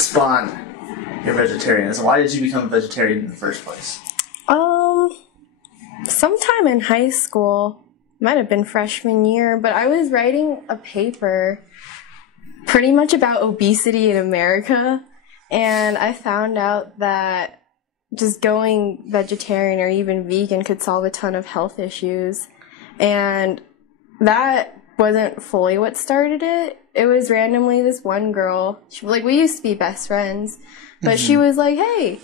spawn your vegetarianism? Why did you become a vegetarian in the first place? Sometime in high school, might have been freshman year, but I was writing a paper pretty much about obesity in America, and I found out that just going vegetarian or even vegan could solve a ton of health issues, and that wasn't fully what started it. It was randomly this one girl, we used to be best friends, but she was like, hey,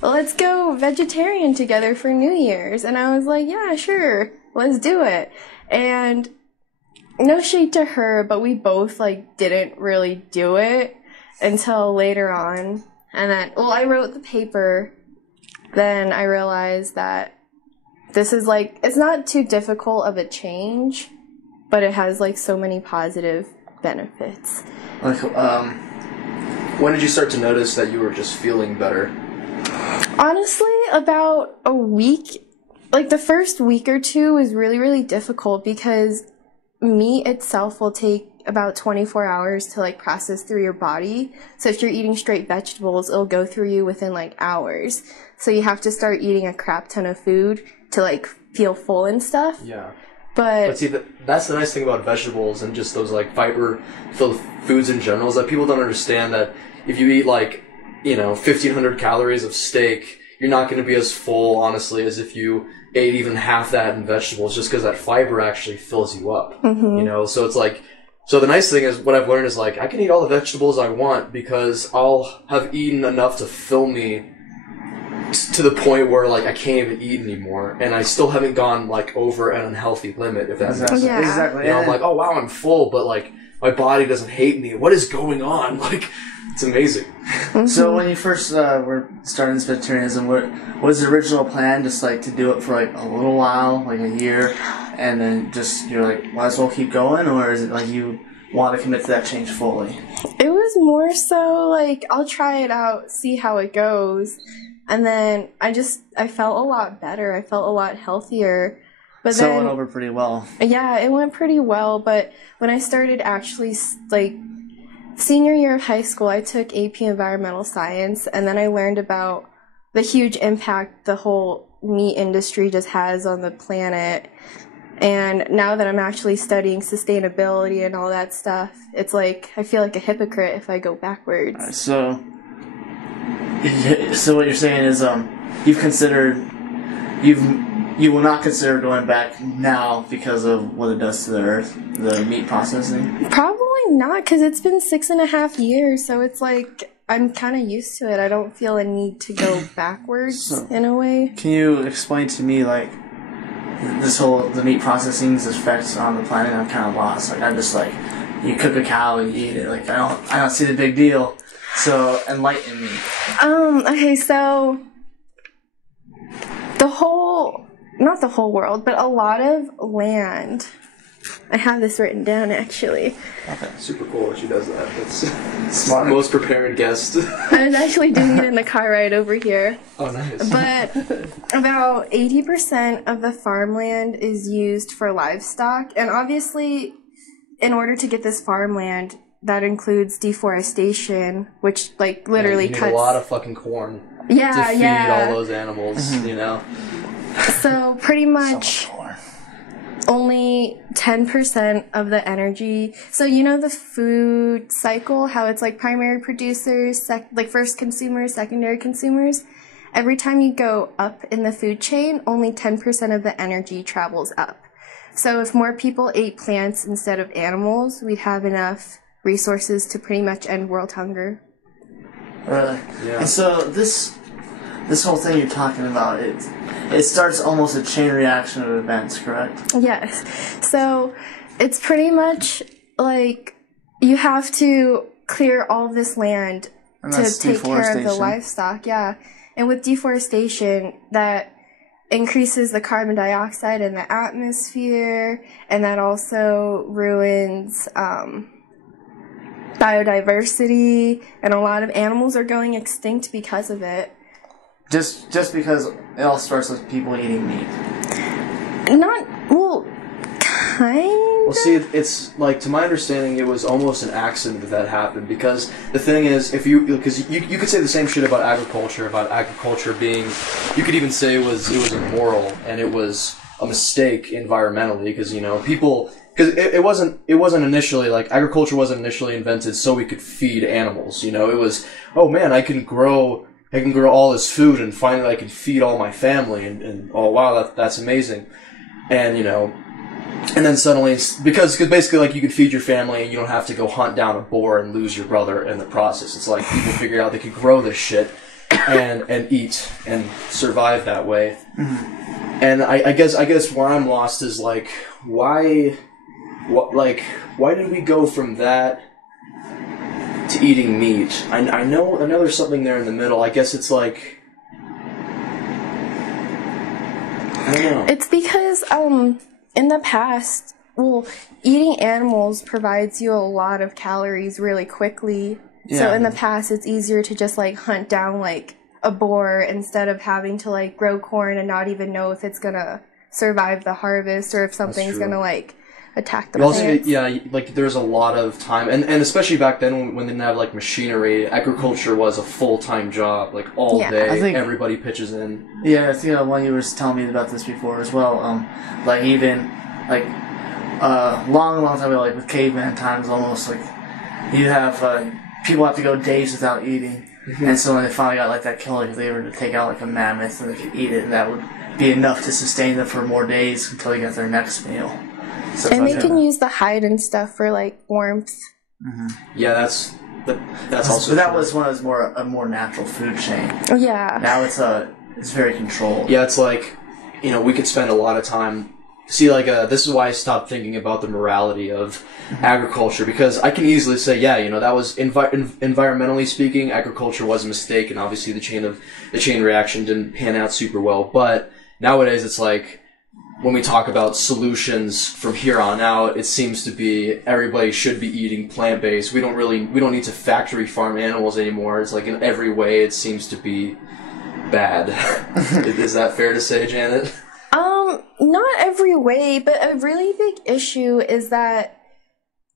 let's go vegetarian together for New Year's. And I was like, yeah, sure, let's do it. And no shade to her, but we both didn't really do it until later on. And then, I wrote the paper. Then I realized that this is it's not too difficult of a change, but it has so many positive benefits. When did you start to notice that you were just feeling better? Honestly, about a week. The first week or two was really, really difficult because meat itself will take about 24 hours to process through your body. So if you're eating straight vegetables, it'll go through you within hours. So you have to start eating a crap ton of food to feel full and stuff. Yeah. But see, that's the nice thing about vegetables and just those fiber-filled foods in general is that people don't understand that if you eat 1,500 calories of steak, you're not going to be as full, honestly, as if you ate even half that in vegetables, just because that fiber actually fills you up. Mm-hmm. So it's so the nice thing is what I've learned is I can eat all the vegetables I want because I'll have eaten enough to fill me to the point where I can't even eat anymore, and I still haven't gone over an unhealthy limit. If that makes sense. Yeah. Exactly. I'm oh wow, I'm full, but my body doesn't hate me. What is going on? It's amazing. Mm-hmm. So when you first were starting this vegetarianism, what was the original plan? Just to do it for a little while, a year, and then just you're might as well keep going, or is it you want to commit to that change fully? It was more so I'll try it out, see how it goes. And then I felt a lot better. I felt a lot healthier. But so then, it went over pretty well. Yeah, it went pretty well. But when I started actually, senior year of high school, I took AP Environmental Science. And then I learned about the huge impact the whole meat industry just has on the planet. And now that I'm actually studying sustainability and all that stuff, it's I feel like a hypocrite if I go backwards. So what you're saying is you will not consider going back now because of what it does to the earth, the meat processing? Probably not, because it's been 6.5 years, so it's I'm kind of used to it. I don't feel a need to go backwards in a way. Can you explain to me the meat processing's effects on the planet? I'm kind of lost. I'm just you cook a cow and you eat it. I don't see the big deal. So enlighten me. Okay, so not the whole world, but a lot of land. I have this written down actually. Okay. Super cool that she does that. That's smart. Most prepared guest. I was actually doing it in the car ride over here. Oh, nice. But about 80% of the farmland is used for livestock, and obviously, in order to get this farmland, that includes deforestation, which literally you need cuts a lot of fucking corn to feed all those animals. So pretty much only 10% of the energy. So the food cycle, how it's primary producers, first consumers, secondary consumers. Every time you go up in the food chain, only 10% of the energy travels up. So if more people ate plants instead of animals, we'd have enough resources to pretty much end world hunger. Really? Yeah. And so this whole thing you're talking about, it starts almost a chain reaction of events, correct? Yes. So it's pretty much you have to clear all this land to take care of the livestock. Yeah. And with deforestation, that increases the carbon dioxide in the atmosphere, and that also ruins biodiversity, and a lot of animals are going extinct because of it. Just because it all starts with people eating meat. Kind Well, see, it's like, to my understanding, it was almost an accident that happened, because the thing is, because you could say the same shit about agriculture being, you could even say it was immoral, and it was a mistake environmentally, because, you know, people, because it wasn't initially, like, agriculture wasn't initially invented so we could feed animals, you know, it was, oh man, I can grow all this food, and finally I can feed all my family, and oh wow, that's amazing. And, you know, and then suddenly, because basically, like, you could feed your family and you don't have to go hunt down a boar and lose your brother in the process. It's like people figured out they could grow this shit and eat and survive that way. Mm-hmm. And I guess where I'm lost is, like, why did we go from that to eating meat? I know there's something there in the middle. I guess it's like, I don't know. It's because, in the past, eating animals provides you a lot of calories really quickly. Yeah. So in the past, it's easier to just, like, hunt down, like, a boar instead of having to, like, grow corn and not even know if it's gonna survive the harvest or if something's gonna, like, attack the plants. Also, yeah, like, there's a lot of time, and especially back then when they didn't have, like, machinery, agriculture was a full-time job, like, all day. I think everybody pitches in. Yeah, I think when you were telling me about this before as well, like, even, like, long time ago, like, with caveman times, almost, like, you have, people have to go days without eating, and so when they finally got, like, that kill, like, if they were to take out, like, a mammoth and they could eat it, and that would be enough to sustain them for more days until they get their next meal. So and they can use the hide and stuff for, like, warmth. Mm-hmm. Yeah, that's also. But that was when it was a more natural food chain. Yeah. Now it's very controlled. Yeah, it's like, you know, we could spend a lot of time. See, like, this is why I stopped thinking about the morality of agriculture, because I can easily say, yeah, you know, that was environmentally speaking, agriculture was a mistake, and obviously the chain reaction didn't pan out super well. But nowadays, it's like, when we talk about solutions from here on out, it seems to be everybody should be eating plant-based. We don't need to factory farm animals anymore. It's like, in every way it seems to be bad. Is that fair to say, Janet? Not every way, but a really big issue is that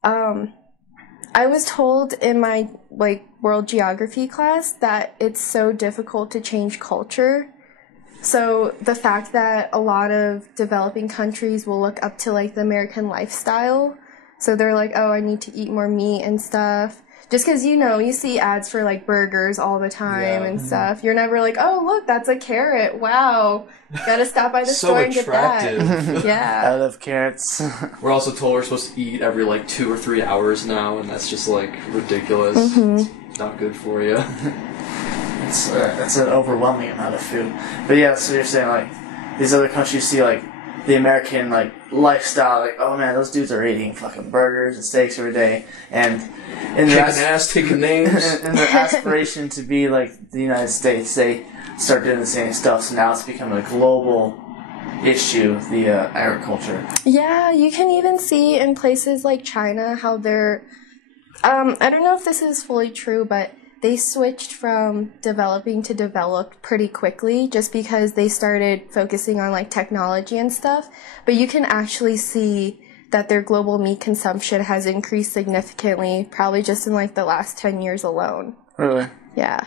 I was told in my, like, world geography class that it's so difficult to change culture. So the fact that a lot of developing countries will look up to, like, the American lifestyle. So they're like, oh, I need to eat more meat and stuff. Just because, you know, you see ads for, like, burgers all the time and stuff. You're never like, oh, look, that's a carrot. Wow. Gotta stop by the store and get that. Yeah. I love carrots. We're also told we're supposed to eat every, like, 2 or 3 hours now, and that's just, like, ridiculous. Mm-hmm. It's not good for you. It's an overwhelming amount of food. But yeah, so you're saying, like, these other countries see, like, the American, like, lifestyle, like, oh man, those dudes are eating fucking burgers and steaks every day, and in taking names, and their aspiration to be like the United States, they start doing the same stuff. So now it's becoming a global issue, the agriculture. Yeah, you can even see in places like China how they're, I don't know if this is fully true, but they switched from developing to developed pretty quickly just because they started focusing on, like, technology and stuff. But you can actually see that their global meat consumption has increased significantly, probably just in, like, the last 10 years alone. Really? Yeah.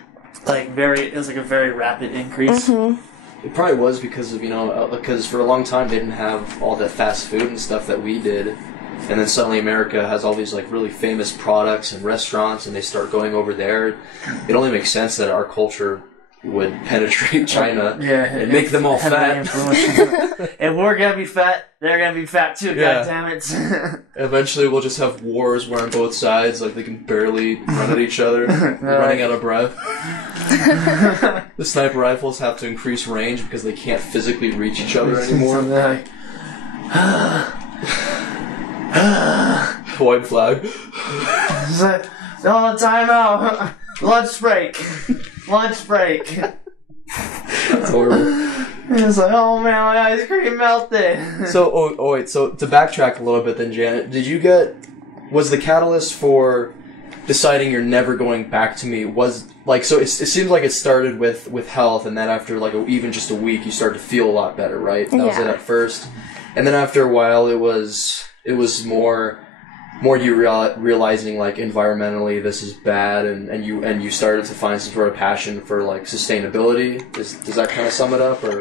It was like a very rapid increase. Mm-hmm. It probably was because of, you know, because for a long time they didn't have all that fast food and stuff that we did. And then suddenly America has all these, like, really famous products and restaurants, and they start going over there. It only makes sense that our culture would penetrate China and make them all fat. If we're gonna be fat, they're gonna be fat too, goddammit. Eventually we'll just have wars where on both sides, like, they can barely run at each other, running out of breath. The sniper rifles have to increase range because they can't physically reach each other anymore. White flag. Oh, time out. Lunch break. Lunch break. That's horrible. It's like, oh man, my ice cream melted. So, wait. So to backtrack a little bit, then, Janet, was the catalyst for deciding you're never going back to meat? So it seems like it started with health, and then after, like, even just a week, you start to feel a lot better, right? That was it at first, and then after a while, it was it was more you realizing like environmentally this is bad, and you started to find some sort of passion for like sustainability? Does that kind of sum it up, or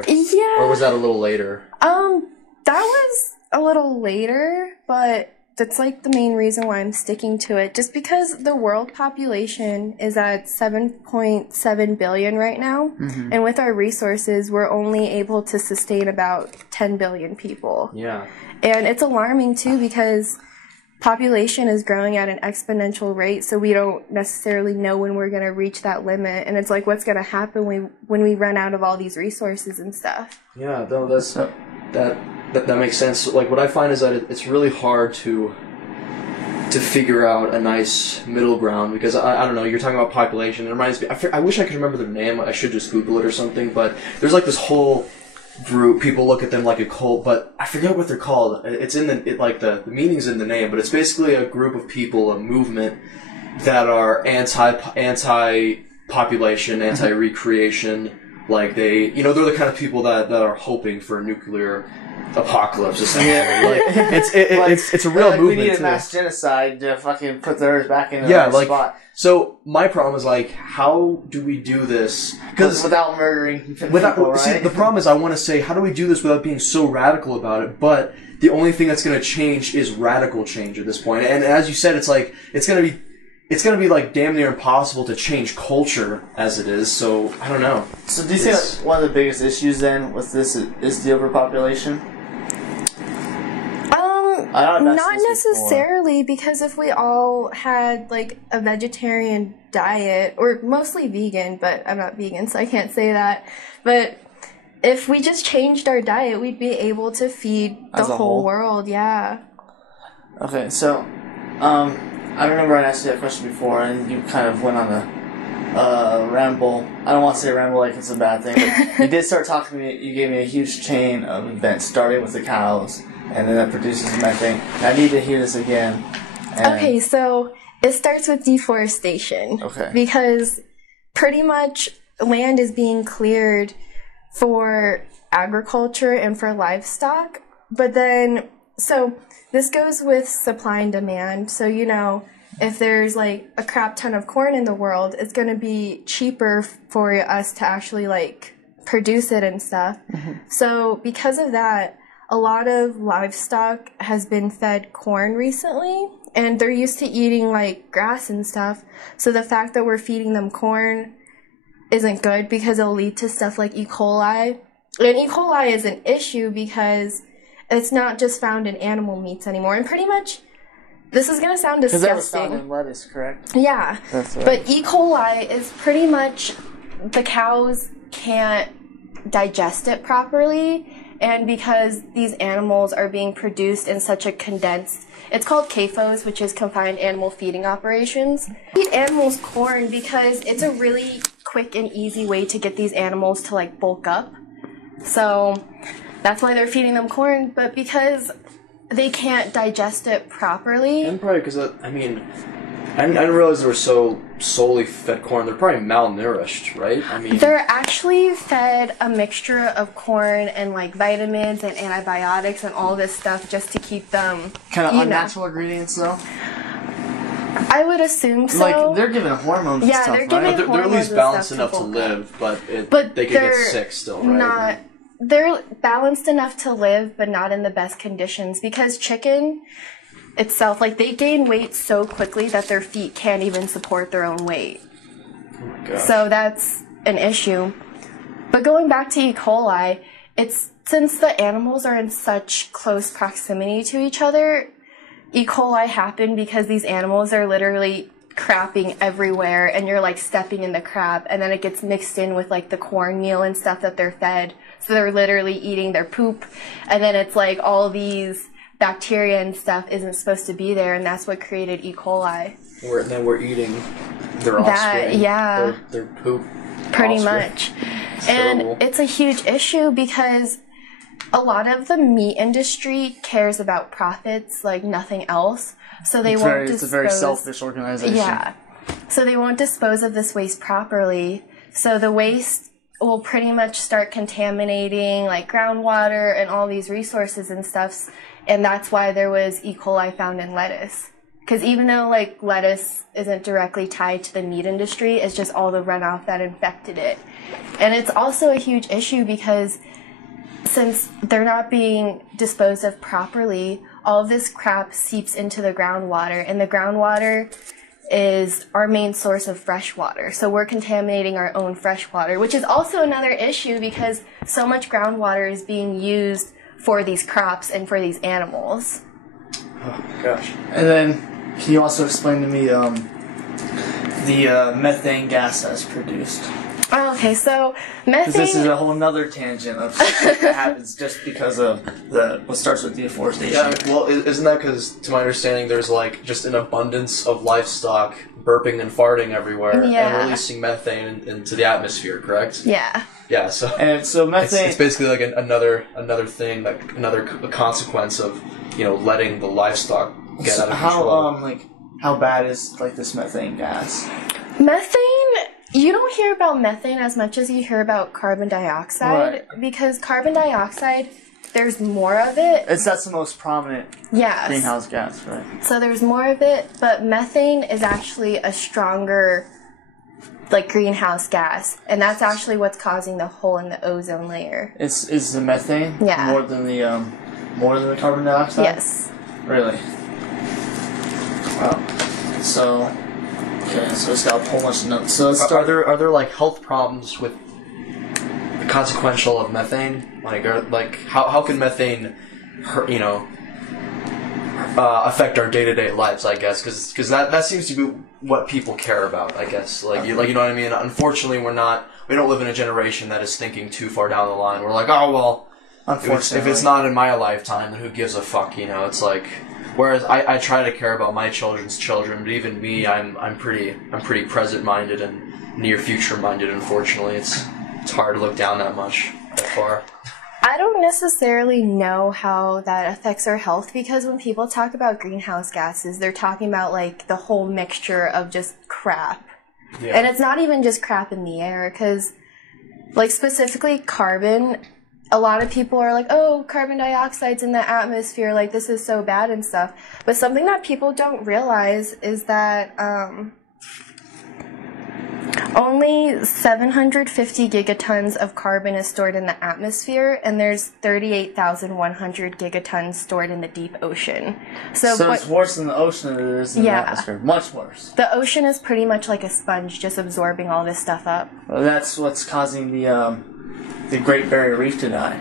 was that a little later? That was a little later, but that's like the main reason why I'm sticking to it. Just because the world population is at 7.7 billion right now, and with our resources, we're only able to sustain about 10 billion people. Yeah. And it's alarming too because population is growing at an exponential rate, so we don't necessarily know when we're going to reach that limit. And it's like, what's going to happen when we run out of all these resources and stuff? Yeah, no, that makes sense. Like, what I find is that it's really hard to figure out a nice middle ground, because I don't know, you're talking about population. It reminds me, I wish I could remember their name. I should just Google it or something, but there's like this whole group, people look at them like a cult, but I forget what they're called. It's in the meaning's in the name, but it's basically a group of people, a movement that are anti-population, anti-recreation. Like they're the kind of people that are hoping for a nuclear apocalypse, essentially. It's a real movement. We need a too. mass genocide to fucking put the Earth back in the spot. So my problem is like, how do we do this? Because without murdering people, right? See, the problem is I want to say, how do we do this without being so radical about it? But the only thing that's going to change is radical change at this point. And as you said, it's like it's going to be like damn near impossible to change culture as it is. So I don't know. So do you think like one of the biggest issues then with this is the overpopulation? Not necessarily, because if we all had like a vegetarian diet, or mostly vegan, but I'm not vegan, so I can't say that. But if we just changed our diet, we'd be able to feed the whole world. Yeah. Okay, so I remember I asked you that question before, and you kind of went on a ramble. I don't want to say ramble like it's a bad thing, but you did start talking to me. You gave me a huge chain of events, starting with the cows, and then that produces methane. And I need to hear this again. Okay, so it starts with deforestation. Okay. Because pretty much land is being cleared for agriculture and for livestock, but then, so this goes with supply and demand. So, if there's like a crap ton of corn in the world, it's going to be cheaper for us to actually like produce it and stuff. So because of that, a lot of livestock has been fed corn recently, and they're used to eating like grass and stuff. So the fact that we're feeding them corn isn't good, because it'll lead to stuff like E. coli. And E. coli is an issue because it's not just found in animal meats anymore. And pretty much, this is going to sound disgusting. Because that was found in lettuce, correct? Yeah. That's right. But E. coli is pretty much, the cows can't digest it properly. And because these animals are being produced in such a condensed, it's called CAFOs, which is confined animal feeding operations. Feed animals corn because it's a really quick and easy way to get these animals to like bulk up. So that's why they're feeding them corn, but because they can't digest it properly. And probably because, I didn't realize they were so solely fed corn. They're probably malnourished, right? They're actually fed a mixture of corn and like vitamins and antibiotics and all this stuff just to keep them kind of unnatural ingredients, though. I would assume so. Like they're given hormones. Yeah, and stuff, they're given right? hormones. They're at least balanced enough to live, but they could get sick still, right? They're balanced enough to live, but not in the best conditions, because chicken itself, like, they gain weight so quickly that their feet can't even support their own weight. Oh my gosh. So that's an issue. But going back to E. coli, it's since the animals are in such close proximity to each other, E. coli happened because these animals are literally crapping everywhere, and you're like stepping in the crap, and then it gets mixed in with like the cornmeal and stuff that they're fed. So they're literally eating their poop, and then it's like all these bacteria and stuff isn't supposed to be there, and that's what created E. coli. Then we're eating their offspring. Yeah. Their poop. Pretty offspring. much. And it's a huge issue because a lot of the meat industry cares about profits like nothing else. So they won't dispose. It's a very selfish organization. Yeah. So they won't dispose of this waste properly. So the waste will pretty much start contaminating like groundwater and all these resources and stuff. And that's why there was E. coli found in lettuce. Because even though, like, lettuce isn't directly tied to the meat industry, it's just all the runoff that infected it. And it's also a huge issue because since they're not being disposed of properly, all of this crap seeps into the groundwater, and the groundwater is our main source of fresh water. So we're contaminating our own fresh water, which is also another issue because so much groundwater is being used for these crops and for these animals. Oh, gosh. And then, can you also explain to me the methane gas that's produced? Oh, okay, so methane... Because this is a whole nother tangent of shit that happens just because of what starts with deforestation. Yeah, well, isn't that because, to my understanding, there's like just an abundance of livestock burping and farting everywhere and releasing methane into the atmosphere, correct? Yeah. Yeah, so... And so methane... It's basically like another thing, like another consequence of, you know, letting the livestock get out of control. How bad is, like, this methane gas? Methane... You don't hear about methane as much as you hear about carbon dioxide, because carbon dioxide, there's more of it. That's the most prominent greenhouse gas, right? So there's more of it, but methane is actually a stronger, like, greenhouse gas, and that's actually what's causing the hole in the ozone layer. Is the methane more than the carbon dioxide? Yes. Really? Wow. So. Okay, so it's got a whole bunch of notes. So let's start. Are there like health problems with the consequential of methane? Like how can methane hurt, affect our day-to-day lives? I guess because that seems to be what people care about. I guess you know what I mean. Unfortunately, we don't live in a generation that is thinking too far down the line. We're like, oh well, unfortunately, if it's not in my lifetime, then who gives a fuck? You know, it's like. Whereas I try to care about my children's children, but even me, I'm pretty present-minded and near-future-minded. Unfortunately, it's hard to look down that far. I don't necessarily know how that affects our health because when people talk about greenhouse gases, they're talking about like the whole mixture of just crap, and it's not even just crap in the air because, like specifically carbon. A lot of people are like, oh, carbon dioxide's in the atmosphere, like, this is so bad and stuff. But something that people don't realize is that only 750 gigatons of carbon is stored in the atmosphere, and there's 38,100 gigatons stored in the deep ocean. So it's worse in the ocean than it is in the atmosphere. Much worse. The ocean is pretty much like a sponge, just absorbing all this stuff up. Well, that's what's causing the Great Barrier Reef to die.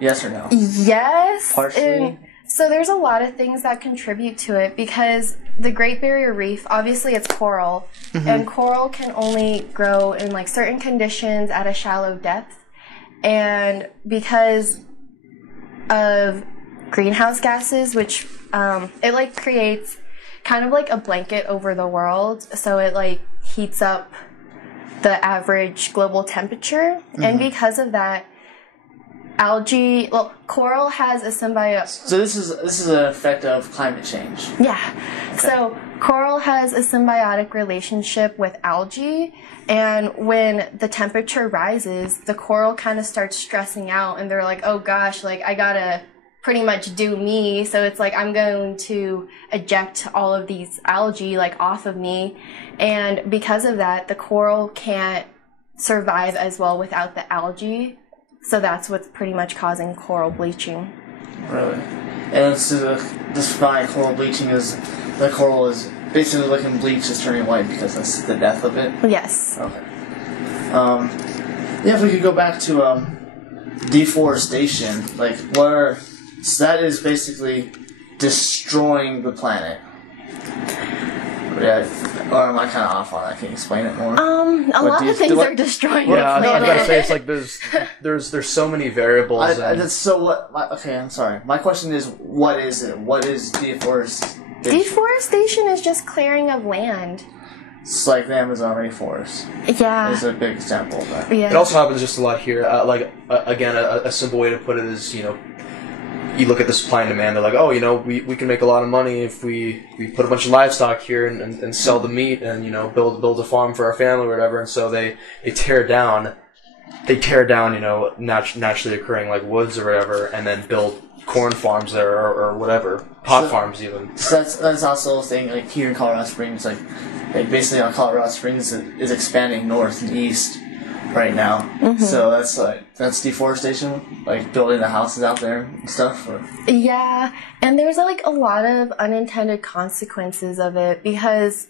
Yes or no? Yes. Partially. So there's a lot of things that contribute to it because the Great Barrier Reef, obviously it's coral, and coral can only grow in like certain conditions at a shallow depth. And because of greenhouse gases, which it like creates kind of like a blanket over the world, so it like heats up the average global temperature, and because of that, coral has a symbiote. So this is an effect of climate change. Yeah. Okay. So coral has a symbiotic relationship with algae, and when the temperature rises, the coral kind of starts stressing out, and they're like, oh gosh, like I gotta pretty much do me, so it's like I'm going to eject all of these algae like off of me, and because of that the coral can't survive as well without the algae, so that's what's pretty much causing coral bleaching. Really? And this fine coral bleaching is the coral is basically looking bleach is turning white because that's the death of it? Yes. Okay. If we could go back to deforestation, like so that is basically destroying the planet. Yeah, or am I kind of off on that? Can you explain it more? A lot of things are destroying the planet. I was about to say it's like there's so many variables. Okay, I'm sorry. My question is, what is it? What is deforestation? Deforestation is just clearing of land. It's like the Amazon rainforest. Yeah. Is a big example of that. Yeah. It also happens just a lot here. Again, a simple way to put it is, you look at the supply and demand, they're like, oh, we can make a lot of money if we put a bunch of livestock here and sell the meat and, build a farm for our family or whatever. And so they tear down, naturally occurring like woods or whatever, and then build corn farms there or whatever, pot farms even. So that's also a thing, like here in Colorado Springs, like basically Colorado Springs is expanding north and east right now. So that's deforestation, like building the houses out there and stuff. Or? Yeah, and there's like a lot of unintended consequences of it because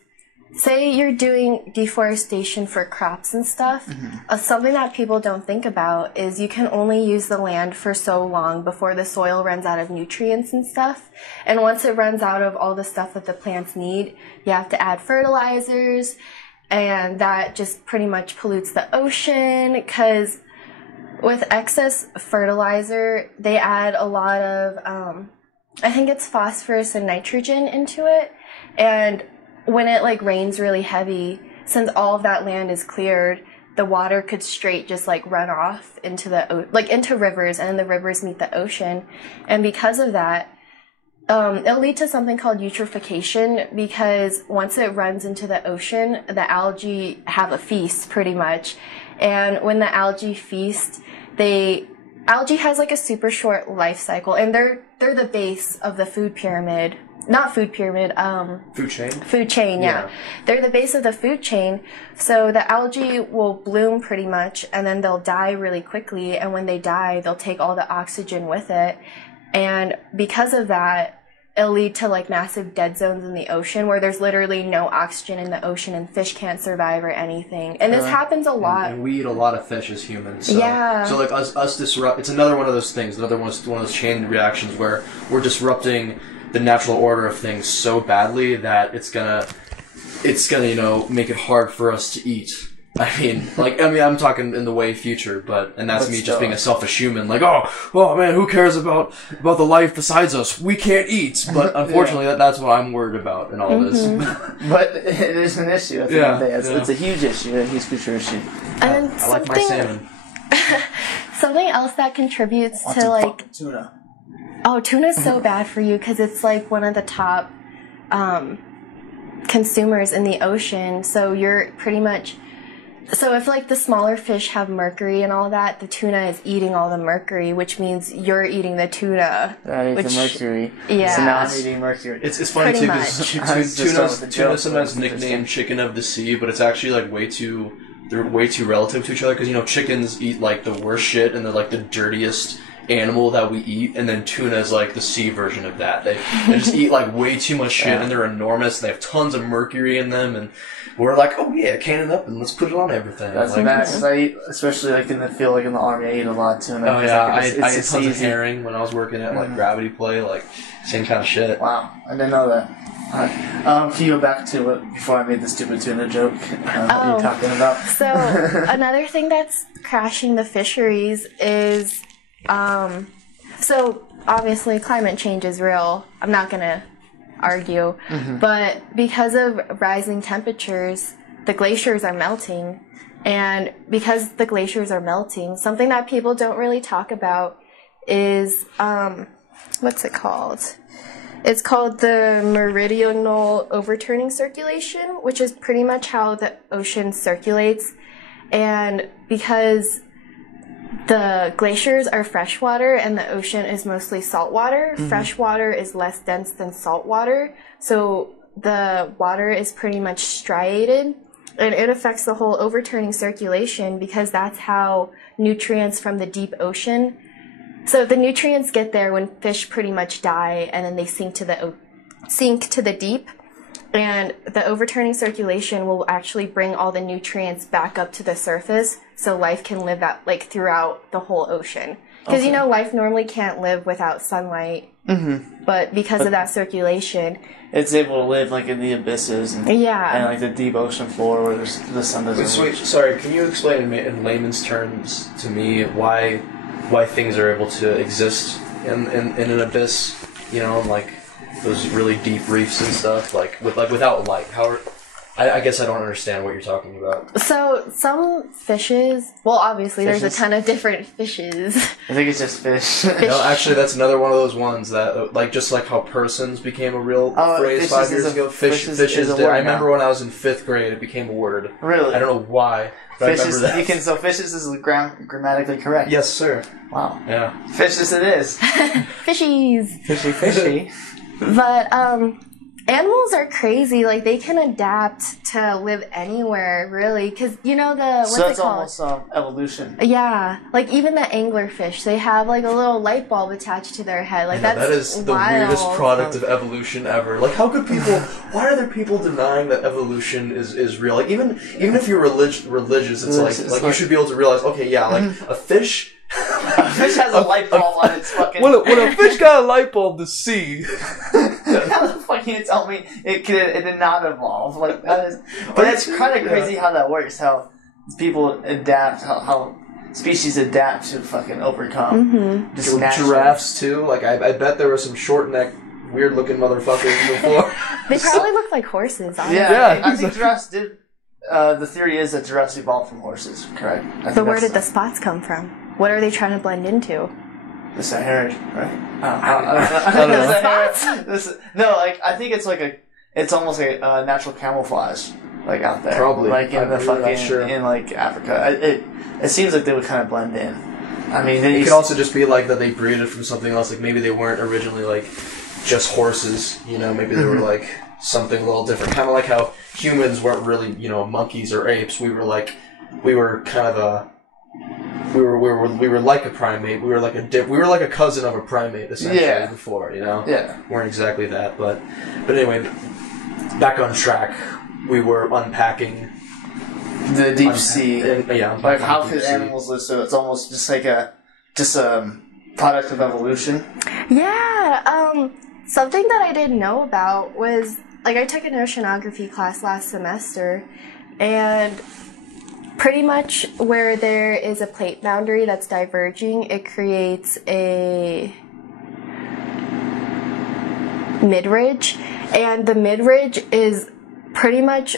say you're doing deforestation for crops and stuff, something that people don't think about is you can only use the land for so long before the soil runs out of nutrients and stuff. And once it runs out of all the stuff that the plants need, you have to add fertilizers, and that just pretty much pollutes the ocean because with excess fertilizer, they add a lot of, I think it's phosphorus and nitrogen into it, and when it like rains really heavy, since all of that land is cleared, the water could straight just like run off into into rivers, and the rivers meet the ocean. And because of that, it'll lead to something called eutrophication, because once it runs into the ocean, the algae have a feast pretty much. And when the algae feast, algae has like a super short life cycle, and they're the base of the food pyramid. Not food pyramid, food chain? Food chain, yeah. They're the base of the food chain. So the algae will bloom pretty much, and then they'll die really quickly. And when they die, they'll take all the oxygen with it. And because of that, it'll lead to like massive dead zones in the ocean where there's literally no oxygen in the ocean and fish can't survive or anything. And this happens a lot. And we eat a lot of fish as humans. So, yeah. So like us disrupt, it's another one of those things, one of those chain reactions where we're disrupting the natural order of things so badly that it's gonna make it hard for us to eat. I'm talking in the way future, and that's me just being a selfish human. Like, oh man, who cares about the life besides us? We can't eat. But unfortunately, that's what I'm worried about in all this. But it is an issue. At the end of the day. It's a huge issue, a huge future issue. And I like my salmon. Something else that contributes to like tuna. Oh, tuna's so bad for you because it's like one of the top consumers in the ocean. So you're pretty much... So if like the smaller fish have mercury and all that, the tuna is eating all the mercury, which means you're eating the tuna. That eats the mercury. Yeah. So now I'm eating mercury. It's funny too because tuna's sometimes nicknamed chicken of the sea, but it's actually like they're way too relative to each other because chickens eat like the worst shit and they're like the dirtiest animal that we eat, and then tuna is like the sea version of that. They just eat like way too much shit, and they're enormous, and they have tons of mercury in them, and we're like, oh yeah, can it up and let's put it on everything. That's like, nice. I eat, especially like in the field, like in the army, I eat a lot of tuna. Oh yeah, I ate tons of herring when I was working at like Gravity Play, like same kind of shit. Wow, I didn't know that. Can you go back to it before I made the stupid tuna joke that you were talking about? So another thing that's crashing the fisheries is so obviously climate change is real. I'm not gonna argue, but because of rising temperatures, the glaciers are melting, and because the glaciers are melting, something that people don't really talk about is what's it called? It's called the meridional overturning circulation, which is pretty much how the ocean circulates. And because the glaciers are freshwater and the ocean is mostly saltwater, freshwater is less dense than saltwater, so the water is pretty much striated, and it affects the whole overturning circulation because that's how nutrients from the deep ocean... So the nutrients get there when fish pretty much die, and then they sink to the deep, and the overturning circulation will actually bring all the nutrients back up to the surface, so life can live that like throughout the whole ocean. Because life normally can't live without sunlight, but because of that circulation, it's able to live like in the abysses and like the deep ocean floor where the sun doesn't reach. Sorry, can you explain in layman's terms to me why things are able to exist in an abyss, like those really deep reefs and stuff, without light? I guess I don't understand what you're talking about. So, some fishes... Well, obviously, there's a ton of different fishes. I think it's just fish. No, actually, that's another one of those ones that, like, just like how persons became a real phrase 5 years ago, fishes did. I remember when I was in 5th grade, it became a word. Really? I don't know why, but Fishes, I remember that. so fishes is grammatically correct. Yes, sir. Wow. Yeah. Fishes it is. Fishies. Fishy. But, animals are crazy. Like, they can adapt to live anywhere, really. Because, you know, what's so it that's called? almost evolution. Yeah. Like, even the anglerfish, they have, like, a little light bulb attached to their head. Like, that is the weirdest product of evolution ever. Like, how could people... Why are there people denying that evolution is real? Like, even if you're religious, it's like you should be able to realize, okay, yeah, like, a fish... A fish has a light bulb on its fucking... When a fish got a light bulb to see... How the fuck can you tell me it did not evolve? Like, that is... But it's kind of crazy how that works, how people adapt, how species adapt to fucking overcome. Just giraffes, too. Like, I bet there were some short-necked, weird-looking motherfuckers before. They probably look like horses, honestly. Yeah, I think giraffes did... the theory is that giraffes evolved from horses, correct? But where did the spots come from? What are they trying to blend into? The Sahara, right? I don't know. No, like, I think it's like it's almost like a natural camouflage, like, out there. Probably. Like, in in, like, Africa. It seems like they would kind of blend in. I mean, it could also just be, like, that they breeded from something else. Like, maybe they weren't originally, like, just horses, you know? Maybe they were, like, something a little different. Kind of like how humans weren't really, you know, monkeys or apes. We were kind of a... We were like a primate. We were like a cousin of a primate essentially before, you know. Yeah. Weren't exactly that, but anyway, back on track. We were unpacking the deep sea. Like, how could animals live? So it's almost just like a product of evolution. Yeah. Something that I didn't know about was, like, I took an oceanography class last semester, and pretty much where there is a plate boundary that's diverging, it creates a midridge, and the midridge is pretty much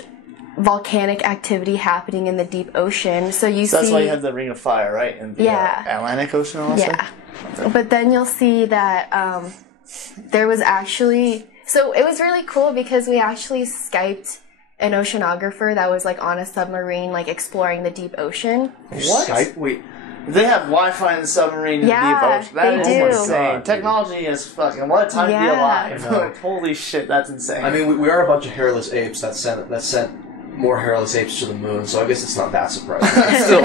volcanic activity happening in the deep ocean. So that's why you have the Ring of Fire, right? In the Atlantic Ocean also? Yeah. But then you'll see that there was actually... So it was really cool because we actually Skyped an oceanographer that was, like, on a submarine, like, exploring the deep ocean. What? Skype? Wait. They have Wi-Fi in the submarine in the deep ocean. That is insane. Technology is fucking... What a time to be alive. Holy shit, that's insane. I mean, we are a bunch of hairless apes that sent more hairless apes to the moon, so I guess it's not that surprising. Still...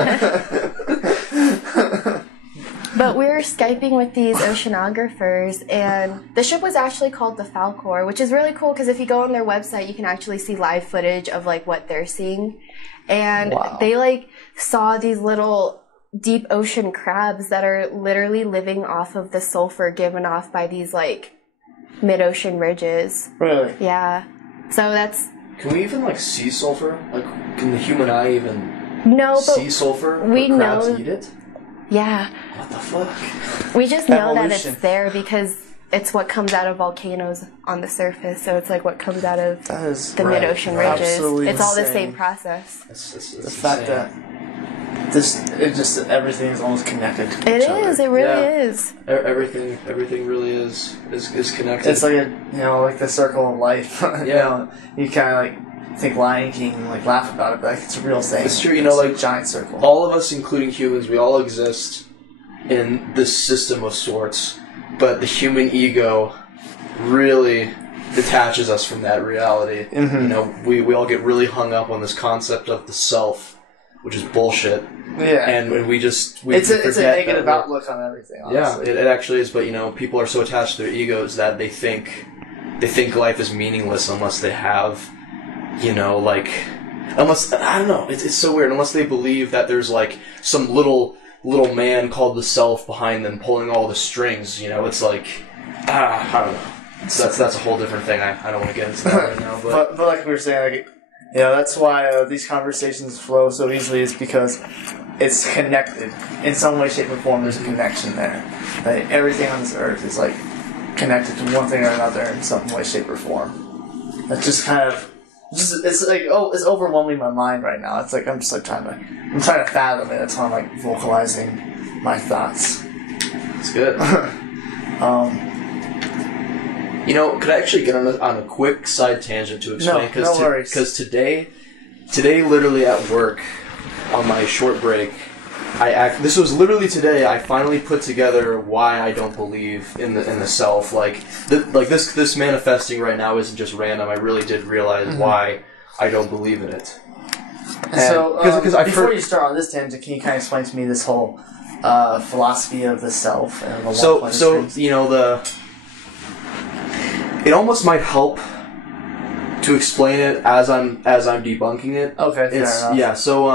But we were Skyping with these oceanographers, and the ship was actually called the Falcor, which is really cool because if you go on their website, you can actually see live footage of, like, what they're seeing. And they, like, saw these little deep ocean crabs that are literally living off of the sulfur given off by these, like, mid-ocean ridges. Really? Yeah. So that's... Can we even, like, see sulfur? Like, can the human eye even see sulfur? We crabs know... eat it? Yeah. What the fuck? We just know that it's there because it's what comes out of volcanoes on the surface. So it's like what comes out of the mid-ocean ridges. Absolutely it's all insane. the same process. It's the fact that everything is almost connected to each other. It is. It really is. Everything really is connected. It's like like the circle of life. Yeah. You kind of like think Lion King and like laugh about it, but like, it's a real thing. It's true, you know, like a giant circle. All of us, including humans, we all exist in this system of sorts, but the human ego really detaches us from that reality. Mm-hmm. You know, we all get really hung up on this concept of the self, which is bullshit. Yeah, and it's a negative outlook on everything. Honestly. Yeah, it actually is. But you know, people are so attached to their egos that they think life is meaningless unless they have. You know, like, unless, I don't know, it's so weird, unless they believe that there's, like, some little man called the self behind them pulling all the strings, you know, it's like, I don't know. So that's a whole different thing, I don't want to get into that right now, but... but like we were saying, like, you know, that's why these conversations flow so easily, is because it's connected. In some way, shape, or form, there's a connection there. Like, everything on this earth is, like, connected to one thing or another in some way, shape, or form. That's just kind of it's like, it's overwhelming my mind right now. It's like I'm just like trying to fathom it. That's why I'm like vocalizing my thoughts. It's good. Could I actually get on a quick side tangent to explain? No worries. Because today, literally at work, on my short break, this was literally today. I finally put together why I don't believe in the self. This manifesting right now isn't just random. I really did realize why I don't believe in it. So, before you start on this tangent, can you kind of explain to me this whole philosophy of the self and the it almost might help to explain it as I'm debunking it. Okay, fair enough. Yeah. So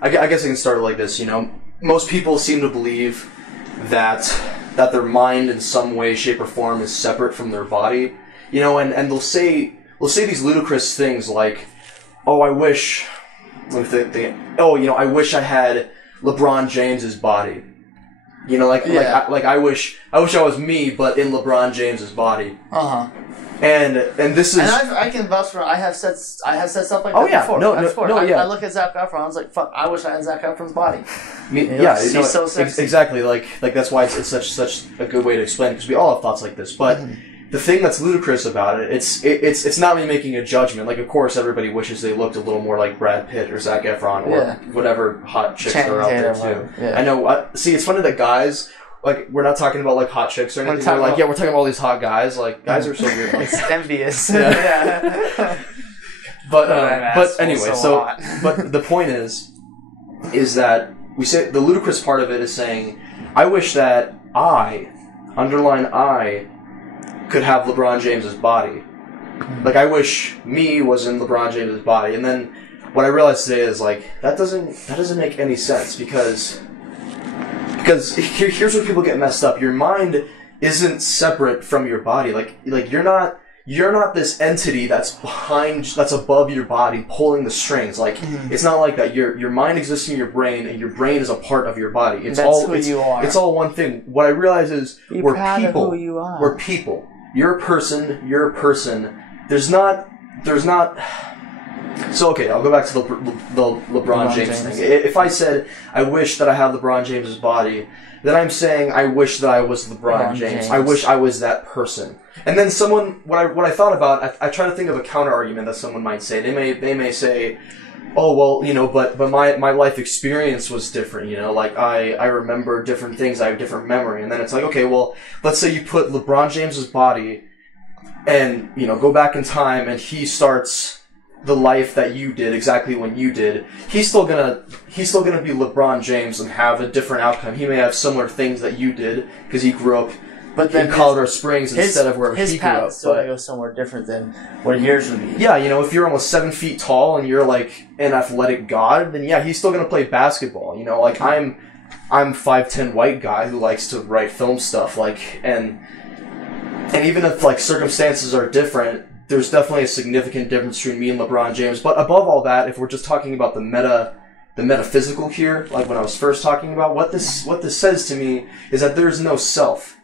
I guess I can start it like this. Most people seem to believe that their mind in some way, shape, or form is separate from their body. And they'll say these ludicrous things like, "Oh, I wish." I wish I had LeBron James's body. I wish I was me, but in LeBron James's body. And this is. And I can vouch for. I have said stuff like that before. I look at Zac Efron. I was like, "Fuck! I wish I had Zac Efron's body." He's so sexy. Exactly. Like that's why it's such a good way to explain it, because we all have thoughts like this. But the thing that's ludicrous about it, it's not me making a judgment. Like, of course, everybody wishes they looked a little more like Brad Pitt or Zac Efron or whatever hot chicks are out there too. Yeah. I know. See, it's funny that guys. Like, we're not talking about, like, hot chicks or anything. We're talking about all these hot guys. Like, guys are so weird. It's envious. Yeah. But anyway, but the point is that we say, the ludicrous part of it is saying, I wish that I could have LeBron James's body. Like, I wish me was in LeBron James's body. And then what I realized today is, like, that doesn't make any sense, because here's where people get messed up. Your mind isn't separate from your body. Like you're not this entity that's above your body pulling the strings. Like, it's not like that. Your mind exists in your brain, and your brain is a part of your body. You are. It's all one thing. What I realize is we're people. Of who you are. We're people. You're a person. There's not. So, okay, I'll go back to the LeBron James thing. If I said, I wish that I had LeBron James's body, then I'm saying, I wish that I was LeBron James. I wish I was that person. And then what I thought about, I try to think of a counter argument that someone might say. They may say, oh, well, but my life experience was different, like I remember different things, I have different memory. And then it's like, okay, well, let's say you put LeBron James's body and, go back in time, and he starts the life that you did exactly when you did. He's still gonna be LeBron James and have a different outcome. He may have similar things that you did because he grew up in Colorado Springs instead of where he grew up. His path still gonna go somewhere different than what yours would be. Yeah, if you're almost 7 feet tall and you're like an athletic god, then yeah, he's still gonna play basketball. Like I'm 5'10" white guy who likes to write film stuff. And even if like circumstances are different, there's definitely a significant difference between me and LeBron James. But above all that, if we're just talking about the metaphysical here, like when I was first talking about, what this says to me is that there's no self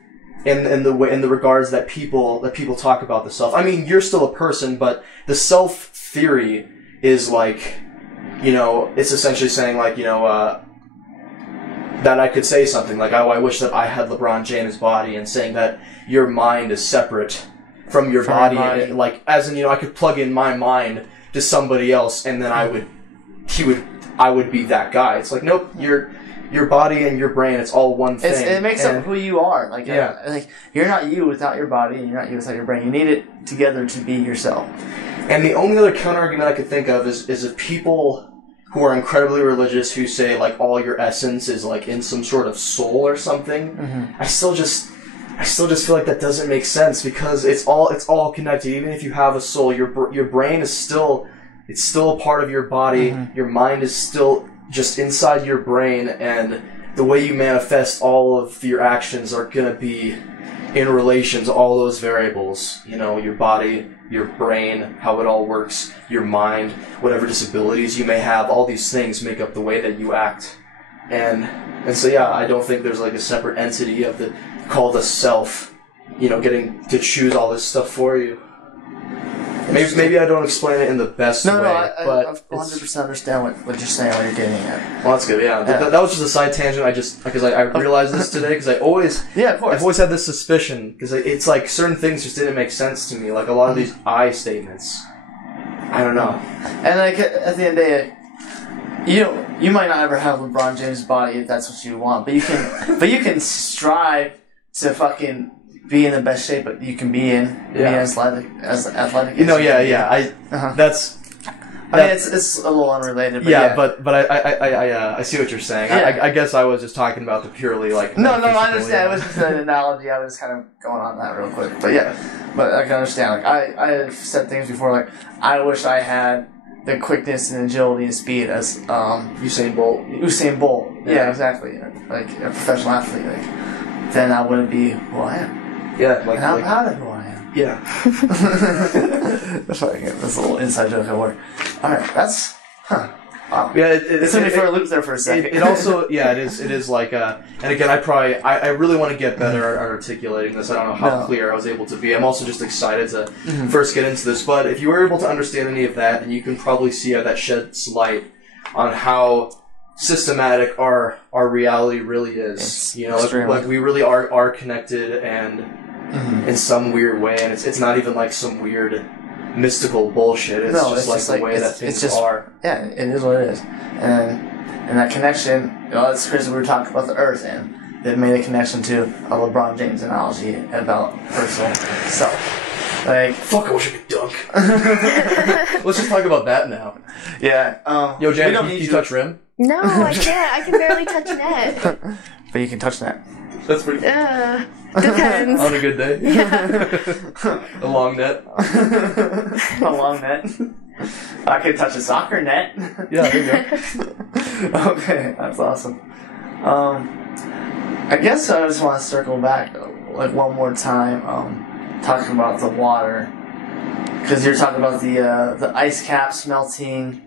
in the regards that people talk about the self. I mean, you're still a person, but the self theory is like, it's essentially saying like, that I could say something like, oh, I wish that I had LeBron James' body, and saying that your mind is separate from your body. And, like, as in, I could plug in my mind to somebody else, and then I would be that guy. It's like, nope, your body and your brain, it's all one thing. It makes up who you are. Like, like, you're not you without your body, and you're not you without your brain. You need it together to be yourself. And the only other counter-argument I could think of is if people who are incredibly religious who say, like, all your essence is, like, in some sort of soul or something, I still just feel like that doesn't make sense, because it's all connected. Even if you have a soul, your brain is still a part of your body. Your mind is still just inside your brain, and the way you manifest all of your actions are gonna be in relation to all those variables. Your body, your brain, how it all works, your mind, whatever disabilities you may have. All these things make up the way that you act, and so yeah, I don't think there's like a separate entity called a self, getting to choose all this stuff for you. Maybe I don't explain it in the best way. No, but I 100% understand what you're saying, what you're getting at. Well, that's good. Yeah, that was just a side tangent. I realized this today because I always of course. I've always had this suspicion because it's like certain things just didn't make sense to me. Like a lot of these I statements. I don't know. And like at the end of the day, you might not ever have LeBron James' body if that's what you want, but you can strive to fucking be in the best shape that you can be in. Be as athletic as that's. I mean, it's a little unrelated. But but I see what you're saying. Yeah. I guess I was just talking about the purely like. No, I understand. It was just an analogy. I was kind of going on that real quick, but I can understand. Like I have said things before. Like I wish I had the quickness and agility and speed as Usain Bolt. Yeah, exactly. Like a professional athlete. Like then I wouldn't be who I am. Yeah, like I'm proud of who I am. Yeah. That's a little inside joke at work. Alright, that's... Wow. Yeah, it took me for a loop there for a second. It also, it is like, and again, I really want to get better at articulating this. I don't know how clear I was able to be. I'm also just excited to first get into this, but if you were able to understand any of that, then you can probably see how that sheds light on how systematic our reality really is. Like we really are connected and in some weird way, and it's not even like some weird mystical bullshit. It's just the way that things are. Yeah, it is what it is. And that connection, it's crazy we were talking about the Earth, and it made a connection to a LeBron James analogy about personal self. Like, fuck, I wish I could dunk. Let's just talk about that now. Yeah. Yo, Janet, can you touch rim? No, I can't. I can barely touch net. But you can touch net. That's pretty cool. Depends. On a good day. A long net. A long net. I could touch a soccer net. Yeah, there you go. Okay, that's awesome. I guess I just want to circle back like one more time, talking about the water, because you're talking about the ice caps melting,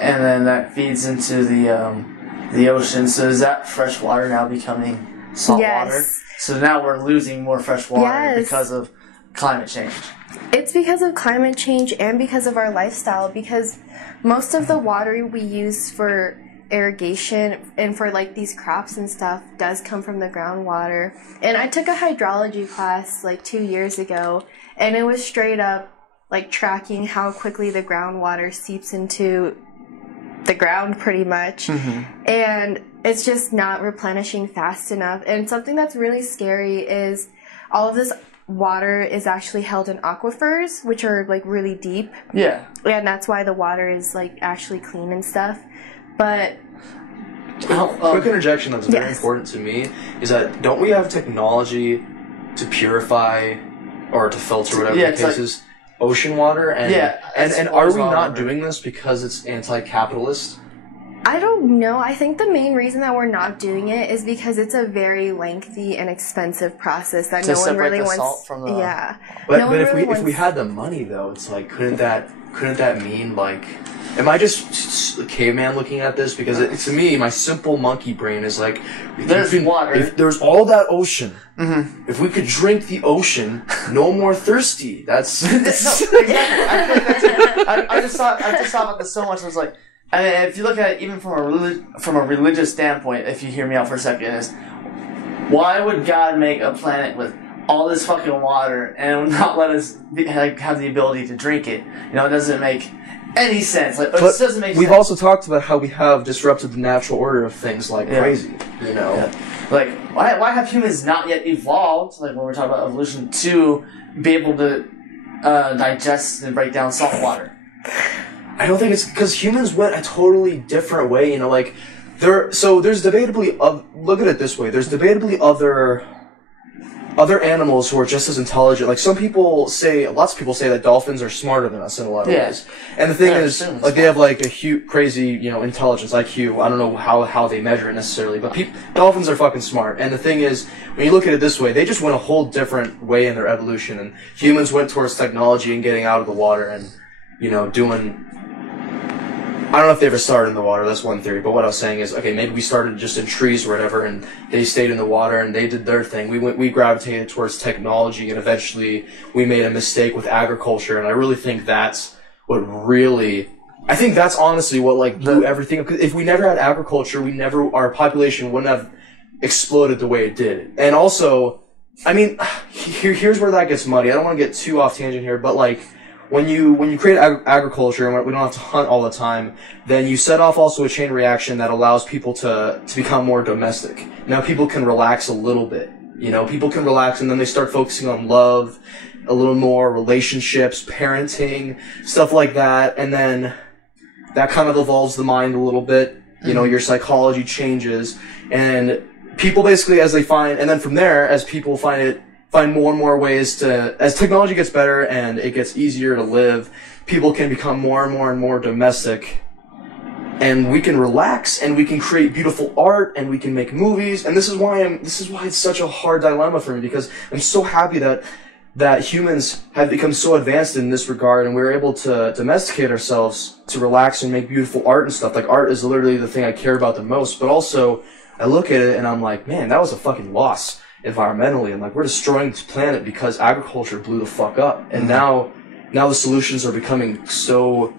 and then that feeds into the ocean. So is that fresh water now becoming salt water? So now we're losing more fresh water because of climate change. It's because of climate change and because of our lifestyle, because most of the water we use for irrigation and for like these crops and stuff does come from the groundwater. And I took a hydrology class like 2 years ago, and it was straight up like tracking how quickly the groundwater seeps into the ground pretty much. And it's just not replenishing fast enough. And something that's really scary is all of this water is actually held in aquifers, which are like really deep. Yeah. And that's why the water is like actually clean and stuff. But quick interjection that's very important to me is that don't we have technology to purify or to filter whatever the case is ocean water? And are we not doing this because it's anti-capitalist? I don't know. I think the main reason that we're not doing it is because it's a very lengthy and expensive process that no one really wants. Salt from the... Yeah. But if we had the money though, it's like couldn't that mean like, am I just a caveman looking at this? Because to me, my simple monkey brain is like, there's water. If there's all that ocean, if we could drink the ocean, no more thirsty. That's exactly. I just thought about this so much. I was like, I mean, if you look at it even from a religious standpoint, if you hear me out for a second, is why would God make a planet with all this fucking water and not let us have the ability to drink it? It doesn't make any sense. Like, it just doesn't make sense. We've also talked about how we have disrupted the natural order of things like crazy. Like, why have humans not yet evolved? Like when we're talking about evolution, to be able to digest and break down salt water. I don't think it's because humans went a totally different way. There's debatably look at it this way. There's debatably other animals who are just as intelligent. Like lots of people say that dolphins are smarter than us in a lot of ways. And the thing is, like they have like a huge, crazy, intelligence, IQ. I don't know how they measure it necessarily, but dolphins are fucking smart. And the thing is, when you look at it this way, they just went a whole different way in their evolution, and humans went towards technology and getting out of the water and, doing I don't know if they ever started in the water, that's one theory, but what I was saying is, okay, maybe we started just in trees or whatever, and they stayed in the water, and they did their thing. We gravitated towards technology, and eventually we made a mistake with agriculture, and I really think that's what really... I think that's honestly what, like, blew everything. Because if we never had agriculture, our population wouldn't have exploded the way it did. And also, I mean, here's where that gets muddy. I don't want to get too off tangent here, but, like, when you create agriculture and we don't have to hunt all the time, then you set off also a chain reaction that allows people to become more domestic. Now people can relax a little bit. You know, people can relax and then they start focusing on love, a little more relationships, parenting, stuff like that. And then that kind of evolves the mind a little bit. You know, your psychology changes and people basically as they find, and then from there, as people find more and more ways to, as technology gets better and it gets easier to live, people can become more and more domestic. And we can relax and we can create beautiful art and we can make movies. And this is why it's such a hard dilemma for me, because I'm so happy that humans have become so advanced in this regard and we're able to domesticate ourselves to relax and make beautiful art and stuff. Like art is literally the thing I care about the most, but also I look at it and I'm like, man, that was a fucking loss environmentally, and like we're destroying this planet because agriculture blew the fuck up, and now the solutions are becoming so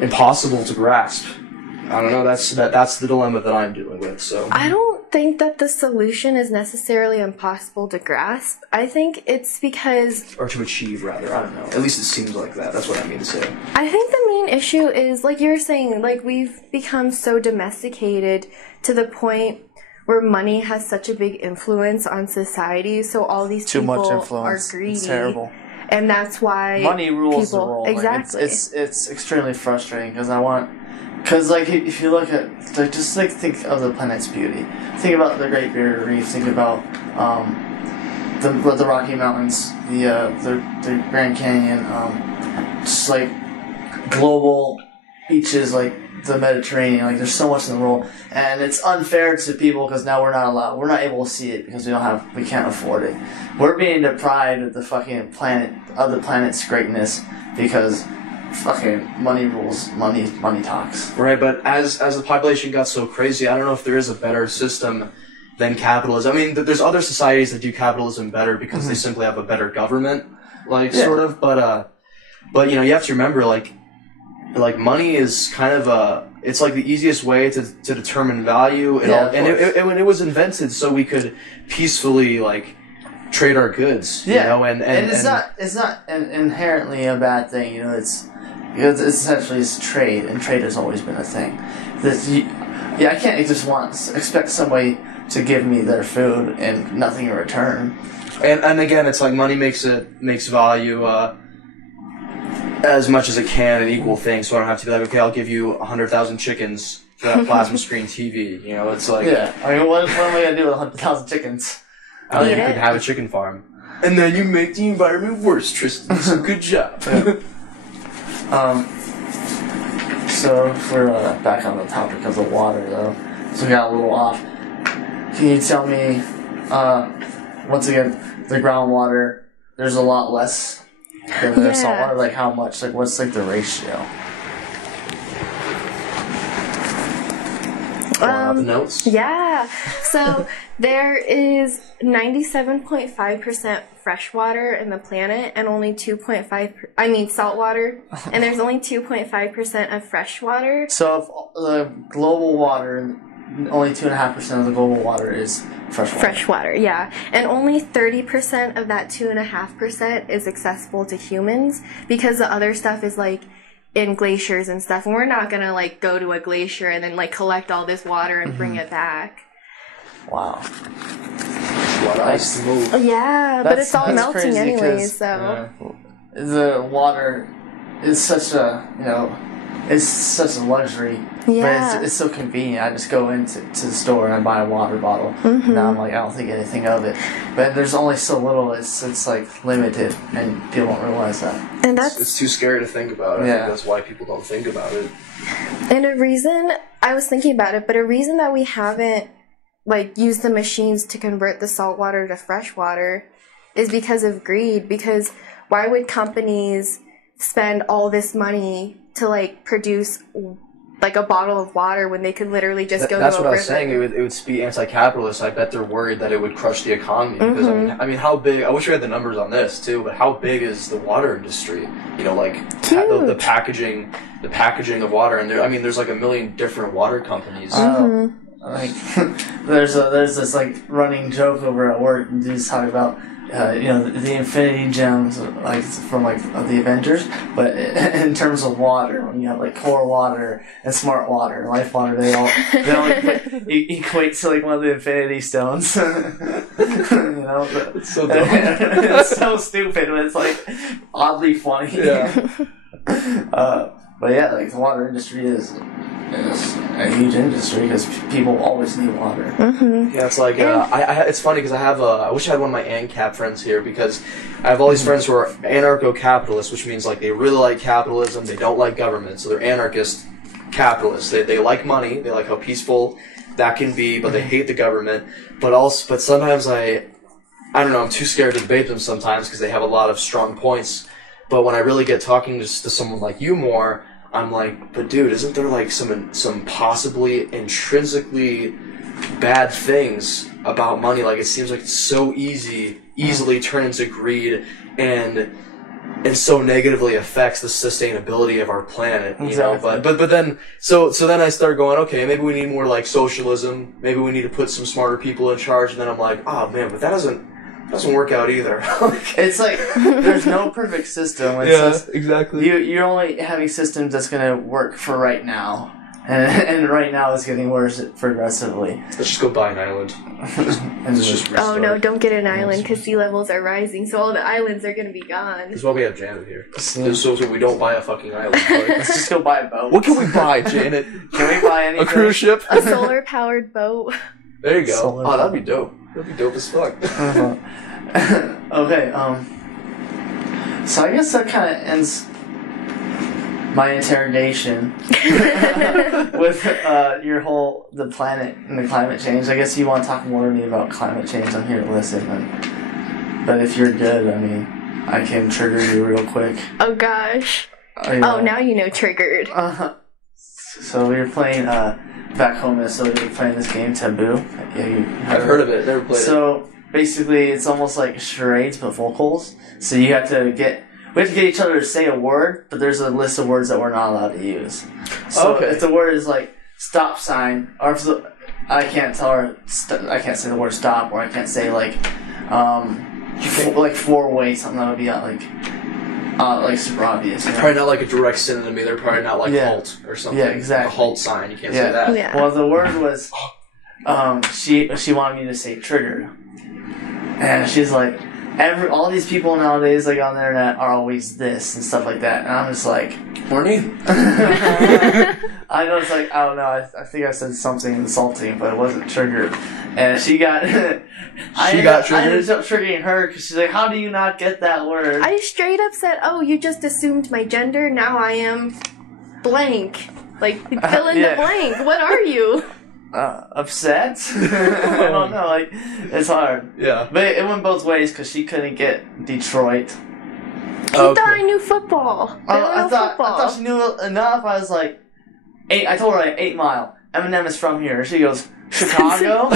impossible to grasp. I don't know. That's the dilemma that I'm dealing with. So I don't think that the solution is necessarily impossible to grasp. I think it's because, or to achieve rather. I don't know. At least it seems like that. That's what I mean to say. I think the main issue is, like you're saying, like we've become so domesticated to the point where money has such a big influence on society, so all these Too people much influence. are greedy. It's terrible. And that's why money rules people, the world. Exactly. Like, it's extremely frustrating because like if you look at, like, just like think of the planet's beauty. Think about the Great Barrier Reef. Think about the Rocky Mountains, the Grand Canyon, just like global beaches, like the Mediterranean. Like there's so much in the world, and it's unfair to people because now we're not able to see it because we can't afford it. We're being deprived of the fucking planet's greatness because fucking money rules. Money talks. Right, but as the population got so crazy, I don't know if there is a better system than capitalism. I mean, there's other societies that do capitalism better because they simply have a better government, like sort of. But you know, you have to remember, like money is kind of it's like the easiest way to determine value. And it was invented so we could peacefully like trade our goods. You know, and it's not inherently a bad thing. You know, it's essentially trade, and trade has always been a thing. I can't just expect somebody to give me their food and nothing in return. And again, it's like money makes value as much as it can an equal thing, so I don't have to be like, okay, I'll give you 100,000 chickens for that plasma screen TV. You know, it's like... Yeah, I mean, what am I going to do with 100,000 chickens? I mean, you could have a chicken farm. And then you make the environment worse, Tristen. So good job. So, if we're back on the topic of the water, though, so we got a little off. Can you tell me, once again, the groundwater, there's a lot less than there's saltwater? Like, how much? Like, what's, like, the ratio? The notes? Yeah. So there is 97.5% fresh water in the planet and only 2.5 saltwater, and there's only 2.5% of fresh water. So if the global water, only 2.5% of the global water is fresh water. Fresh water, yeah. And only 30% of that 2.5% is accessible to humans, because the other stuff is like in glaciers and stuff, and we're not gonna like go to a glacier and then like collect all this water and bring it back. Wow. A lot of ice to move. Yeah, but it's all melting anyways, so. The water is such a, it's such a luxury. Yeah. But it's so convenient. I just go into the store and I buy a water bottle. Now I'm like, I don't think anything of it. But there's only so little. It's like limited, and people don't realize that. And it's too scary to think about. I think that's why people don't think about it. And a reason, I was thinking about it, but a reason that we haven't like used the machines to convert the salt water to fresh water is because of greed. Because why would companies spend all this money to like produce like a bottle of water when they could literally just go That's to a what I was river. saying. It would be anti-capitalist. I bet they're worried that it would crush the economy. Because I mean, how big? I wish we had the numbers on this too. But how big is the water industry? You know, like the packaging of water. And there's like a million different water companies. Like there's this like running joke over at work. Dudes talk about the Infinity Gems, like from like the Avengers, but in terms of water, when you have like core water and smart water, life water, they all equate to like one of the Infinity Stones. It's so dumb. It's so stupid, but it's like oddly funny. Yeah. But yeah, like the water industry is a huge industry because people always need water. Yeah, it's like it's funny because I wish I had one of my ANCAP friends here because I have all these friends who are anarcho-capitalists, which means like they really like capitalism, they don't like government, so they're anarchist capitalists. They like money, they like how peaceful that can be, but they hate the government. But sometimes I don't know, I'm too scared to debate them sometimes because they have a lot of strong points. But when I really get talking to someone like you more, I'm like, but dude, isn't there like some possibly intrinsically bad things about money? Like it seems like it's so easily turn into greed and so negatively affects the sustainability of our planet, you know. But then so then I start going, okay, maybe we need more like socialism. Maybe we need to put some smarter people in charge. And then I'm like, oh man, but that doesn't work out either. It's like there's no perfect system. It's just, exactly. You're only having systems that's gonna work for right now, and right now it's getting worse progressively. Let's just go buy an island. Oh no! Don't get an island because sea levels are rising, so all the islands are gonna be gone. That's why we have Janet here. So we don't buy a fucking island. Let's just go buy a boat. What can we buy, Janet? Can we buy anything? A cruise ship? A solar-powered boat. There you go. That'd be dope. That'd be dope as fuck. Okay, so I guess that kind of ends my interrogation with the planet and the climate change. I guess you want to talk more to me about climate change. I'm here to listen. But if you're good, I mean, I can trigger you real quick. Oh gosh. Now you know triggered. So we were playing back home in Minnesota. We were playing this game, Taboo. I've heard of it. Never played it. So basically, it's almost like charades but vocals. So we have to get each other to say a word, but there's a list of words that we're not allowed to use. So if the word is like stop sign, or if I can't tell her, I can't say the word stop, or I can't say like four-way, something that would be like super obvious. You know? Probably not like a direct synonym either. Probably not like halt or something. Yeah, exactly. A halt sign. You can't say that. Yeah. Well, the word was she wanted me to say triggered, and she's like, all these people nowadays like on the internet are always this and stuff like that, and I'm just like, horny. I know it's like, I don't know. I think I said something insulting, but it wasn't triggered, and she got. I ended up triggering her because she's like, "How do you not get that word?" I straight up said, "Oh, you just assumed my gender. Now I am blank. Like fill in the blank. What are you?" Upset? I don't know. Like it's hard. Yeah, but it went both ways because she couldn't get Detroit. She thought I knew football. I thought she knew enough. I was like, I told her like 8 Mile. Eminem is from here. She goes, Chicago.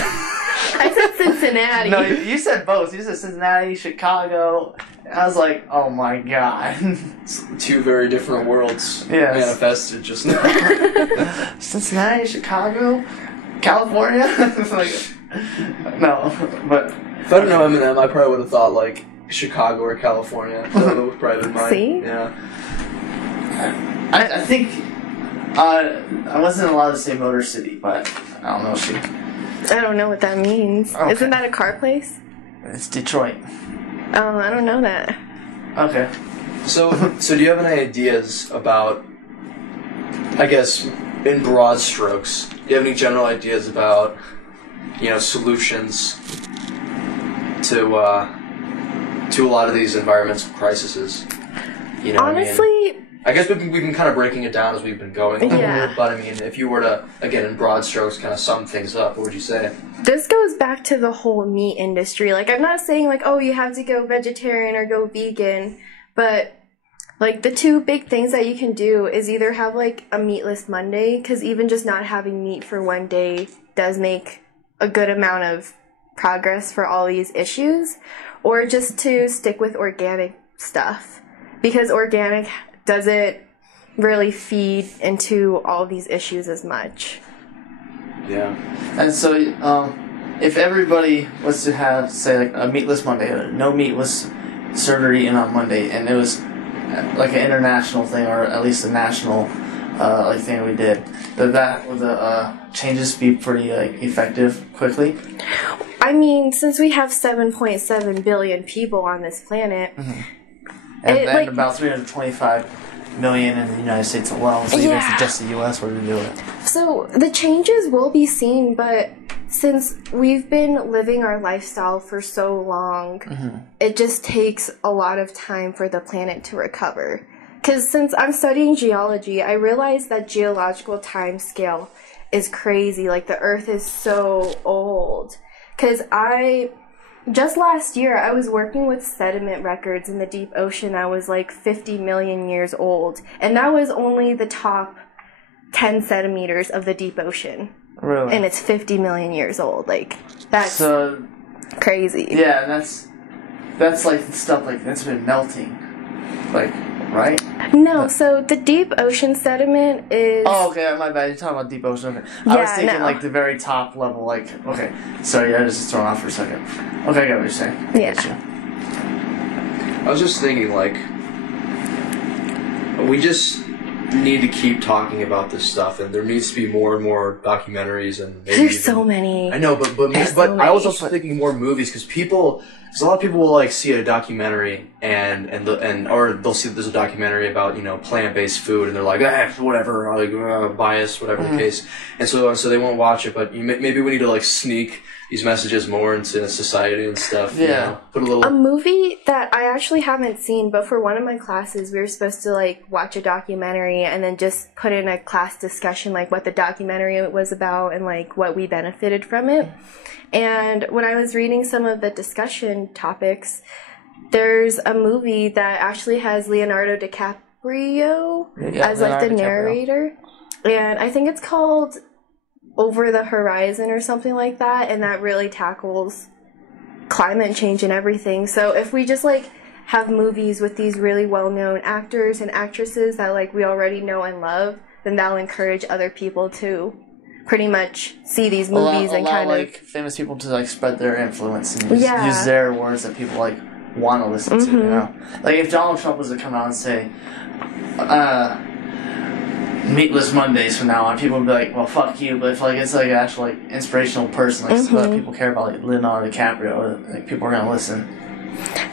I said Cincinnati. No, you said both. You said Cincinnati, Chicago. I was like, oh my god. It's two very different worlds manifested just now. Cincinnati, Chicago, California. Like, no, but if I didn't know Eminem, I probably would have thought like Chicago or California. That was probably been mine. See? Yeah. I think I wasn't allowed to say Motor City, but I don't know. I don't know what that means. Okay. Isn't that a car place? It's Detroit. Oh, I don't know that. Okay. So do you have any ideas about, I guess, in broad strokes, do you have any general ideas about, solutions to a lot of these environmental crises? Honestly, I guess we've been kind of breaking it down as we've been going. Yeah. But I mean, if you were to, again, in broad strokes, kind of sum things up, what would you say? this goes back to the whole meat industry. Like, I'm not saying, like, oh, you have to go vegetarian or go vegan, but Like, the two big things that you can do is either have, like, a meatless Monday, because even just not having meat for one day does make a good amount of progress for all these issues, or just to stick with organic stuff, because organic doesn't really feed into all these issues as much. Yeah. And so, if everybody was to have, say, like, a meatless Monday, no meat was served or eaten on Monday, and it was like an international thing, or at least a national like thing we did, would the changes be pretty like effective quickly? I mean, since we have 7.7 billion people on this planet, and about 325 million in the United States alone, so even if just the U.S. were to do it. So the changes will be seen, but since we've been living our lifestyle for so long, it just takes a lot of time for the planet to recover. Because since I'm studying geology, I realize that geological time scale is crazy. Like, the Earth is so old. Because just last year, I was working with sediment records in the deep ocean. I was like 50 million years old. And that was only the top 10 centimeters of the deep ocean. Really? And it's 50 million years old. Like, that's crazy. Yeah, that's like stuff like that's been melting. Like, right? No, so the deep ocean sediment is... Oh, okay, my bad. You're talking about deep ocean. Okay. I was thinking like the very top level, like, okay. Sorry, I was just thrown off for a second. Okay, I got what you're saying. I was just thinking, like, we just need to keep talking about this stuff, and there needs to be more and more documentaries, and maybe there's so many. I know, but I was also thinking more movies, because a lot of people will like see a documentary or they'll see that there's a documentary about plant-based food, and they're like whatever, or like biased, whatever the case, and so they won't watch it. But maybe we need to like sneak these messages more into society and stuff. Yeah. Put a movie that I actually haven't seen, but for one of my classes, we were supposed to like watch a documentary and then just put in a class discussion like what the documentary was about and like what we benefited from it. And when I was reading some of the discussion topics, there's a movie that actually has Leonardo DiCaprio as like the narrator. And I think it's called Over the Horizon or something like that, and that really tackles climate change and everything. So if we just like have movies with these really well-known actors and actresses that like we already know and love, then that'll encourage other people to pretty much see these movies and kind of like famous people to like spread their influence and use their words that people like want to listen to. Like if Donald Trump was to come out and say meatless Mondays from now on, people would be like, well, fuck you. But if like it's like an actual like inspirational person, like so that people care about, like Leonardo DiCaprio, like people are gonna listen.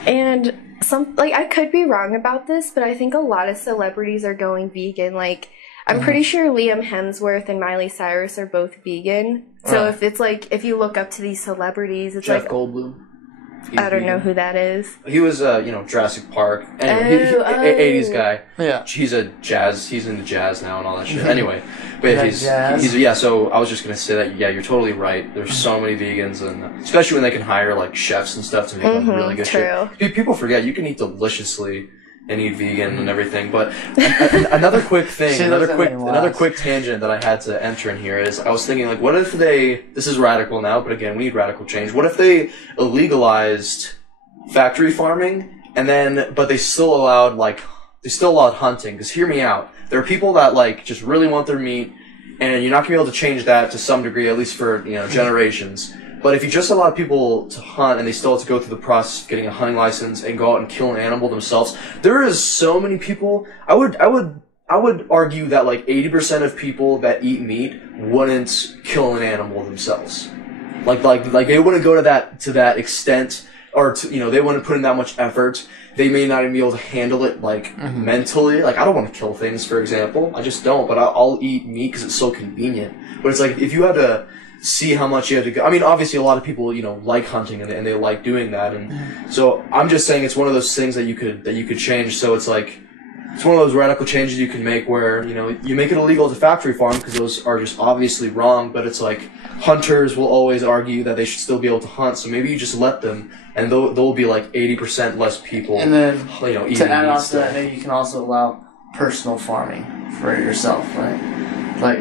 And I could be wrong about this, but I think a lot of celebrities are going vegan. Like, I'm pretty sure Liam Hemsworth and Miley Cyrus are both vegan. So if it's like, if you look up to these celebrities, it's Jeff like Goldblum. I don't know who that is. He was, Jurassic Park. Anyway, 80s guy. Yeah. He's into jazz now and all that shit. Anyway, but so I was just gonna say that, you're totally right. There's so many vegans, and especially when they can hire, like, chefs and stuff to make like, really good shit. People forget, you can eat deliciously and eat vegan and everything, but another quick thing, another quick tangent that I had to enter in here is I was thinking, like, what if this is radical now, but again, we need radical change. What if they illegalized factory farming but they still allowed hunting? Because hear me out, there are people that like just really want their meat, and you're not gonna be able to change that to some degree, at least for generations. But if you just allow people to hunt and they still have to go through the process of getting a hunting license and go out and kill an animal themselves, there is so many people. I would argue that like 80% of people that eat meat wouldn't kill an animal themselves. Like they wouldn't go to that extent, or they wouldn't put in that much effort. They may not even be able to handle it mentally. Like, I don't want to kill things, for example. I just don't. But I'll eat meat because it's so convenient. But it's like if you had to see how much you have to go. I mean, obviously, a lot of people, like hunting and they like doing that, and so I'm just saying it's one of those things that you could change. So it's like, it's one of those radical changes you can make where, you know, you make it illegal as a factory farm because those are just obviously wrong, but it's like hunters will always argue that they should still be able to hunt, so maybe you just let them, and there'll be like 80% less people, And then, you know, eating to add meat on to stuff. that, maybe you can also allow personal farming for yourself, right? Like,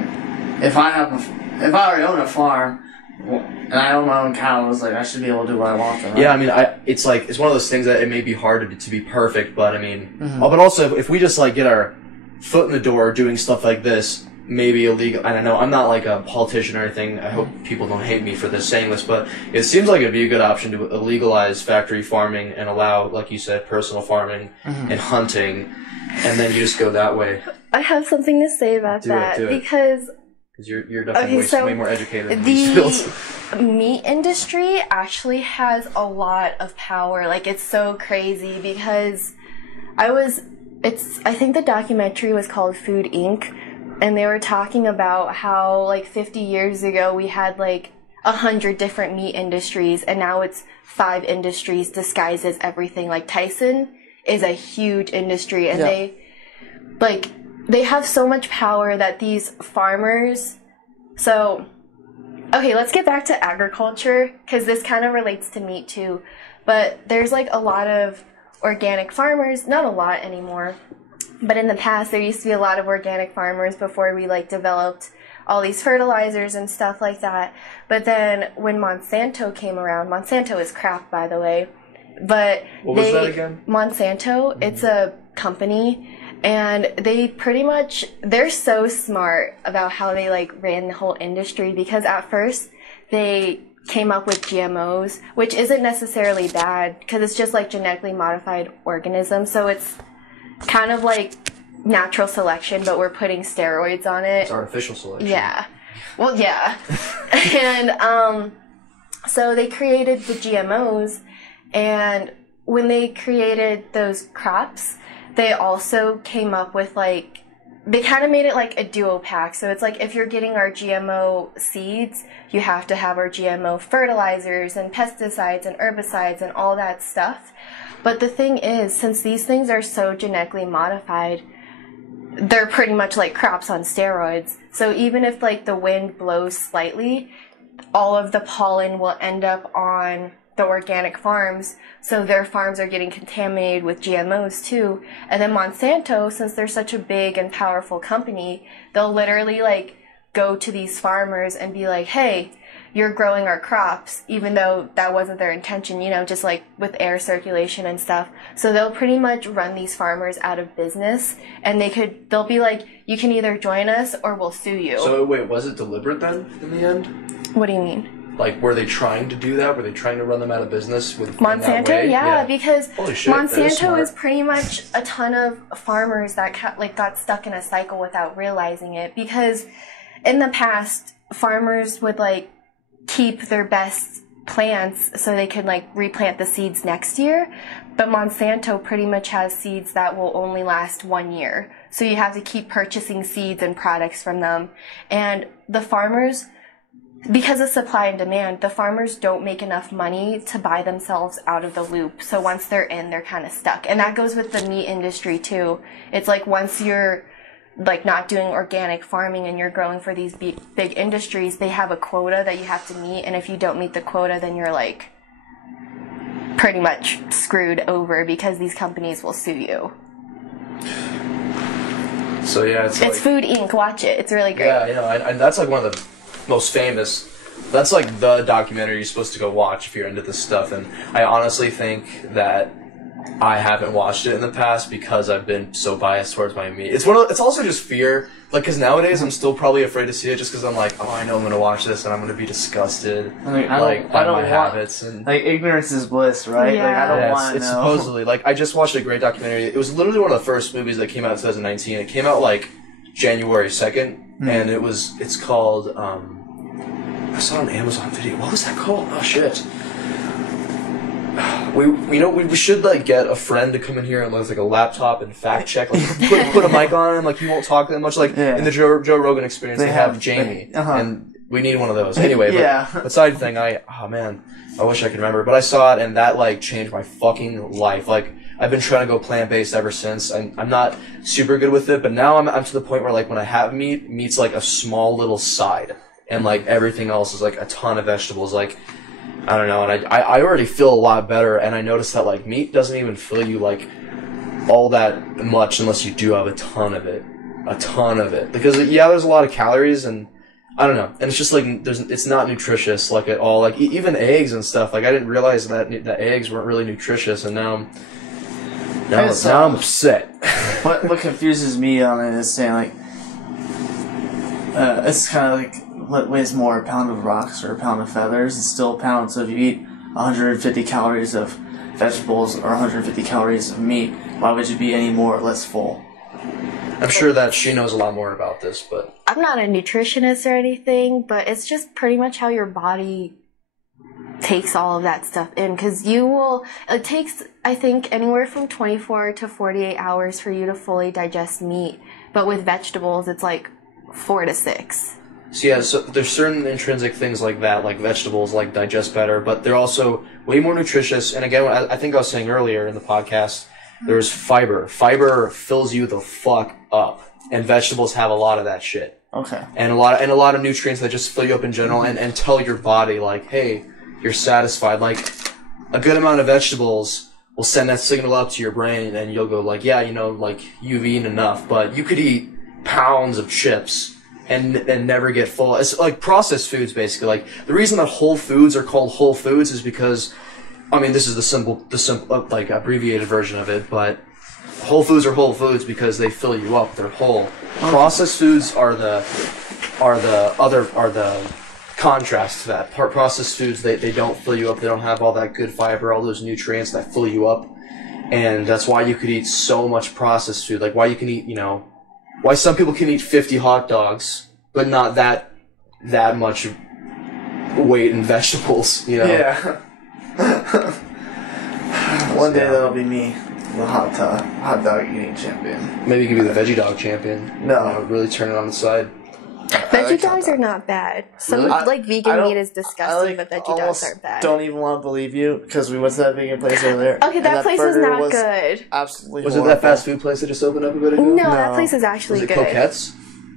if I already own a farm, and I own my own cows, like, I should be able to do what I want them, right? Yeah, I mean, it's like, it's one of those things that it may be hard to be perfect, but I mean, Mm-hmm. oh, but also, if we just like get our foot in the door doing stuff like this, maybe illegal, I don't know, I'm not like a politician or anything, I hope people don't hate me for this saying this, but it seems like it'd be a good option to legalize factory farming and allow, like you said, personal farming and hunting, and then you just go that way. I have something to say about Do it. because Because you're definitely way more educated in the these fields. meat industry actually has a lot of power. Like, it's so crazy because I think the documentary was called Food Inc. And they were talking about how, like, 50 years ago we had, like, 100 different meat industries, and now it's 5 industries disguised as everything. Like, Tyson is a huge industry, and they have so much power that these farmers... So, okay, let's get back to agriculture, because this kind of relates to meat too. But there's, like, a lot of organic farmers, not a lot anymore, but in the past there used to be a lot of organic farmers before we, like, developed all these fertilizers and stuff like that. But then when Monsanto came around, Monsanto is crap, by the way, but What was that again? Monsanto, it's a company, and they're so smart about how they, like, ran the whole industry, because at first they came up with GMOs, which isn't necessarily bad because it's just, like, genetically modified organisms, so it's kind of like natural selection, but we're putting steroids on it. It's artificial selection. Yeah. Well, yeah. And so they created the GMOs, and when they created those crops, they also came up with, like, they kind of made it like a duo pack. So it's like, if you're getting our GMO seeds, you have to have our GMO fertilizers and pesticides and herbicides and all that stuff. But the thing is, since these things are so genetically modified, they're pretty much like crops on steroids. So even if, like, the wind blows slightly, all of the pollen will end up on the organic farms, so their farms are getting contaminated with GMOs too. And then Monsanto, since they're such a big and powerful company, they'll literally, like, go to these farmers and be like, hey, you're growing our crops, even though that wasn't their intention, you know, just like with air circulation and stuff. So they'll pretty much run these farmers out of business, and they'll be like, you can either join us or we'll sue you. So wait, was it deliberate then in the end? What do you mean? Like, were they trying to do that? Were they trying to run them out of business with Monsanto? Yeah, because Holy shit, that is Monsanto smart. is pretty much a ton of farmers that got stuck in a cycle without realizing it. Because in the past, farmers would, like, keep their best plants so they could, like, replant the seeds next year. But Monsanto pretty much has seeds that will only last 1 year. So you have to keep purchasing seeds and products from them. And the farmers, because of supply and demand, the farmers don't make enough money to buy themselves out of the loop. So once they're in, they're kind of stuck. And that goes with the meat industry too. It's like, once you're, like, not doing organic farming and you're growing for these big industries, they have a quota that you have to meet. And if you don't meet the quota, then you're, like, pretty much screwed over, because these companies will sue you. So yeah, it's like, Food Inc. Watch it. It's really great. yeah, you know, and that's like one of the most famous. That's like the documentary you're supposed to go watch if you're into this stuff. And I honestly think that I haven't watched it in the past because I've been so biased towards my meat. It's also just fear, like, because nowadays I'm still probably afraid to see it just because I'm like, oh, I know I'm gonna watch this and I'm gonna be disgusted, I by don't my want, habits and. like, ignorance is bliss, right? Yeah. Like, I don't Yes, want to it's know. supposedly, like, I just watched a great documentary. It was literally one of the first movies that came out in 2019. It came out, like, January 2nd, and it's called, I saw it on Amazon Video. What was that called? Oh, shit. We should, like, get a friend to come in here and with, like, a laptop and fact check, like, put a mic on him, like, he won't talk that much, like, in the Joe Rogan Experience, they have Jamie, and we need one of those. Anyway, Yeah. but side thing, oh man, I wish I could remember, but I saw it, and that, like, changed my fucking life. Like, I've been trying to go plant-based ever since. I'm not super good with it, but now I'm to the point where, like, when I have meat's like a small little side, and like everything else is like a ton of vegetables. Like, I don't know, and I already feel a lot better, and I noticed that like meat doesn't even fill you like all that much unless you do have a ton of it, because there's a lot of calories, and I don't know, and it's just like it's not nutritious like at all. Like even eggs and stuff. Like I didn't realize that eggs weren't really nutritious, and now I'm upset. What confuses me on it is saying like it's kind of like what weighs more, a pound of rocks or a pound of feathers? It's still a pound. So if you eat 150 calories of vegetables or 150 calories of meat, why would you be any more or less full? I'm sure that she knows a lot more about this, but I'm not a nutritionist or anything, but it's just pretty much how your body takes all of that stuff in, because it takes, I think, anywhere from 24 to 48 hours for you to fully digest meat, but with vegetables it's like 4 to 6. So there's certain intrinsic things like that, like vegetables, like digest better, but they're also way more nutritious. And again, I think I was saying earlier in the podcast, there's fiber. Fiber fills you the fuck up, and vegetables have a lot of that shit. Okay. And a lot of nutrients that just fill you up in general, and tell your body like, hey, you're satisfied. Like a good amount of vegetables will send that signal up to your brain, and you'll go like, yeah, like you've eaten enough. But you could eat pounds of chips and never get full. It's like processed foods, basically. Like the reason that whole foods are called whole foods is because, I mean, this is the simple like abbreviated version of it, but whole foods are whole foods because they fill you up. They're whole. Processed foods are the contrast to that. Processed foods, they don't fill you up. They don't have all that good fiber, all those nutrients that fill you up, and that's why you could eat so much processed food. Like why you can eat, why some people can eat 50 hot dogs, but not that much weight in vegetables, Yeah. One day that'll be me, the hot dog eating champion. Maybe you could be the veggie dog champion. No. Really turn it on the side. Veggie dogs are not bad. Some like vegan meat is disgusting, but veggie dogs aren't bad. Don't even want to believe you because we went to that vegan place earlier. Okay, that place was not good. Absolutely. Was it that fast food place that just opened up a bit ago? No, that place is actually good. Was it Coquettes?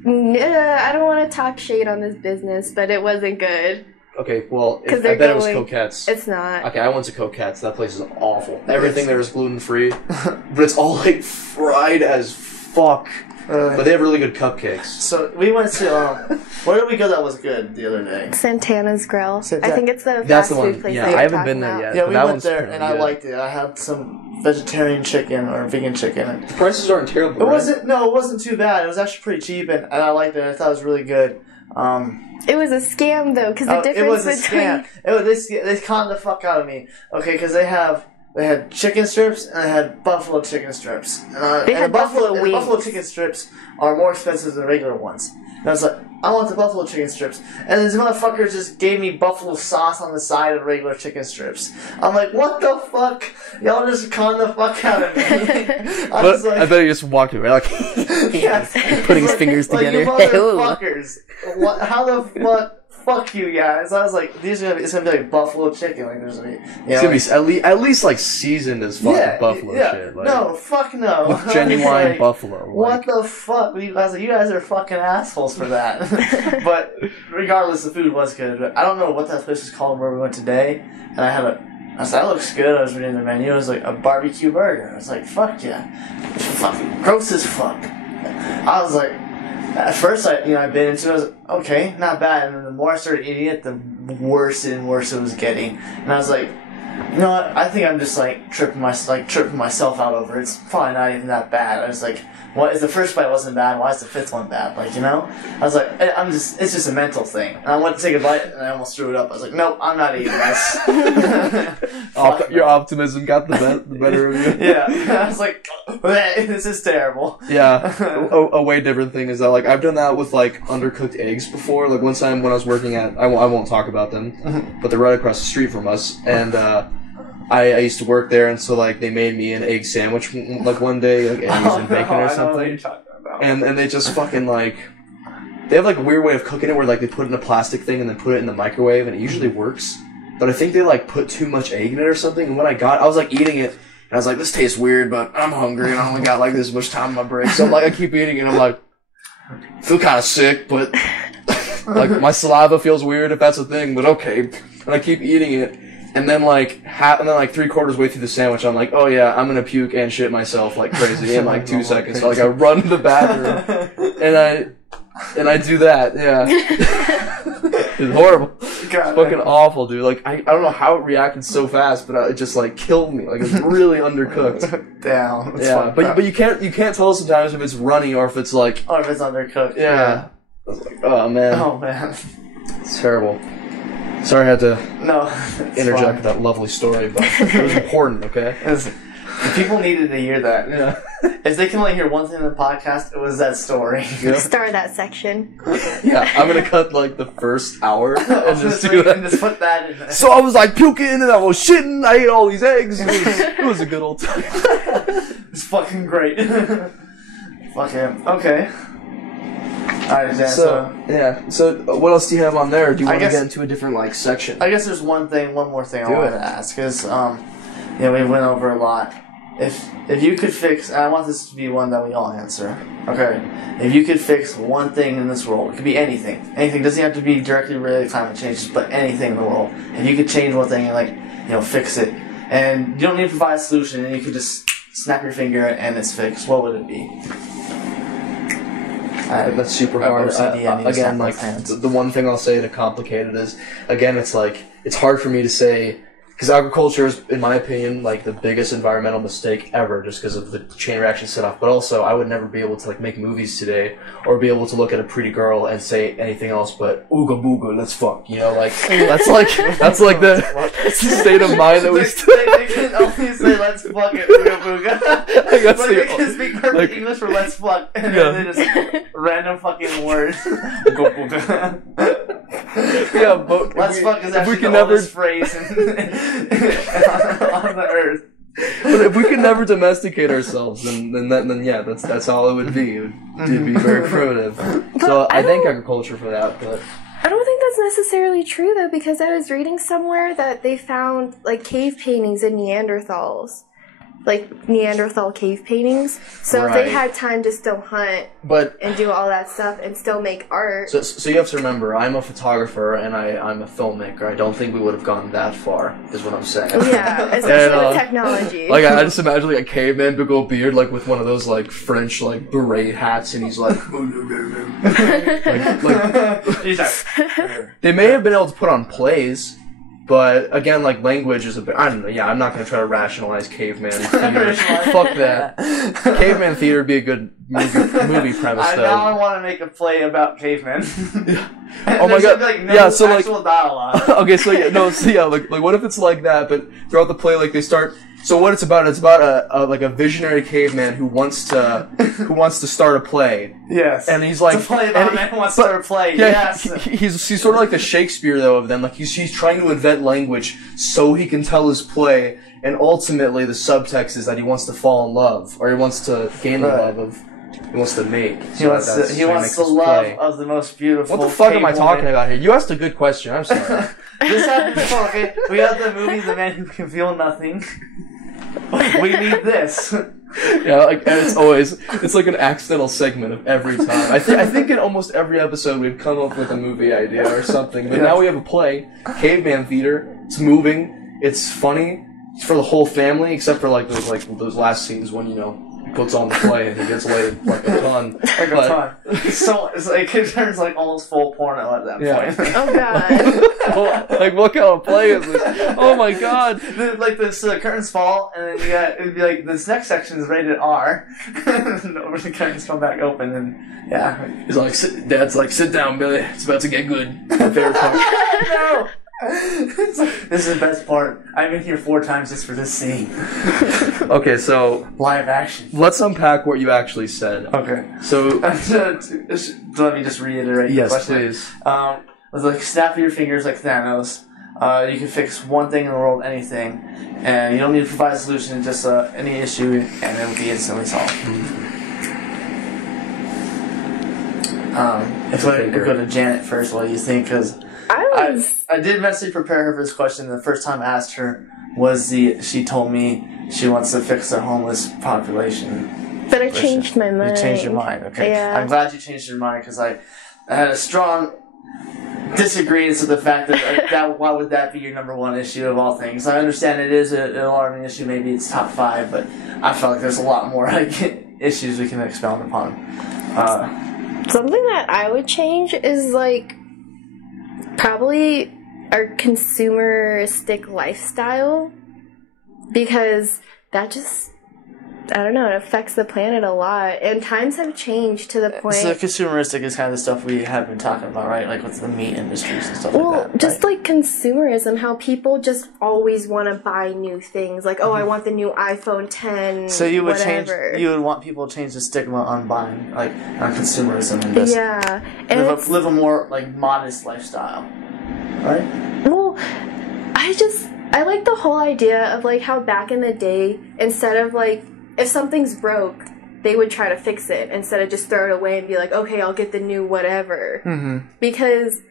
I don't want to talk shade on this business, but it wasn't good. Okay, well, I bet it was Coquettes. It's not. Okay, I went to Coquettes. That place is awful. Everything there is gluten-free, but it's all, like, fried as fuck. But they have really good cupcakes. So we went to, where did we go that was good the other day? Santana's Grill. I think it's the fast food place that I haven't been there yet. Yeah, we went there and I liked it. I had some vegetarian chicken or vegan chicken. The prices aren't terrible, it wasn't too bad. It was actually pretty cheap and I liked it. I thought it was really good. It was a scam though, because the difference between... They conned the fuck out of me. Okay, because they had chicken strips and they had buffalo chicken strips. They had buffalo wings. The buffalo chicken strips are more expensive than regular ones. And I was like, I want the buffalo chicken strips. And this motherfucker just gave me buffalo sauce on the side of regular chicken strips. I'm like, what the fuck? Y'all just conned the fuck out of me. I bet he just walked away like, putting his fingers together. You motherfuckers. How the fuck? Fuck you guys! I was like, it's gonna be like buffalo chicken. Like there's it's gonna be at least like seasoned as fucking buffalo shit. Like, no, fuck no. With genuine buffalo. What the fuck? You guys are fucking assholes for that. But regardless, the food was good. But I don't know what that place was called where we went today. And I said, that looks good. I was reading the menu. It was like a barbecue burger. I was like, fuck yeah. It's fucking gross as fuck. I was like, at first, I bit into it. I was like, okay, not bad. And then the more I started eating it, the worse and worse it was getting. And I was like, you know what? I think I'm just like tripping myself out over it. It's probably not even that bad. I was like, what if the first bite wasn't bad? Why is the fifth one bad? Like, I was like, it's just a mental thing. And I went to take a bite and I almost threw it up. I was like, nope, I'm not eating this. Your optimism got the better of you. Yeah, I was like, this is terrible. Yeah, a way different thing is that like I've done that with like undercooked eggs before. Like one time when I was working at, I won't talk about them, but they're right across the street from us, and I used to work there, and so like they made me an egg sandwich like one day, like eggs and bacon or something, and they just fucking like they have like a weird way of cooking it where like they put it in a plastic thing and then put it in the microwave, and it usually works, but I think they like put too much egg in it or something. And when I was like eating it, and I was like, this tastes weird, but I'm hungry and I only got like this much time on my break. So I'm like, I keep eating it. I'm like, I feel kind of sick, but like my saliva feels weird if that's a thing, but okay. And I keep eating it. And then like 3/4 way through the sandwich, I'm like, oh yeah, I'm gonna puke and shit myself like crazy in like 2 seconds. So like I run to the bathroom and I do that. Yeah, it's horrible. It's fucking awful, dude. Like I don't know how it reacted so fast, but it just like killed me. Like it's really undercooked. Damn. Yeah, but you can't tell sometimes if it's runny or if it's like or if it's undercooked. Yeah. I was like, oh man. Oh man. It's terrible. Sorry I had to fine. interject that lovely story, but it was important, okay? People needed to hear that. Yeah. If they can only hear one thing in the podcast, it was that story. Yeah. Star that section. Yeah, I'm gonna cut like the first hour and just do that. And just put that in there. So I was like puking and I was shitting, I ate all these eggs. It was a good old time. It's fucking great. Fucking, okay. Alright, Dan, So what else do you have on there? Do you want to guess- get into a different like section? I guess there's one more thing I wanted to ask, because we went over a lot. If you could fix, and I want this to be one that we all answer. Okay, if you could fix one thing in this world, it could be anything. Anything doesn't have to be directly related to climate change, but anything in the world. If you could change one thing and fix it, and you don't need to provide a solution, and you could just snap your finger and it's fixed, what would it be? That's super hard. Again, like the one thing I'll say to complicate it is, again, it's like it's hard for me to say because agriculture is, in my opinion, like the biggest environmental mistake ever, just because of the chain reaction set off. But also, I would never be able to like make movies today or be able to look at a pretty girl and say anything else but ooga booga, let's fuck. You know, like that's the state of mind that we. They can only say let's fuck it, ooga booga. But they can speak perfect English for let's fuck, and then they just random fucking words. Ooga booga. Yeah, but let's fuck is actually the oldest phrase on the earth. But if we could never domesticate ourselves, then yeah, that's all it would be. It'd be very primitive. So I thank agriculture for that, but I don't think that's necessarily true though, because I was reading somewhere that they found like cave paintings in Neanderthals. Like Neanderthal cave paintings. So if they had time to still hunt and do all that stuff and still make art. So you have to remember, I'm a photographer and I'm a filmmaker. I don't think we would have gone that far, is what I'm saying. Yeah, especially with technology. Like I just imagine like a caveman, big old beard, like with one of those like French like beret hats, and he's like, they may have been able to put on plays. But again, like language is a bit. I don't know. Yeah, I'm not gonna try to rationalize caveman theater. Fuck that. Caveman theater would be a good movie premise. Though. Now I want to make a play about cavemen. Oh my god! Like, no actual dialogue. Okay, so like what if it's like that? But throughout the play, like they start. So what it's about a visionary caveman who wants to start a play. Yes. And he's like, it's a play about a man who wants to start a play. Yeah, yes. He's sort of like the Shakespeare though of them. Like he's trying to invent language so he can tell his play, and ultimately the subtext is that he wants to fall in love, or he wants to gain the love of. He wants to make. He wants the love of the most beautiful. What the fuck am I talking about here? You asked a good question. I'm sorry. This happened before. Okay, we have the movie The Man Who Can Feel Nothing. We need this. Yeah, like and it's like an accidental segment of every time. I think in almost every episode we've come up with a movie idea or something. But now we have a play, caveman theater. It's moving. It's funny. It's for the whole family, except for like those last scenes when he puts on the play and he gets laid like a ton. Like a ton. So it's like it turns like almost full porno at that point. Oh god. Like what kind of play is this? Oh my god. The curtains fall and then it'd be like this next section is rated R. And over the curtains come back open and yeah. He's like Dad's like, sit down, Billy. It's about to get good. My favorite part. No. This is the best part. I've been here 4 times just for this scene. Okay, so live action. Let's unpack what you actually said. Okay. So let me just reiterate. Yes, the question. please. With like snap your fingers like Thanos. You can fix one thing in the world, anything, and you don't need to provide a solution. Just any issue, and it will be instantly solved. If I go to Janet first, what do you think? Because I did mentally prepare her for this question. The first time I asked her she told me she wants to fix the homeless population. But I changed my mind. You changed your mind, okay. Yeah. I'm glad you changed your mind, because I had a strong disagreement with the fact that why would that be your number one issue of all things. I understand it is an alarming issue, maybe it's top 5, but I feel like there's a lot more issues we can expound upon. Something that I would change is, like, probably our consumeristic lifestyle, because that just, I don't know, it affects the planet a lot, and times have changed to the point... So consumeristic is kind of the stuff we have been talking about, right? Like with the meat industries and stuff like that. Well, just like consumerism, how people just always want to buy new things. Like, oh, I want the new iPhone 10, so you would whatever. you would want people to change the stigma on buying, like, on consumerism, and just and live a more, like, modest lifestyle, right? Well, I like the whole idea of, like, how back in the day, instead of, like, if something's broke, they would try to fix it instead of just throw it away and be like, okay, I'll get the new whatever. Mm-hmm. Because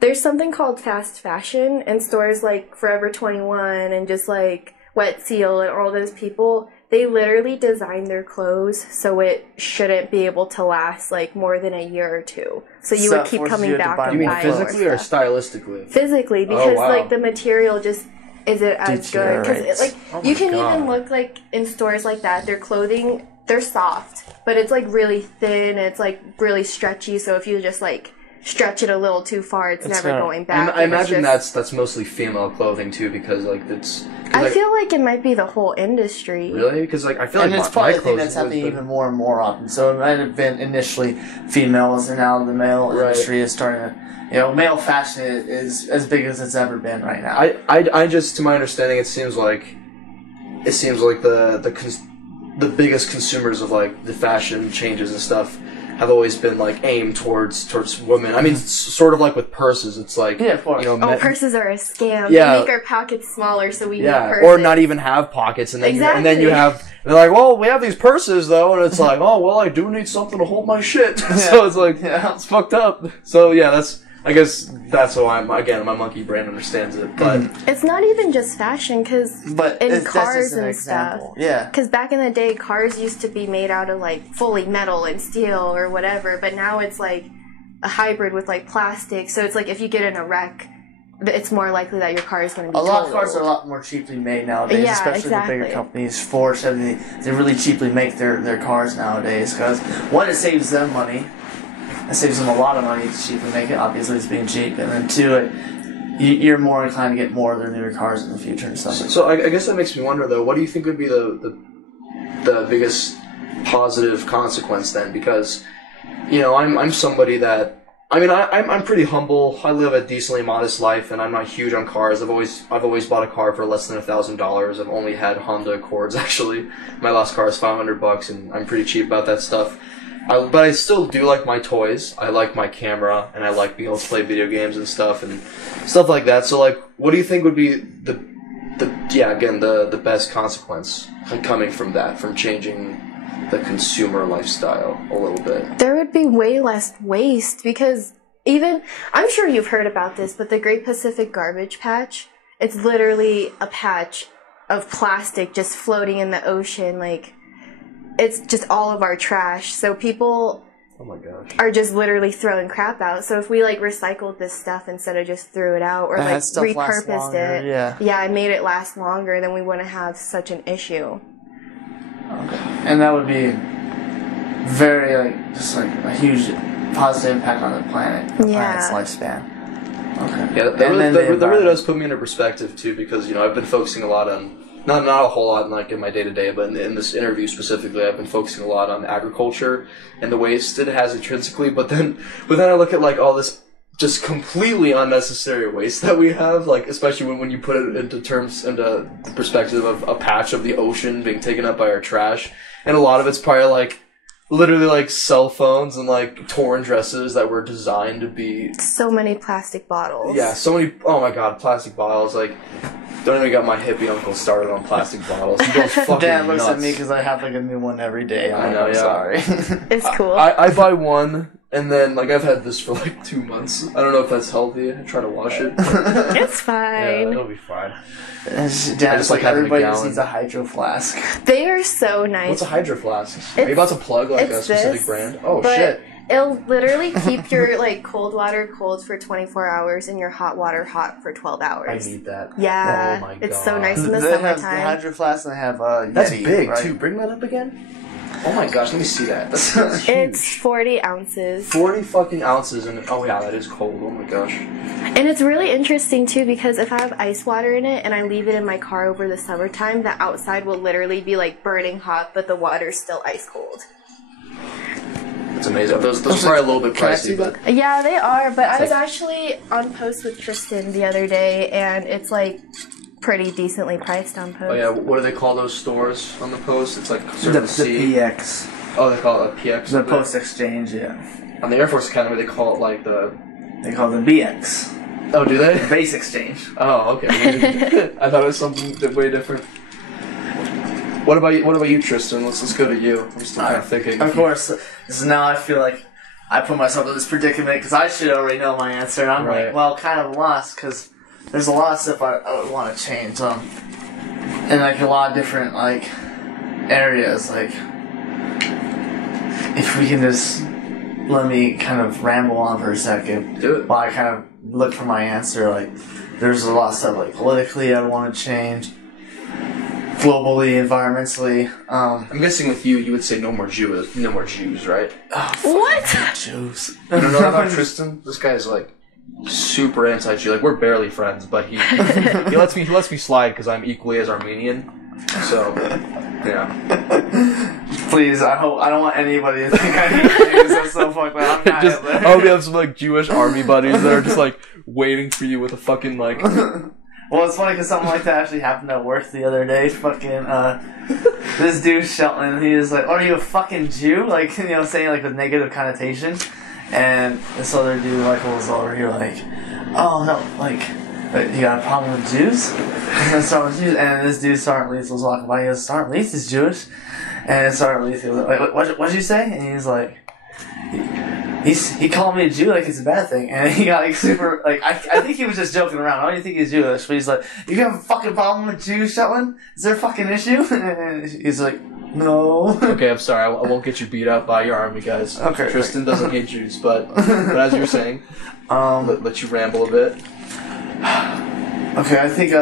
there's something called fast fashion, and stores like Forever 21 and just like Wet Seal and all those people, they literally design their clothes so it shouldn't be able to last like more than a year or two. So you would keep coming back and buying. You mean more physically or stuff. stylistically? Physically, because wow. like the material just isn't as good. Because like you can even look like in stores like that, their clothing, they're soft, but it's like really thin. It's like really stretchy. So if you just like stretch it a little too far, it's never going back. I imagine that's mostly female clothing too, because like it's. I feel like it might be the whole industry. Really? Because like I feel and like it's probably my a thing that's happening even more and more often. So it might have been initially females, and now the male industry is starting to. You know, male fashion is as big as it's ever been right now. I just, to my understanding, it seems like the biggest consumers of like the fashion changes and stuff have always been like aimed towards women. I mean, sort of like with purses. It's like, yeah, of course. You know, purses are a scam. Yeah. They make our pockets smaller so we need purses. Or not even have pockets, and then they're like, well, we have these purses though, and it's like, oh, well, I do need something to hold my shit. So it's like, it's fucked up. So yeah, I guess that's how my monkey brain understands it. But it's not even just fashion, because in cars and stuff. Yeah. Because back in the day, cars used to be made out of like fully metal and steel or whatever, but now it's like a hybrid with like plastic. So it's like if you get in a wreck, it's more likely that your car is going to be totaled. A lot of cars are a lot more cheaply made nowadays, especially the bigger companies. Ford, Chevy, they really cheaply make their cars nowadays, because one, it saves them money. It saves them a lot of money to cheaply make it. Obviously, it's being cheap, and then two, you're more inclined to get more of their newer cars in the future and stuff. So I guess that makes me wonder though. What do you think would be the biggest positive consequence then? Because I'm somebody that I'm pretty humble. I live a decently modest life, and I'm not huge on cars. I've always bought a car for less than $1,000. I've only had Honda Accords actually. My last car is $500, and I'm pretty cheap about that stuff. But I still do like my toys. I like my camera, and I like being able to play video games and stuff like that. So, like, what do you think would be the best consequence coming from that, from changing the consumer lifestyle a little bit? There would be way less waste, because I'm sure you've heard about this, but the Great Pacific Garbage Patch, it's literally a patch of plastic just floating in the ocean, like. It's just all of our trash. So people are just literally throwing crap out. So if we like recycled this stuff instead of just threw it out, or like repurposed it, I made it last longer, then we wouldn't have such an issue. Okay. And that would be very just a huge positive impact on the planet, planet's lifespan. Okay. Yeah, that really does put me into perspective too, because I've been focusing a lot on. Not a whole lot like in my day-to-day, but in this interview specifically, I've been focusing a lot on agriculture and the waste it has intrinsically, but then I look at like all this just completely unnecessary waste that we have, like especially when you put it into the perspective of a patch of the ocean being taken up by our trash, and a lot of it's probably like literally like cell phones and like torn dresses that were designed to be so many plastic bottles. Yeah, so many. Oh my god, plastic bottles! Like, don't even got my hippie uncle started on plastic bottles. He goes fucking Dad looks nuts. at me because I have like a new one every day. I know, I'm sorry. It's cool. I buy one And then, like, I've had this for, like, 2 months. I don't know if that's healthy. I try to wash it. It's fine. Yeah, it'll be fine. Just like everybody just needs a hydro flask. They are so nice. What's a hydro flask? Are you about to plug, like, a specific brand? Oh, shit. It'll literally keep your, like, cold water cold for 24 hours and your hot water hot for 12 hours. I need that. Yeah. Oh, my God. It's so nice in the They have the summertime. hydro flask and they have That's Yeti, big, right? too. Bring that up again. Oh my gosh, let me see that. That's huge. It's 40 ounces. 40 fucking ounces, and oh yeah, that is cold. Oh my gosh. And it's really interesting too because if I have ice water in it and I leave it in my car over the summertime, the outside will literally be like burning hot, but the water's still ice cold. That's amazing. Those are probably a little bit pricey, but Yeah, they are. But I was actually on post with Tristen the other day, and it's like pretty decently priced on post. oh yeah, what do they call those stores on the post? It's like The Circle C. PX. Oh, they call it a PX. The Post Exchange, yeah. On the Air Force Academy, they call it like the. They call it the BX. Oh, do they? The Base Exchange. Oh, okay. I thought it was something way different. What about you, Tristen? Let's go to you. I'm still kind of thinking. Of course. So now I feel like I put myself in this predicament because I should already know my answer, and I'm like, well, kind of lost because there's a lot of stuff I would want to change. In like a lot of different like areas. Like, if we can just let me kind of ramble on for a second, Do it. while I kind of look for my answer. Like, there's a lot of stuff like politically I want to change. Globally, environmentally. I'm guessing with you would say no more Jews, right? What? Jews. You don't know about Tristen? This guy's like super anti-Jew. Like, we're barely friends, but he lets me slide because I'm equally as Armenian. So, yeah. Please, I don't want anybody to think I hate Jews. That's so fucked up. I'm not Just, Hitler. I hope you have some like Jewish army buddies that are just like waiting for you with a fucking like. Well, it's funny because something like that actually happened at work the other day. Fucking, this dude Shelton, he was like, "Oh, are you a fucking Jew?" Like, saying like with negative connotation. And this other dude, Michael, was over here like, "Oh no, like, you got a problem with Jews?" And this dude Sergeant Leith was walking by. He goes, "Sergeant Leith is Jewish," and Sergeant Leith was like, "What'd you say?" And he's like, He called me a Jew like it's a bad thing, and he got like super like I think he was just joking around. I don't even think he's Jewish, but he's like, "You have a fucking problem with Jews, Shetland? Is there a fucking issue?" And he's like, "No." Okay, I'm sorry. I won't get you beat up by your army guys. Okay. Tristan doesn't hate Jews, but as you were saying, let you ramble a bit. Okay, I think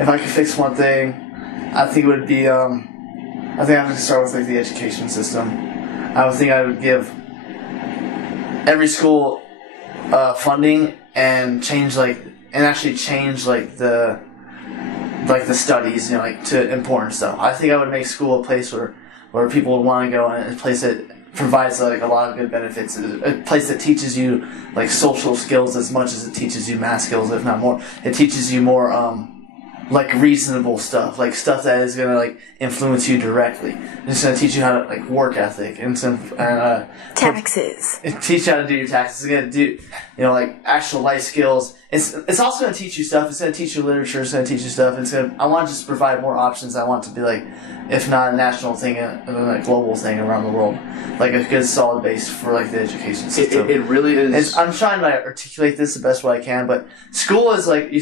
if I could fix one thing, I think it would be I think I would start with like the education system. I would think I would give every school funding and actually change the studies, like to important stuff. I think I would make school a place where people would want to go, and a place that provides like a lot of good benefits, a place that teaches you like social skills as much as it teaches you math skills, if not more. It teaches you more like reasonable stuff, like stuff that is gonna like influence you directly. It's gonna teach you how to like work ethic and taxes. Teach you how to do your taxes. It's gonna do like actual life skills. It's also gonna teach you stuff. It's gonna teach you literature. It's gonna teach you stuff. I want to just provide more options. I want it to be like, if not a national thing, a global thing around the world, like a good solid base for like the education system. It really is. I'm trying to articulate this the best way I can, but school is like you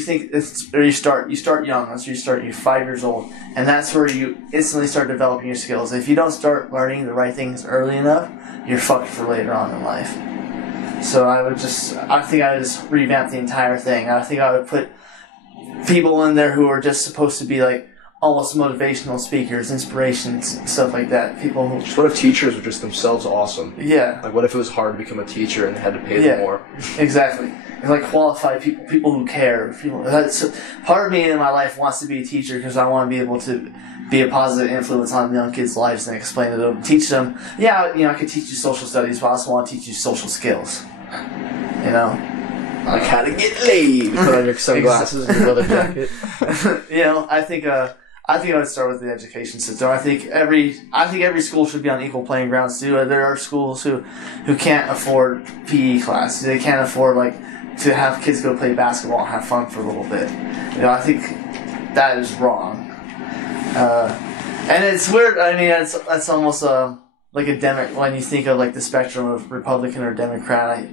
start young. That's where you start. You're 5 years old, and that's where you instantly start developing your skills. If you don't start learning the right things early enough, you're fucked for later on in life. So I think I would just revamp the entire thing. I think I would put people in there who are just supposed to be like almost motivational speakers, inspirations, stuff like that. People who... What if teachers were just themselves awesome? Yeah. Like, what if it was hard to become a teacher and they had to pay them more? Exactly. And like qualified people who care. Part of me in my life wants to be a teacher because I want to be able to be a positive influence on young kids' lives and explain to them, teach them. Yeah, I could teach you social studies, but I also want to teach you social skills. Like how to get laid. Put on your sunglasses and your leather jacket. I think I would start with the education system. I think every school should be on equal playing grounds too. There are schools who can't afford PE classes. They can't afford to have kids go play basketball and have fun for a little bit. I think that is wrong. And it's weird. I mean, that's almost like when you think of like the spectrum of Republican or Democrat,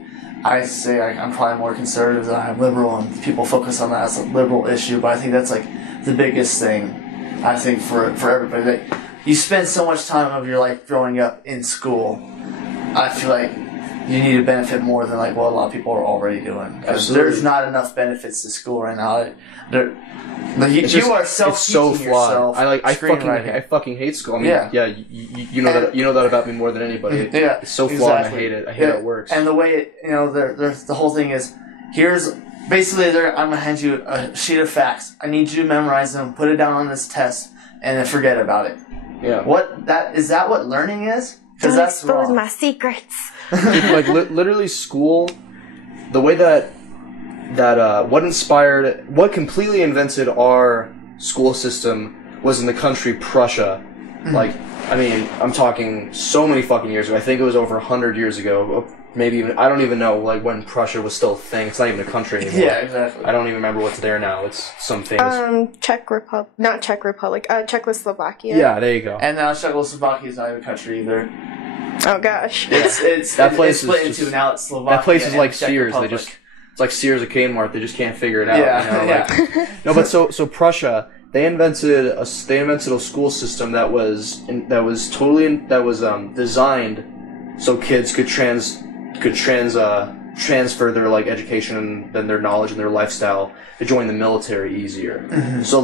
I say I'm probably more conservative than I'm liberal, and people focus on that as a liberal issue. But I think that's like the biggest thing. I think for everybody, that you spend so much time of your life growing up in school. I feel like you need to benefit more than like what a lot of people are already doing. Because there's not enough benefits to school right now. You are self-teaching yourself. I fucking hate school. I mean, you know that about me more than anybody. Yeah, it's so flawed. And I hate it. I hate how it works. And the way the whole thing is, here's basically I'm gonna hand you a sheet of facts. I need you to memorize them, put it down on this test, and then forget about it. Yeah. Is that what learning is? Because that's wrong. Expose my secrets. Like literally, school, the way what completely invented our school system was in the country Prussia. Like, I mean, I'm talking so many fucking years ago. I think it was over 100 years ago. Maybe even, I don't even know, like, when Prussia was still a thing. It's not even a country anymore. Yeah, exactly. I don't even remember what's there now. It's some famous... Not Czech Republic. Czechoslovakia. Yeah, there you go. And now Czechoslovakia is not even a country either. Oh gosh. It's that place it's split is into now it's Slovakia. That place is like Czech Sears. Republic. It's like Sears or Kmart. They just can't figure it out. Yeah, you know? Like, no, but so Prussia, they invented a school system that was designed so kids could transfer their like education and then their knowledge and their lifestyle to join the military easier. Mm-hmm. So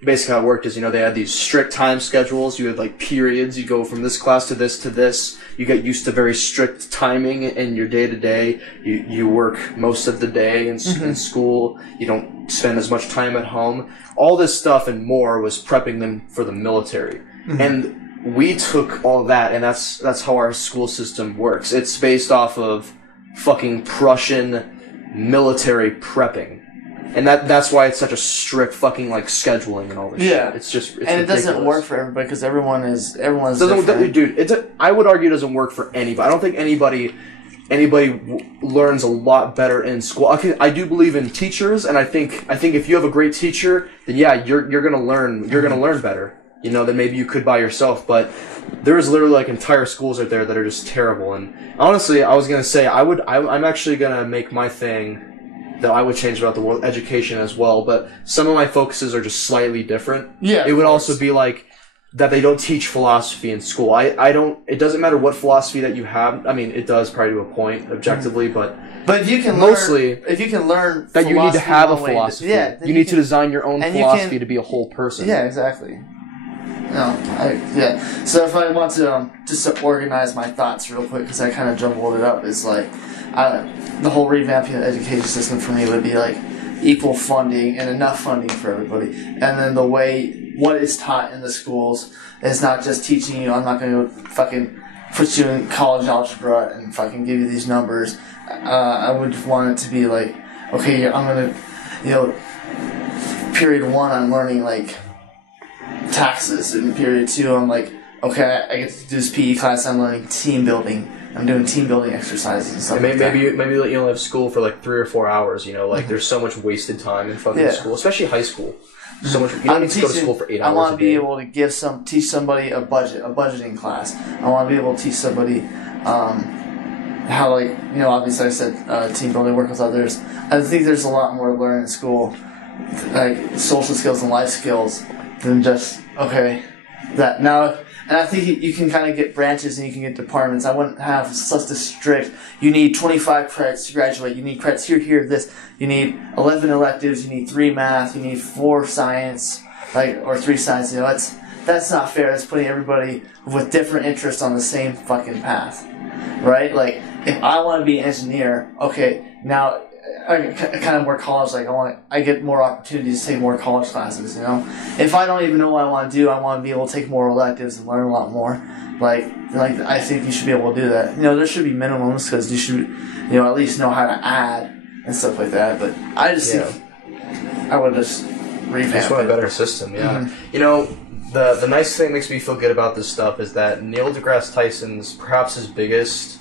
basically how it worked is, you know, they had these strict time schedules. You had like periods. You go from this class to this to this. You get used to very strict timing in your day to day. You work most of the day in school. You don't spend as much time at home. All this stuff and more was prepping them for the military. Mm-hmm. And we took all that, and that's how our school system works. It's based off of fucking Prussian military prepping. And that's why it's such a strict fucking like scheduling and all this shit. It's just and it ridiculous. doesn't work for everybody because everyone's different. Dude, I would argue it doesn't work for anybody. I don't think anybody learns a lot better in school. I do believe in teachers, and I think if you have a great teacher, then yeah, you're gonna learn better. You know, than maybe you could by yourself. But there's literally like entire schools out there that are just terrible. And honestly, I was gonna say I'm actually gonna make my thing that I would change about the world education as well, but some of my focuses are just slightly different. Yeah. It would also be like that they don't teach philosophy in school. It doesn't matter what philosophy that you have. I mean, it does probably to a point objectively, but if you can learn that you need to have a philosophy. You need to design your own philosophy to be a whole person. Yeah, exactly. So if I want to just to organize my thoughts real quick, because I kind of jumbled it up, is like the whole revamping of the education system for me would be like equal funding and enough funding for everybody, and then the way what is taught in the schools is not just teaching you. I'm not going to fucking put you in college algebra and fucking give you these numbers. I would want it to be like, okay, I'm going to, period 1 I'm learning like taxes, and period 2 I'm like, okay, I get to do this PE class, I'm learning team building. I'm doing team building exercises and stuff like that. Maybe you only have school for like 3 or 4 hours, you know, like there's so much wasted time in fucking school, especially high school. So much, you don't need to go to school for 8 hours. I want to be able to teach somebody a budgeting class. I want to be able to teach somebody how, like, obviously I said team building, work with others. I think there's a lot more to learn in school, like social skills and life skills, than just, that. Now, and I think you can kind of get branches and you can get departments. I wouldn't have such a strict, you need 25 credits to graduate, you need credits here, this. You need 11 electives, you need 3 math, you need 4 science, or 3 science. That's not fair. That's putting everybody with different interests on the same fucking path, right? Like, if I want to be an engineer, now I kind of more college, I get more opportunities to take more college classes, If I don't even know what I want to do, I want to be able to take more electives and learn a lot more. I think you should be able to do that. There should be minimums, because you should, at least know how to add and stuff like that. But I just think I would just revamp it. Just want a better system, yeah. Mm-hmm. The nice thing that makes me feel good about this stuff is that Neil deGrasse Tyson's perhaps his biggest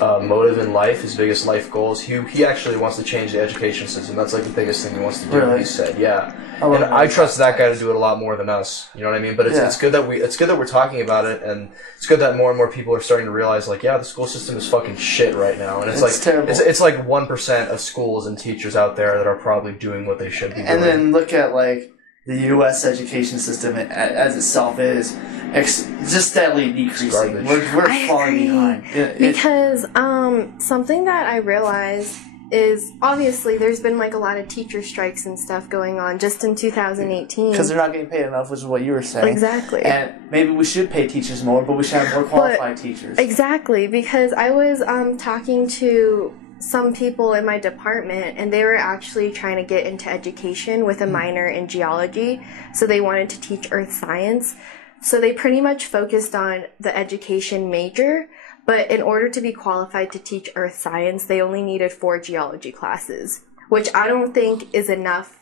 motive in life, his biggest life goals. He actually wants to change the education system. That's like the biggest thing he wants to do. Really? He said, yeah. And I trust that guy to do it a lot more than us. You know what I mean? But it's good that we're talking about it, and it's good that more and more people are starting to realize, like, yeah, the school system is fucking shit right now, and it's like terrible. It's like 1% of schools and teachers out there that are probably doing what they should be doing. And then look at like the U.S. education system as itself is just steadily decreasing. We're falling behind. Because something that I realized is obviously there's been like a lot of teacher strikes and stuff going on just in 2018. Because they're not getting paid enough, which is what you were saying. Exactly. And maybe we should pay teachers more, but we should have more qualified teachers. Exactly, because I was talking to some people in my department, and they were actually trying to get into education with a minor in geology, so they wanted to teach earth science. So they pretty much focused on the education major, but in order to be qualified to teach earth science, they only needed 4 geology classes, which I don't think is enough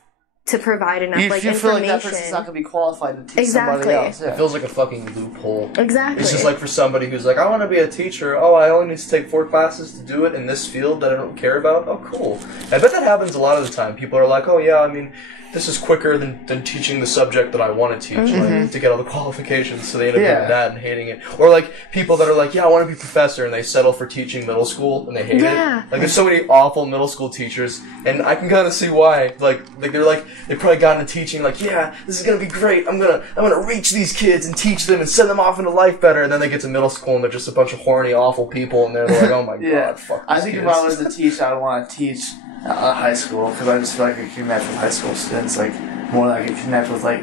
to provide enough information. You feel like that person's not going to be qualified to teach somebody else. Yeah. It feels like a fucking loophole. Exactly. It's just like for somebody who's like, I want to be a teacher. Oh, I only need to take 4 classes to do it in this field that I don't care about. Oh, cool. I bet that happens a lot of the time. People are like, oh, yeah, I mean, this is quicker than teaching the subject that I want to teach, like, to get all the qualifications, so they end up doing that and hating it. Or, like, people that are like, yeah, I want to be a professor, and they settle for teaching middle school, and they hate it. Like, there's so many awful middle school teachers, and I can kind of see why. Like, they probably got into teaching, like, yeah, this is gonna be great, I'm gonna reach these kids and teach them and send them off into life better, and then they get to middle school, and they're just a bunch of horny, awful people, and they're like, oh my god, fuck these I think kids. if I was to teach, I would want to teach high school, because I just feel like I can connect with high school students, like, more than I can connect with, like,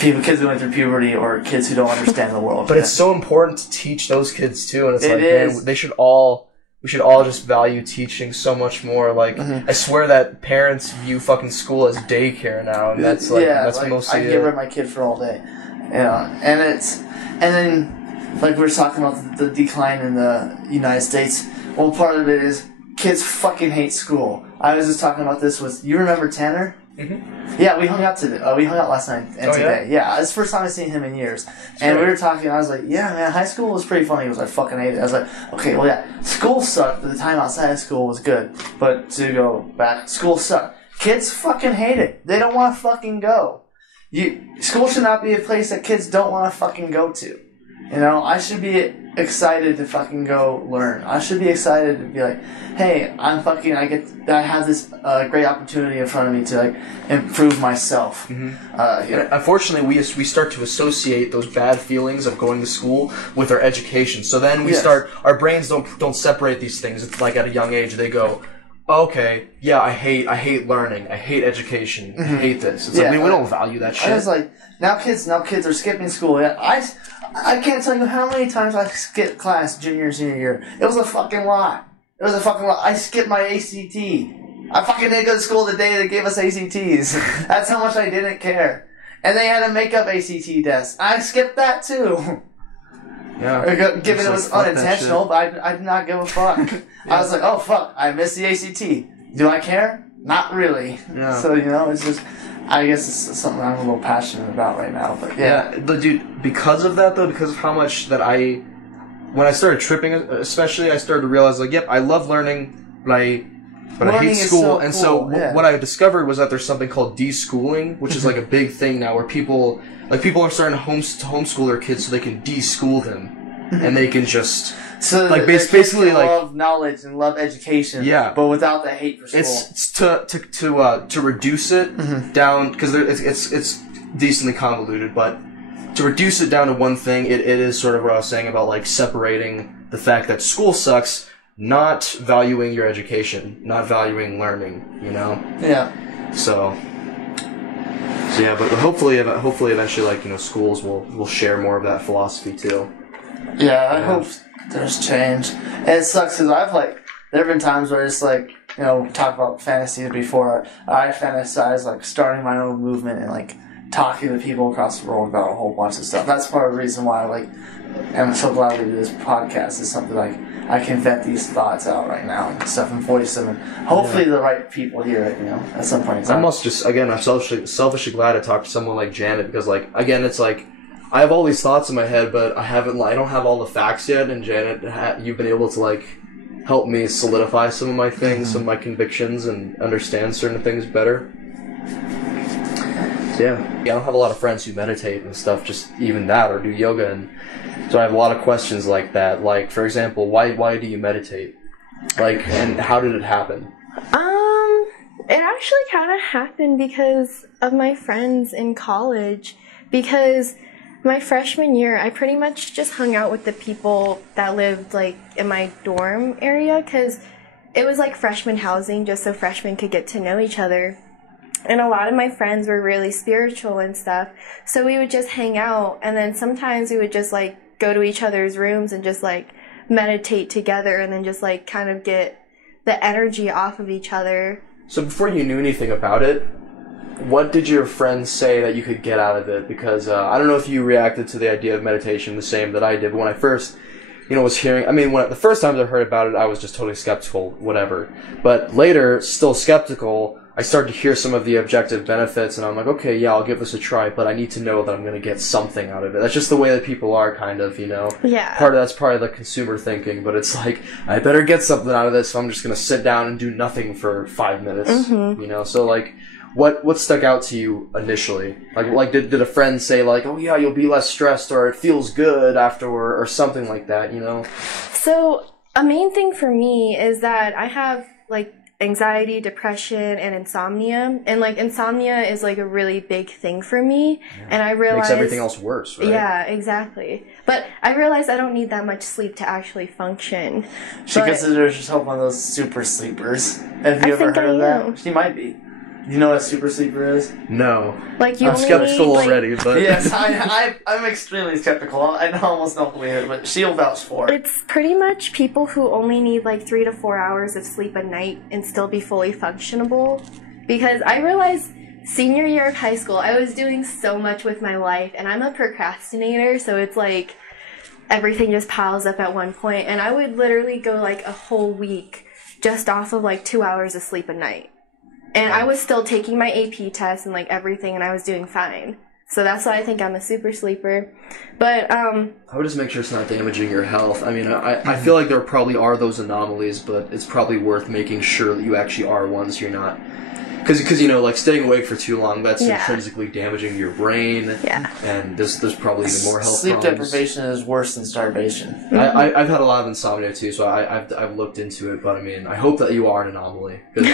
kids going through puberty or kids who don't understand the world. But it's so important to teach those kids, too, and it's like, is. man, we should all just value teaching so much more. Like, I swear that parents view fucking school as daycare now, and that's like, that's like, mostly I get rid of my kid for all day. Yeah, and then, like, we were talking about the decline in the United States. Well, part of it is kids fucking hate school. I was just talking about this with, you remember Tanner? Mm-hmm. Yeah, we hung out last night and today. Yeah, it's the first time I've seen him in years. And we were talking, I was like, yeah, man, high school was pretty funny. He was like, fucking hate it. I was like, okay, well, yeah, school sucked, but the time outside of school was good. But to go back, school sucked. Kids fucking hate it. They don't want to fucking go. School should not be a place that kids don't want to fucking go to. You know, I should be excited to fucking go learn. I should be excited to be like, hey, I have this great opportunity in front of me to like improve myself. Unfortunately, we start to associate those bad feelings of going to school with our education. So then our brains don't separate these things. It's like at a young age they go, okay, yeah, I hate learning, I hate education, I hate this. It's like we don't value that shit. I was like, now kids are skipping school. I can't tell you how many times I skipped class junior and senior year. It was a fucking lot. I skipped my ACT. I fucking didn't go to school the day they gave us ACTs. That's how much I didn't care. And they had to make up ACT tests. I skipped that too. Yeah. Given it was unintentional, but I did not give a fuck. I was like, oh fuck, I missed the ACT. Do I care? Not really. Yeah. So, it's just, I guess it's something I'm a little passionate about right now. But yeah. Dude, because of that though, because of how much that when I started tripping, especially, I started to realize, like, yep, I love learning, but I hate school. So what I discovered was that there's something called deschooling, which is like a big thing now, where people are starting to homeschool their kids so they can deschool them, and they can just like basically like love knowledge and love education, but without the hate for school. It's to reduce it down, because it's decently convoluted, but to reduce it down to one thing, it is sort of what I was saying about like separating the fact that school sucks, not valuing your education, not valuing learning, Yeah. So yeah, but hopefully eventually, like, schools will share more of that philosophy too. Yeah, I hope there's change. And it sucks because there have been times where it's like, talk about fantasy before. I fantasize like starting my own movement and like talking to people across the world about a whole bunch of stuff. That's part of the reason why I'm so glad we do this podcast. Is something like I can vet these thoughts out right now and stuff and voice them, and hopefully the right people hear it, at some point in time. I'm selfishly glad to talk to someone like Janet, because, like, again, it's like, I have all these thoughts in my head, but I don't have all the facts yet, and Janet, you've been able to, like, helped me solidify some of my things, some of my convictions, and understand certain things better. Yeah, I don't have a lot of friends who meditate and stuff, just even that, or do yoga, and so I have a lot of questions like that. Like, for example, why do you meditate? Like, and how did it happen? It actually kind of happened because of my friends in college. Because my freshman year, I pretty much just hung out with the people that lived, like, in my dorm area, because it was, like, freshman housing, just so freshmen could get to know each other. And a lot of my friends were really spiritual and stuff, so we would just hang out, and then sometimes we would just, like, go to each other's rooms and just, like, meditate together, and then just, like, kind of get the energy off of each other. So before you knew anything about it, what did your friends say that you could get out of it? Because I don't know if you reacted to the idea of meditation the same that I did. But when I first, was hearing, the first time I heard about it, I was just totally skeptical, whatever. But later, still skeptical, I started to hear some of the objective benefits, and I'm like, okay, yeah, I'll give this a try, but I need to know that I'm going to get something out of it. That's just the way that people are, kind of, Yeah. Part of that's probably the consumer thinking, but it's like, I better get something out of this, so I'm just going to sit down and do nothing for 5 minutes, So, like, what stuck out to you initially? Like did a friend say, like, oh, yeah, you'll be less stressed, or it feels good afterward, or something like that, So, a main thing for me is that I have, like, anxiety, depression, and insomnia. And, like, insomnia is, like, a really big thing for me. Yeah. And I realized... Makes everything else worse, right? Yeah, exactly. But I realized I don't need that much sleep to actually function. She considers herself one of those super sleepers. Have you ever heard of that? She might be. You know what a super sleeper is? No. Like, you I'm skeptical already, but... Yes, I'm extremely skeptical. I almost don't believe it, but she'll vouch for it. It's pretty much people who only need, like, 3 to 4 hours of sleep a night and still be fully functionable. Because I realized senior year of high school, I was doing so much with my life, and I'm a procrastinator, so it's like everything just piles up at one point, and I would literally go, like, a whole week just off of, like, 2 hours of sleep a night. And I was still taking my AP test and, like, everything, and I was doing fine. So that's why I think I'm a super sleeper. But, I would just make sure it's not damaging your health. I mean, I feel like there probably are those anomalies, but it's probably worth making sure that you actually are ones you're not. Because like, staying awake for too long, that's intrinsically damaging your brain. Yeah. And there's probably even more health Sleep problems. deprivation is worse than starvation. I've had a lot of insomnia, too, so I've looked into it, but, I mean, I hope that you are an anomaly. Because,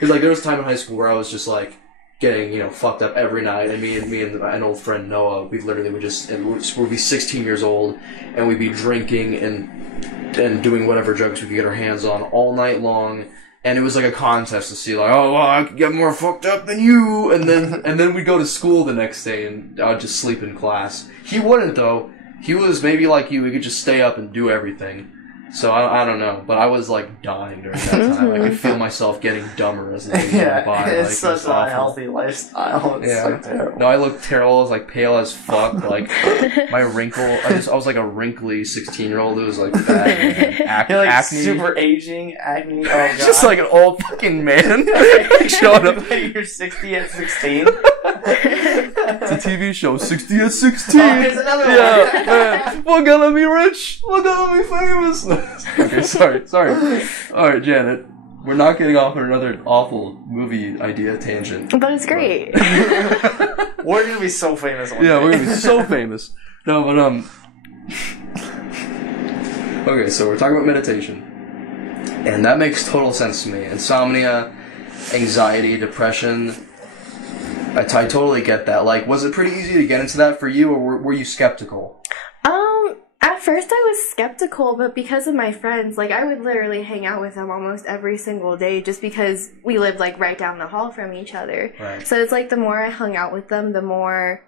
there was a time in high school where I was just, like, getting, fucked up every night, and me and an old friend, Noah, we literally would we'd be 16 years old, and we'd be drinking and doing whatever drugs we could get our hands on all night long. And it was like a contest to see, like, oh, well, I could get more fucked up than you. And then we'd go to school the next day, and I'd just sleep in class. He wouldn't, though. He was maybe like you. He could just stay up and do everything. So I don't know. But I was, like, dying during that time. I could feel myself getting dumber as the days went by. It's such an unhealthy lifestyle. It's so terrible. No, I looked terrible. I was, like, pale as fuck. Like, my wrinkle... I was like a wrinkly 16-year-old. It was, like, bad. You're, like, acne. super aging, acne. Oh, God. Just like an old fucking man. Showing up. You're 60 at 16? It's a TV show, 60 at 16. Oh, here's another one. Man. We're gonna be rich. We're gonna be famous. Okay, sorry. Alright, Janet. We're not getting off on another awful movie idea tangent. But it's great. We're gonna be so famous one day. We're gonna be so famous. No, but, okay, so we're talking about meditation. And that makes total sense to me. Insomnia, anxiety, depression... I totally get that. Like, was it pretty easy to get into that for you, or were you skeptical? At first I was skeptical, but because of my friends, like, I would literally hang out with them almost every single day just because we lived, like, right down the hall from each other. Right. So it's like the more I hung out with them, the more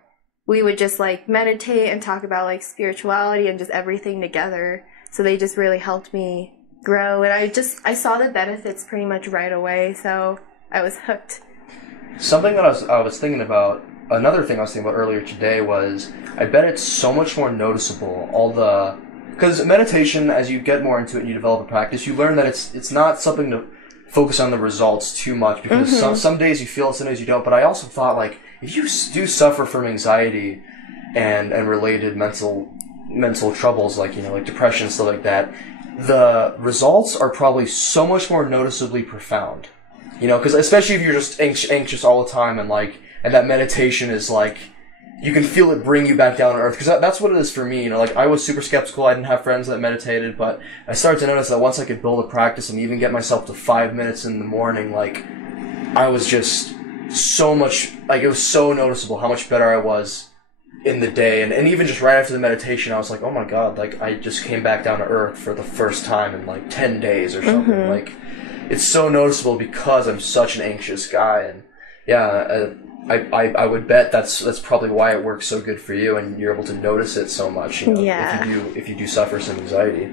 we would just, like, meditate and talk about, like, spirituality and just everything together. So they just really helped me grow, and I saw the benefits pretty much right away, so I was hooked. Something that I was thinking about, another thing I was thinking about earlier today was, I bet it's so much more noticeable, because meditation, as you get more into it and you develop a practice, you learn that it's not something to focus on the results too much, because some days you feel it, some days you don't, but I also thought, like, if you do suffer from anxiety and related mental troubles, like, like depression, stuff like that, the results are probably so much more noticeably profound. You know, because especially if you're just anxious all the time and that meditation is like, you can feel it bring you back down to earth. Because that's what it is for me. You know, like I was super skeptical. I didn't have friends that meditated, but I started to notice that once I could build a practice and even get myself to 5 minutes in the morning, like I was just so much, like it was so noticeable how much better I was in the day. And even just right after the meditation, I was like, oh my God, like I just came back down to earth for the first time in like 10 days or something. Like it's so noticeable because I'm such an anxious guy. And yeah, I would bet that's probably why it works so good for you, and you're able to notice it so much. You know, if you do suffer some anxiety,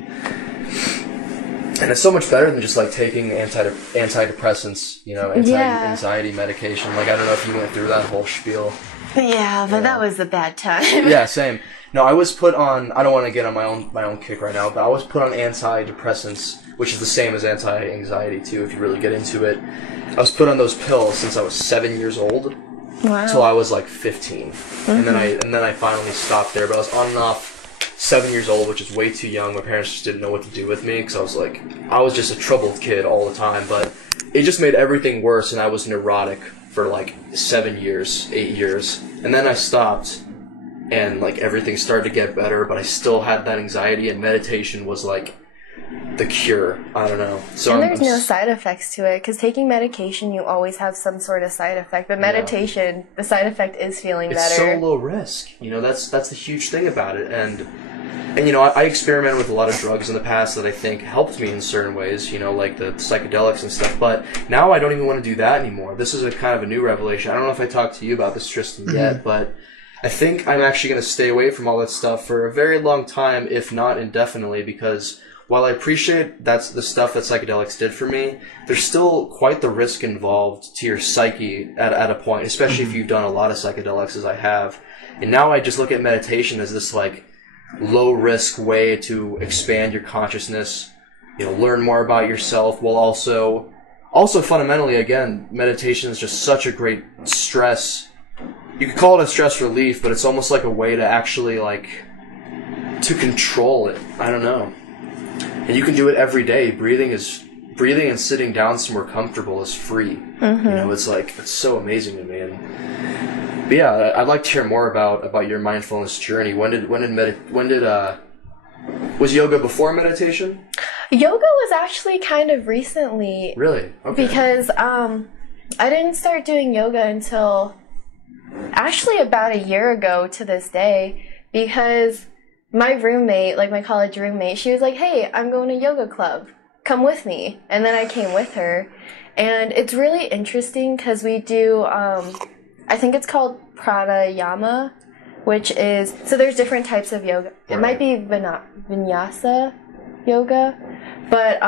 and it's so much better than just like taking antidepressants. You know, anxiety medication. Like I don't know if you went through that whole spiel. Yeah, but that was a bad time. Yeah, same. No, I was put on. I don't want to get on my own kick right now, but I was put on antidepressants, which is the same as anti-anxiety too. If you really get into it, I was put on those pills since I was 7 years old. Wow. Till I was like 15, and then I finally stopped there. But I was on and off 7 years old, which is way too young. My parents just didn't know what to do with me because I was just a troubled kid all the time. But it just made everything worse, and I was neurotic for like 7 years, 8 years, and then I stopped, and like everything started to get better. But I still had that anxiety, and meditation was like the cure. I don't know. So and there's no side effects to it, because taking medication, you always have some sort of side effect. But meditation, the side effect is feeling better. It's so low risk. You know, that's the huge thing about it. And you know, I experimented with a lot of drugs in the past that I think helped me in certain ways. You know, like the psychedelics and stuff. But now I don't even want to do that anymore. This is a kind of a new revelation. I don't know if I talked to you about this, Tristen, yet, but I think I'm actually going to stay away from all that stuff for a very long time, if not indefinitely, because while I appreciate that's the stuff that psychedelics did for me, there's still quite the risk involved to your psyche at a point, especially if you've done a lot of psychedelics as I have. And now I just look at meditation as this like low risk way to expand your consciousness, you know, learn more about yourself, while also fundamentally, again, meditation is just such a great stress. You could call it a stress relief, but it's almost like a way to actually like to control it. I don't know. And you can do it every day. Breathing and sitting down somewhere comfortable is free. You know, it's so amazing to me. And but yeah, I'd like to hear more about your mindfulness journey. When did was yoga before meditation? Yoga was actually kind of recently. Really? Okay. Because I didn't start doing yoga until actually about a year ago to this day, because my roommate, like my college roommate, she was like, hey, I'm going to yoga club. Come with me. And then I came with her. And it's really interesting because we do, I think it's called pranayama, which is, so there's different types of yoga. It might be vinyasa yoga, but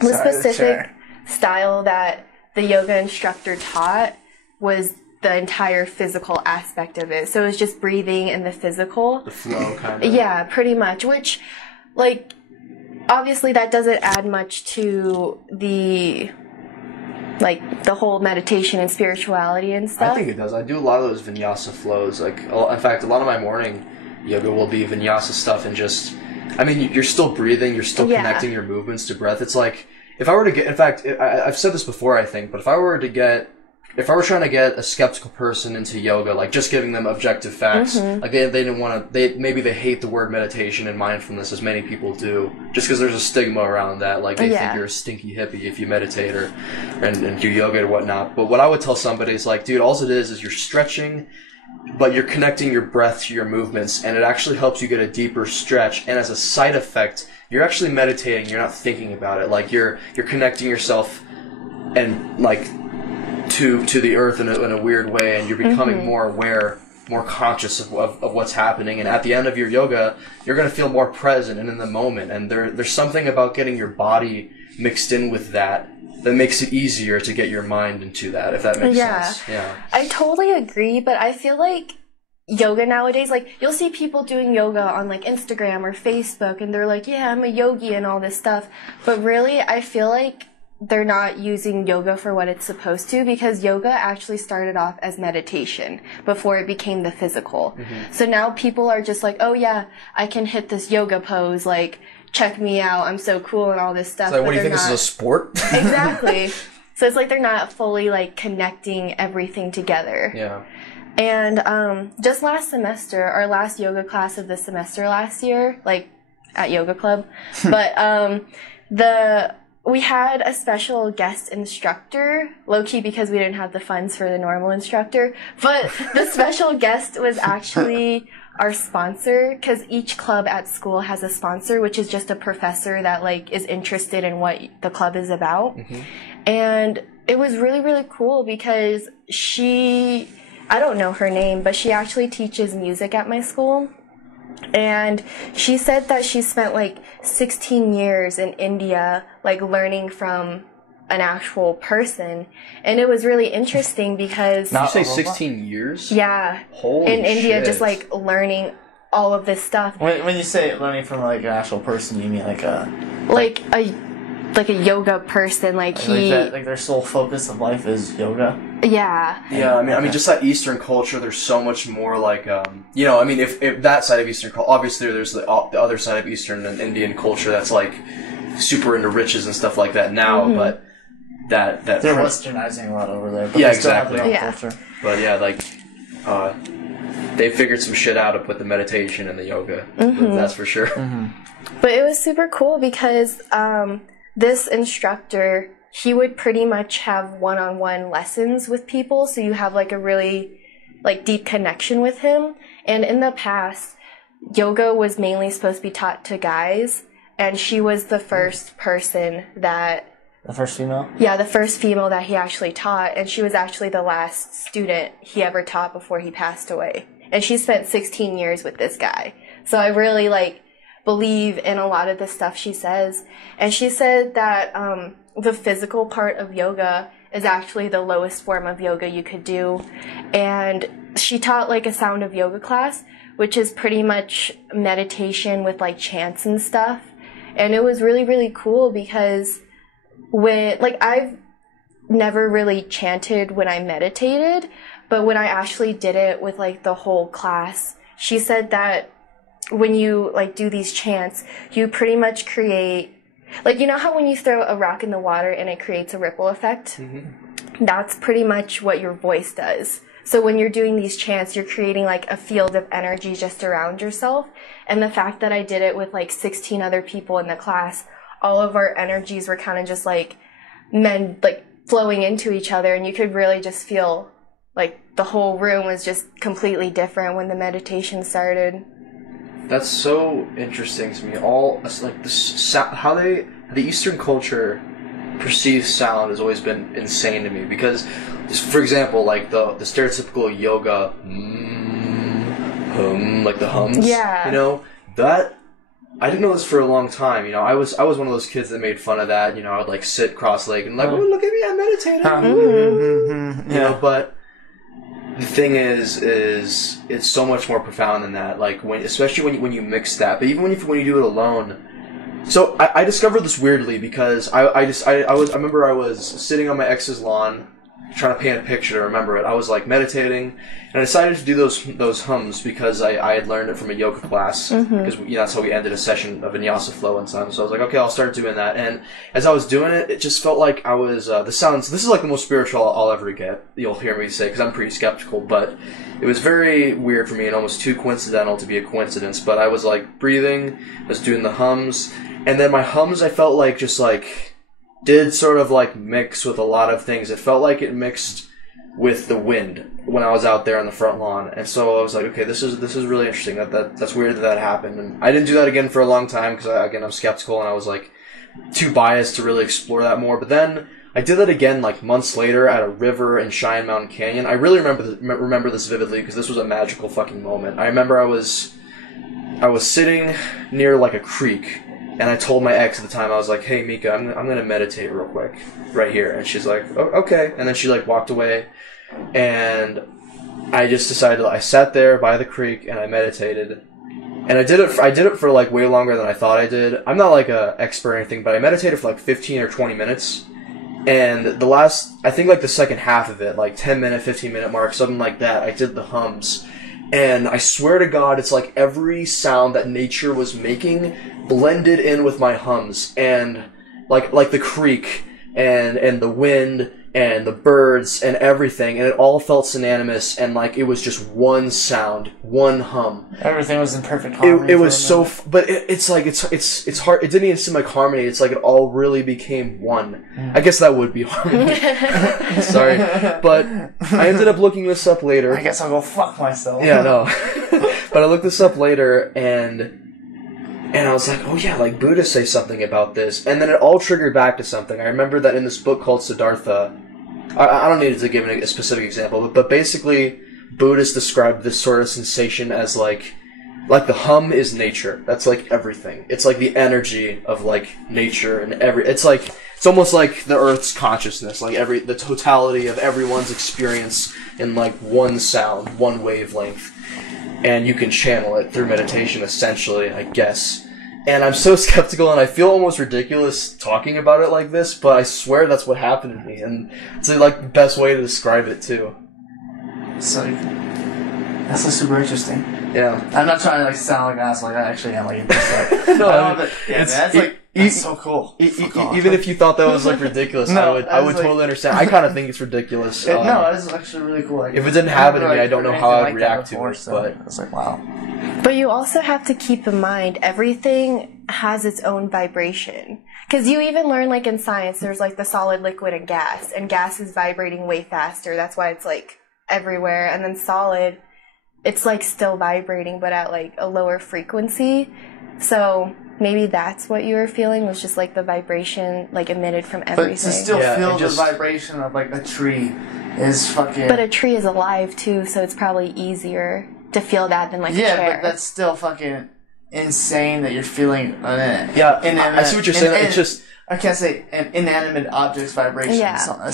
the specific style that the yoga instructor taught was the entire physical aspect of it. So it was just breathing and the physical. The flow, kind of. Yeah, pretty much. Which, like, obviously that doesn't add much to the whole meditation and spirituality and stuff. I think it does. I do a lot of those vinyasa flows. Like, in fact, a lot of my morning yoga will be vinyasa stuff, and just, I mean, you're still breathing, you're still connecting your movements to breath. It's like, if I were to get, in fact, I've said this before, I think, but if I were trying to get a skeptical person into yoga, like just giving them objective facts, like they didn't want to, maybe they hate the word meditation and mindfulness as many people do, just because there's a stigma around that, like they think you're a stinky hippie if you meditate and do yoga or whatnot. But what I would tell somebody is like, dude, all it is you're stretching, but you're connecting your breath to your movements, and it actually helps you get a deeper stretch. And as a side effect, you're actually meditating. You're not thinking about it. Like you're connecting yourself and like to the earth in a weird way, and you're becoming more aware, more conscious of what's happening. And at the end of your yoga, you're going to feel more present and in the moment. And there's something about getting your body mixed in with that makes it easier to get your mind into that, if that makes sense. Yeah. I totally agree, but I feel like yoga nowadays, like, you'll see people doing yoga on, like, Instagram or Facebook, and they're like, yeah, I'm a yogi and all this stuff. But really, I feel like they're not using yoga for what it's supposed to, because yoga actually started off as meditation before it became the physical. So now people are just like, oh yeah, I can hit this yoga pose, like, check me out, I'm so cool and all this stuff. It's like, what do you think, this is a sport? Exactly. So it's like they're not fully like connecting everything together. Yeah. And just last semester, our last yoga class of the semester last year, like at yoga club, but we had a special guest instructor, low-key because we didn't have the funds for the normal instructor, but the special guest was actually our sponsor, because each club at school has a sponsor, which is just a professor that like is interested in what the club is about. Mm-hmm. And it was really, really cool because I don't know her name, but she actually teaches music at my school. And she said that she spent like 16 years in India, like learning from an actual person. And it was really interesting because... Did you say 16 years? Yeah. Holy in India, shit. just like learning all of this stuff. When you say learning from like an actual person, you mean like a... Like a yoga person, like their sole focus of life is yoga. Yeah. Yeah, I mean, just that Eastern culture. There's so much more like, if that side of Eastern culture, obviously there's the other side of Eastern and Indian culture that's like super into riches and stuff like that now. Mm-hmm. But that they're westernizing a lot over there. But yeah, they still exactly. have their own culture. But yeah, like they figured some shit out with the meditation and the yoga. Mm-hmm. That's for sure. Mm-hmm. But it was super cool because this instructor, he would pretty much have one-on-one lessons with people, so you have like a really like deep connection with him. And in the past, yoga was mainly supposed to be taught to guys, and she was the first person that... The first female? Yeah, the first female that he actually taught, and she was actually the last student he ever taught before he passed away. And she spent 16 years with this guy. So I really like believe in a lot of the stuff she says. And she said that the physical part of yoga is actually the lowest form of yoga you could do. And she taught like a sound of yoga class, which is pretty much meditation with like chants and stuff. And it was really, really cool because I've never really chanted when I meditated, but when I actually did it with like the whole class, she said that when you like do these chants, you pretty much create, like, you know how when you throw a rock in the water and it creates a ripple effect? Mm-hmm. That's pretty much what your voice does. So when you're doing these chants, you're creating like a field of energy just around yourself. And the fact that I did it with like 16 other people in the class, all of our energies were kind of just like flowing into each other, and you could really just feel like the whole room was just completely different when the meditation started. That's so interesting to me. How the Eastern culture perceives sound has always been insane to me. Because, for example, like the stereotypical yoga, like the hums. Yeah. You know, that I didn't know this for a long time. You know, I was one of those kids that made fun of that. You know, I would like sit cross-legged and like, oh, look at me, I'm meditating. Mm-hmm. You know, but the thing is it's so much more profound than that. Like especially when you mix that, but even when you do it alone. So I discovered this weirdly because I remember I was sitting on my ex's lawn trying to paint a picture to remember it. I was like meditating, and I decided to do those hums because I had learned it from a yoga class, because that's how we ended a session of vinyasa flow one time. So I was like, okay, I'll start doing that. And as I was doing it, it just felt like I was. This is like the most spiritual I'll ever get. You'll hear me say, because I'm pretty skeptical, but it was very weird for me and almost too coincidental to be a coincidence. But I was like breathing, I was doing the hums, and then my hums I felt like just like did sort of like mix with a lot of things. It felt like it mixed with the wind when I was out there on the front lawn, and so I was like, okay, this is really interesting. That's weird that happened, and I didn't do that again for a long time because I'm skeptical and I was like too biased to really explore that more. But then I did that again like months later at a river in Cheyenne Mountain Canyon. I really remember this vividly because this was a magical fucking moment. I remember I was sitting near like a creek. And I told my ex at the time, I was like, hey, Mika, I'm going to meditate real quick right here. And she's like, oh, okay. And then she like walked away. And I just decided, I sat there by the creek and I meditated. And I did it for like way longer than I thought I did. I'm not like a expert or anything, but I meditated for like 15 or 20 minutes. And I think like the second half of it, like 10-minute, 15-minute mark, something like that, I did the hums. And I swear to God, it's like every sound that nature was making blended in with my hums, and like the creek and the wind and the birds and everything, and it all felt synonymous, and like it was just one sound, one hum. Everything was in perfect harmony. It was so, but it's like it's hard. It didn't even seem like harmony. It's like it all really became one. I guess that would be harmony. Sorry, but I ended up looking this up later. I guess I'll go fuck myself. Yeah, no. But I looked this up later, and I was like, oh yeah, like Buddhists say something about this, and then it all triggered back to something. I remember that in this book called Siddhartha. I don't need to give a specific example, but basically, Buddhists describe this sort of sensation as like the hum is nature. That's like everything. It's like the energy of like nature and it's almost like the Earth's consciousness, like the totality of everyone's experience in like one sound, one wavelength, and you can channel it through meditation, essentially, I guess. And I'm so skeptical, and I feel almost ridiculous talking about it like this, but I swear that's what happened to me, and it's like the best way to describe it too. It's like, that's like super interesting. Yeah. I'm not trying to like sound like an asshole, like I actually am like interested. No, that's so cool. Even if you thought that was like ridiculous, I would totally understand. I kind of think it's ridiculous. No, that is actually really cool. Like, if it didn't happen to me, I don't know how I'd react to it. But it's like, wow. But you also have to keep in mind everything has its own vibration. Because you even learn, like in science, there's like the solid, liquid, and gas is vibrating way faster. That's why it's like everywhere. And then solid, it's like still vibrating, but at like a lower frequency. So maybe that's what you were feeling, was just like the vibration like emitted from everything. But to still feel the vibration of like a tree is fucking... But a tree is alive too, so it's probably easier to feel that than like a chair. Yeah, but that's still fucking insane that you're feeling Yeah, I see what you're saying. It's just... I can't say an inanimate object's vibration. Yeah. Something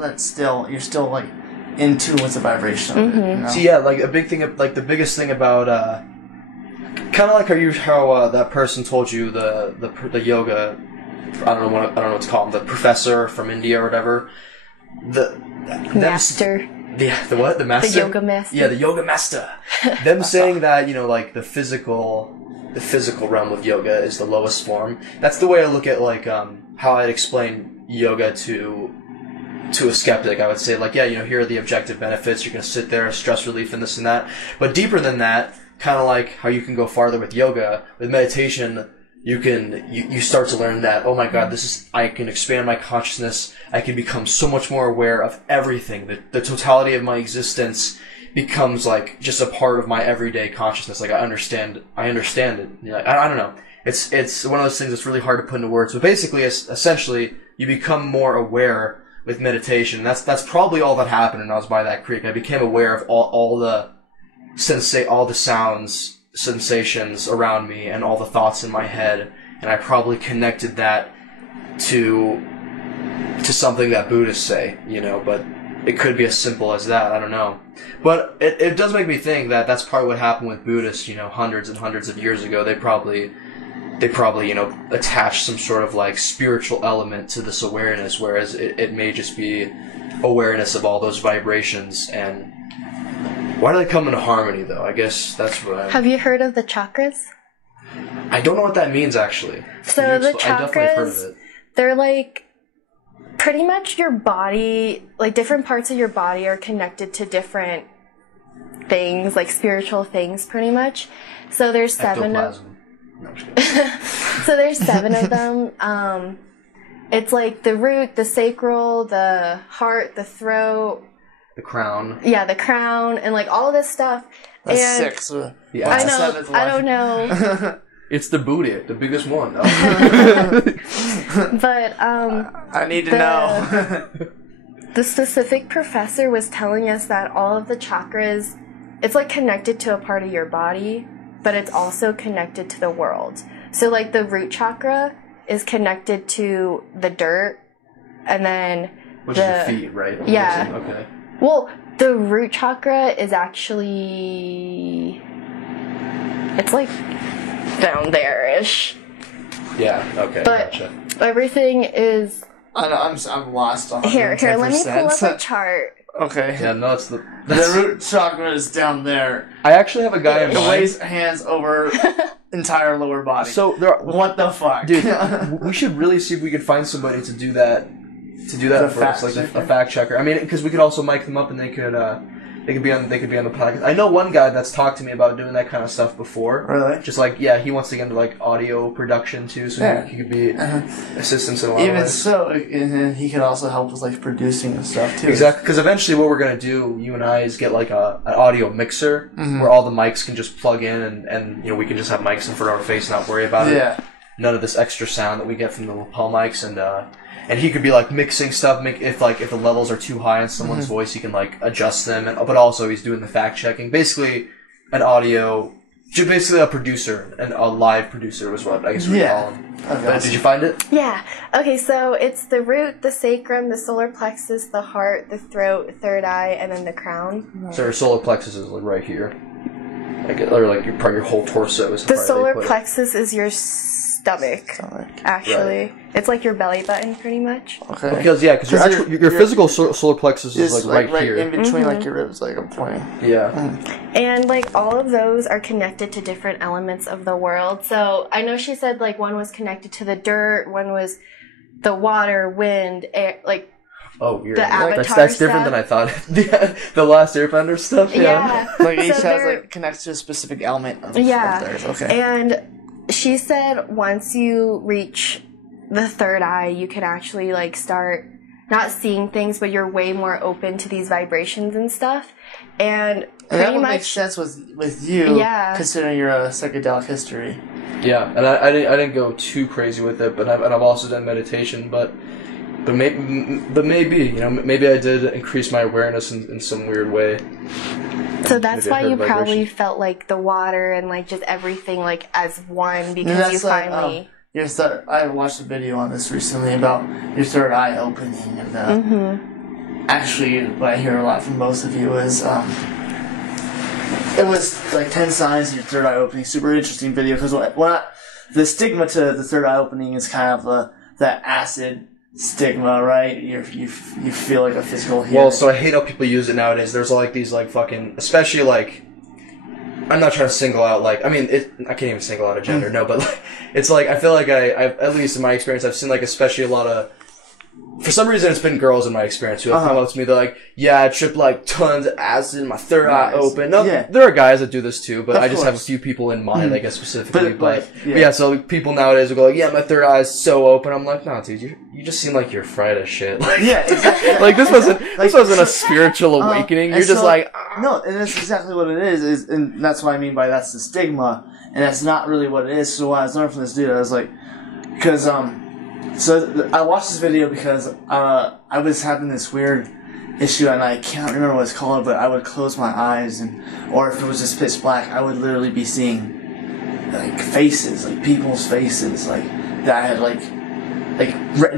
that's still, you're still like in tune with the vibration of it, you know? So yeah, like a big thing, like the biggest thing about... kind of like how that person told you the yoga, I don't know what it's called, the professor from India or whatever, the master. The what? The master? The yoga master. Yeah, the yoga master. Them saying that, you know, like the physical realm of yoga is the lowest form. That's the way I look at like how I'd explain yoga to a skeptic. I would say like, yeah, you know, here are the objective benefits. You're gonna sit there, stress relief, and this and that. But deeper than that, kind of like how you can go farther with yoga, with meditation, you start to learn that, oh my God, I can expand my consciousness, I can become so much more aware of everything, the totality of my existence becomes like just a part of my everyday consciousness, like I understand it, you know, like, I don't know, it's one of those things that's really hard to put into words, but basically, essentially, you become more aware with meditation, that's probably all that happened when I was by that creek. I became aware of all the sounds, sensations around me, and all the thoughts in my head, and I probably connected that to something that Buddhists say, you know, but it could be as simple as that, I don't know. But it does make me think that that's probably what happened with Buddhists, you know, hundreds and hundreds of years ago. They probably, you know, attached some sort of like spiritual element to this awareness, whereas it may just be awareness of all those vibrations. And why do they come into harmony, though? I guess that's what Have you heard of the chakras? I don't know what that means, actually. So the chakras, I definitely have heard of it. They're like pretty much your body, like different parts of your body are connected to different things, like spiritual things, pretty much. So there's seven of... No, I'm just kidding. So there's 7 of them. It's like the root, the sacral, the heart, the throat... The crown. Yeah, the crown, and like all of this stuff. That's and 6. Yeah. I know. I don't know. It's the booty, the biggest one. But I need to know. The specific professor was telling us that all of the chakras, it's like connected to a part of your body, but it's also connected to the world. So like the root chakra is connected to the dirt, and then which is your feet, right? Yeah. Okay. Well, the root chakra is actually... It's like down there-ish. Yeah, okay, but gotcha. Everything is I'm lost on Here, let me pull up a chart. Okay. Yeah, no, it's the root chakra is down there. I actually have a guy in mind. Lays hands over entire lower body. So what the fuck, dude? We should really see if we could find somebody to do that. For us, like a fact checker. I mean, because we could also mic them up and they could be on the podcast. I know one guy that's talked to me about doing that kind of stuff before. Really? Just like, he wants to get into like audio production too, so he could be assistants in a lot of Even ways. so, and then he could also help with like producing and stuff too. Exactly, because eventually what we're gonna do, you and I, is get like an audio mixer where all the mics can just plug in and we can just have mics in front of our face and not worry about it. Yeah. None of this extra sound that we get from the lapel mics, and he could be like mixing stuff. If the levels are too high in someone's voice, he can like adjust them. But also he's doing the fact checking. Basically, basically a producer, and a live producer was what I guess we call him. Okay. Did you find it? Yeah. Okay, so it's the root, the sacrum, the solar plexus, the heart, the throat, third eye, and then the crown. So your solar plexus is like right here, or like your whole torso is. The solar plexus is your stomach. Actually, right. It's like your belly button, pretty much. Okay. Because your physical solar plexus is like right here, in between like your ribs, like I'm pointing. Yeah. And like all of those are connected to different elements of the world. So I know she said like one was connected to the dirt, one was the water, wind, air, like. Oh, weird. The Avatar that's different than I thought. The Last Airbender stuff. Yeah. Like each has like connects to a specific element of theirs. Okay. And she said once you reach the third eye, you can actually like start not seeing things, but you're way more open to these vibrations and stuff. And that would make sense with you, considering your psychedelic history. Yeah, and I didn't go too crazy with it, but I've also done meditation, but maybe maybe I did increase my awareness in some weird way. So that's why you probably felt like the water and like just everything like as one, because you finally. I watched a video on this recently about your third eye opening, and actually, what I hear a lot from most of you is it was like 10 signs of your third eye opening. Super interesting video, because the stigma to the third eye opening is kind of that acid stigma, right? You feel like a physical healing. Well, so I hate how people use it nowadays. There's like these like fucking, especially like, I'm not trying to single out like, I mean, I can't even single out a gender, no, but like, it's like, I feel like I've, at least in my experience, I've seen like especially a lot of, for some reason it's been girls in my experience who have come up to me, they're like, I tripped like tons of acid, my third eye open. No, there are guys that do this too, but I just have a few people in mind, I guess specifically. But so people nowadays will go like, my third eye is so open. I'm like, no, dude, you just seem like you're fried as shit. Like, exactly. Like this wasn't a spiritual awakening. You're just like, no, and that's exactly what it is, and that's what I mean by that's the stigma, and that's not really what it is. So what I was learning from this dude, I was like, because so I watched this video because I was having this weird issue, and I can't remember what it's called, but I would close my eyes, or if it was just pitch black, I would literally be seeing like faces, like people's faces, like that I had like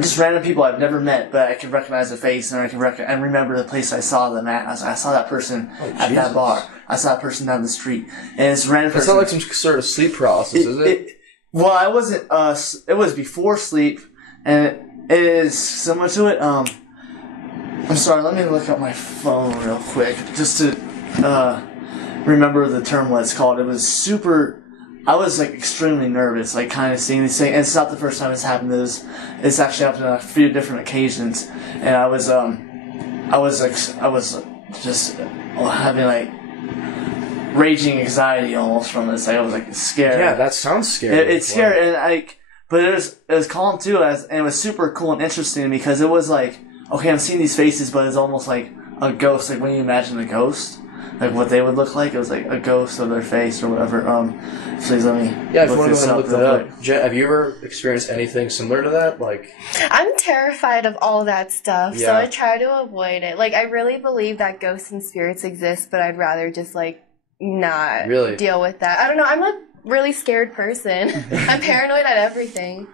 just random people I've never met, but I can recognize the face, and I can and remember the place I saw them at. I saw that person at that bar. I saw that person down the street, and it's a random person. It's not like some sort of sleep paralysis, is it? Well, I wasn't. It was before sleep. And it is similar to it. I'm sorry, let me look up my phone real quick just to remember the term what it's called. It was super. I was like extremely nervous, like kind of seeing these things. And it's not the first time it's happened. It's actually happened on a few different occasions. And I was just having like raging anxiety almost from this. Like, I was like scared. Yeah, that sounds scary. It's scary, and but it was calm too, and it was super cool and interesting because it was like, okay, I'm seeing these faces, but it's almost like a ghost. Like when you imagine a ghost, like what they would look like, it was like a ghost of their face or whatever. Please let me. Yeah, if you want to go ahead and look that up. Jen, have you ever experienced anything similar to that? Like, I'm terrified of all that stuff, so I try to avoid it. Like, I really believe that ghosts and spirits exist, but I'd rather just like not deal with that. I don't know. I'm a really scared person. I'm paranoid at everything.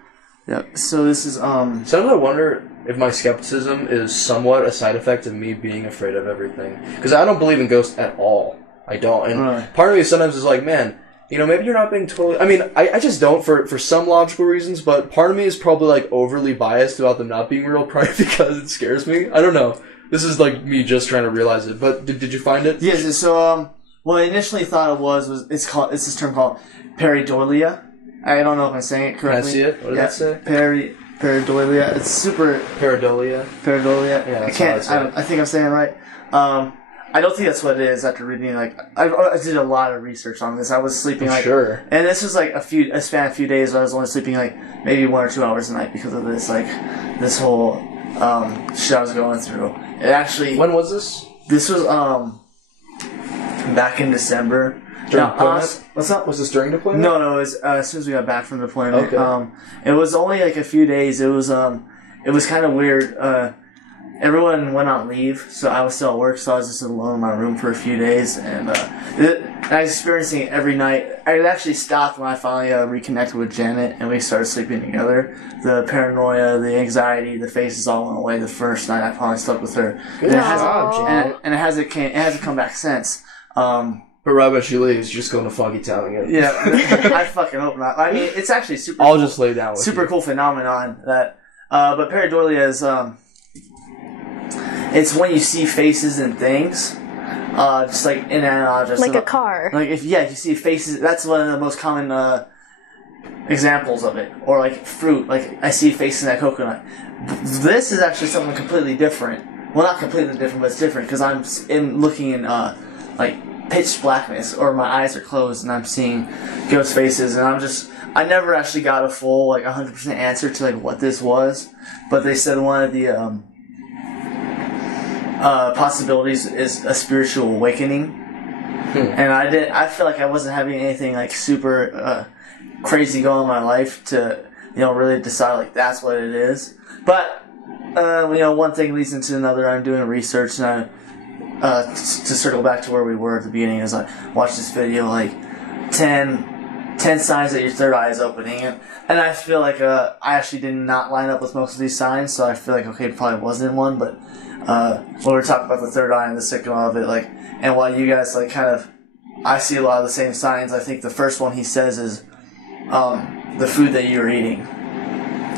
Yeah. So this is Sometimes I wonder if my skepticism is somewhat a side effect of me being afraid of everything, because I don't believe in ghosts at all. I don't. And part of me sometimes is like, man, You know, maybe you're not being totally... I mean, I just don't for some logical reasons, but part of me is probably, like, overly biased about them not being real, probably because it scares me. I don't know. This is, like, me just trying to realize it. But did you find it? Yes, so, what I initially thought it was it's this term called pareidolia. I don't know if I'm saying it correctly. Can I see it? What does that say? Pareidolia. It's super... Pareidolia? Pareidolia. Yeah, that's I think I'm saying it right. I don't think that's what it is after reading, like, I did a lot of research on this. I was sleeping, like... Sure. And this was, like, a span of a few days where I was only sleeping, like, maybe 1 or 2 hours a night because of this, like, this whole, shit I was going through. It actually... When was this? This was, back in December. During deployment? What's up? Was this during deployment? No, it was, as soon as we got back from deployment. Okay. It was only, like, a few days. It was kind of weird, everyone went on leave, so I was still at work, so I was just alone in my room for a few days, and I was experiencing it every night. It actually stopped when I finally reconnected with Janet, and we started sleeping together. The paranoia, the anxiety, the faces all went away the first night I finally slept with her. Good job, Janet. And it hasn't come back since. But right when she leaves, you're just going to Foggy Town again. Yeah, I fucking hope not. I mean, it's actually super. I'll just lay down with super you. cool phenomenon that. But pareidolia is it's when you see faces and things, just like inanimate objects. Like a car. Like if you see faces. That's one of the most common examples of it. Or like fruit. Like I see faces in that coconut. This is actually something completely different. Well, not completely different, but it's different because I'm looking in like pitch blackness, or my eyes are closed and I'm seeing ghost faces, and I never actually got a full 100% answer to like what this was, but they said one of the possibilities is a spiritual awakening. And I feel like I wasn't having anything like super crazy going in my life to really decide like that's what it is. But one thing leads into another. I'm doing research, and to circle back to where we were at the beginning, is I watched this video like 10 signs that your third eye is opening, and I feel like I actually did not line up with most of these signs, so I feel like okay, it probably wasn't one, but when we were talking about the third eye and the signal of it, like, and while you guys I see a lot of the same signs. I think the first one he says is the food that you're eating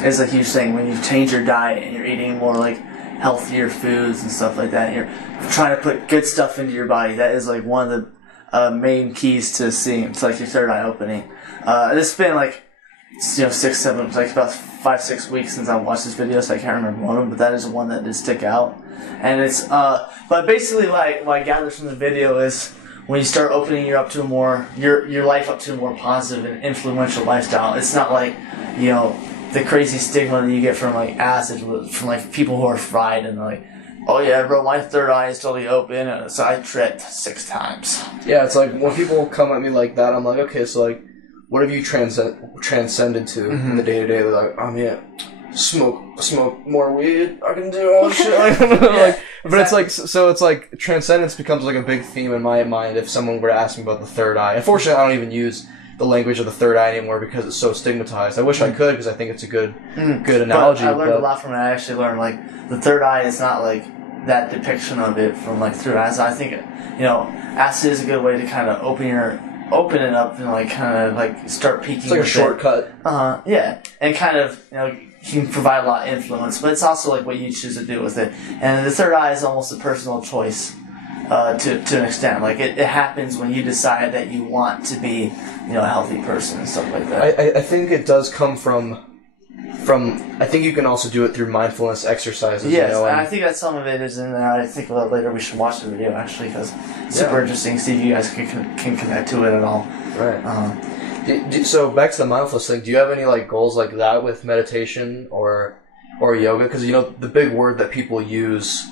is a huge thing. When you change your diet and you're eating more like healthier foods and stuff like that, and you're trying to put good stuff into your body, that is like one of the main keys to seeing. It's like your third eye opening. It's been like 6-7, like about 5-6 weeks since I watched this video, so I can't remember one of them, but that is one that did stick out. And it's but basically like what I gathered from the video is when you start opening your life up to a more positive and influential lifestyle, it's not like the crazy stigma that you get from like acid, from like people who are fried and like, oh yeah, bro, my third eye is totally open, so I tripped 6 times. Yeah, it's like when people come at me like that, I'm like, okay, so like, what have you transcended to in the day-to-day? They're like, oh man, smoke more weed, I can do all this shit. But it's like, so it's like transcendence becomes like a big theme in my mind if someone were to ask me about the third eye. Unfortunately, I don't even use the language of the third eye anymore because it's so stigmatized. I wish I could, because I think it's a good analogy. But I learned a lot from it. I actually learned like the third eye is not like that depiction of it from like through acid. I think acid is a good way to kind of open it up and like kind of like start peeking. It's like a shortcut. Yeah, and kind of can provide a lot of influence, but it's also like what you choose to do with it. And the third eye is almost a personal choice to an extent. Like it happens when you decide that you want to be a healthy person and stuff like that. I think it does come from I think you can also do it through mindfulness exercises. Yes, and I think that some of it is in there. I think later we should watch the video actually, because it's super interesting. See if you guys can connect to it at all. Right. So back to the mindfulness thing. Do you have any like goals like that with meditation or yoga? Because the big word that people use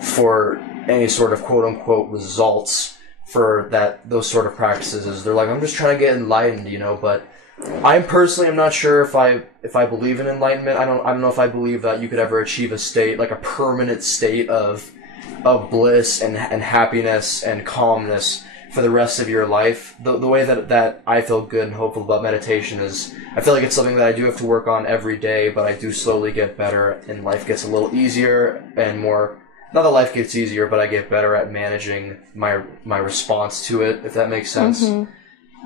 for any sort of quote unquote results for those sort of practices is they're like, I'm just trying to get enlightened, but I'm not sure if I believe in enlightenment. I don't know if I believe that you could ever achieve a state, like a permanent state of bliss and happiness and calmness for the rest of your life. The way that I feel good and hopeful about meditation is I feel like it's something that I do have to work on every day, but I do slowly get better and life gets a little easier and more. Not that life gets easier, but I get better at managing my response to it, if that makes sense. Mm-hmm.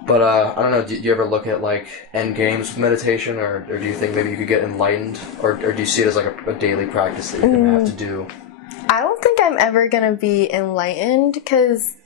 But I don't know. Do you ever look at like end games with meditation, or do you think maybe you could get enlightened, or do you see it as like a daily practice that you're gonna have to do? I don't think I'm ever gonna be enlightened because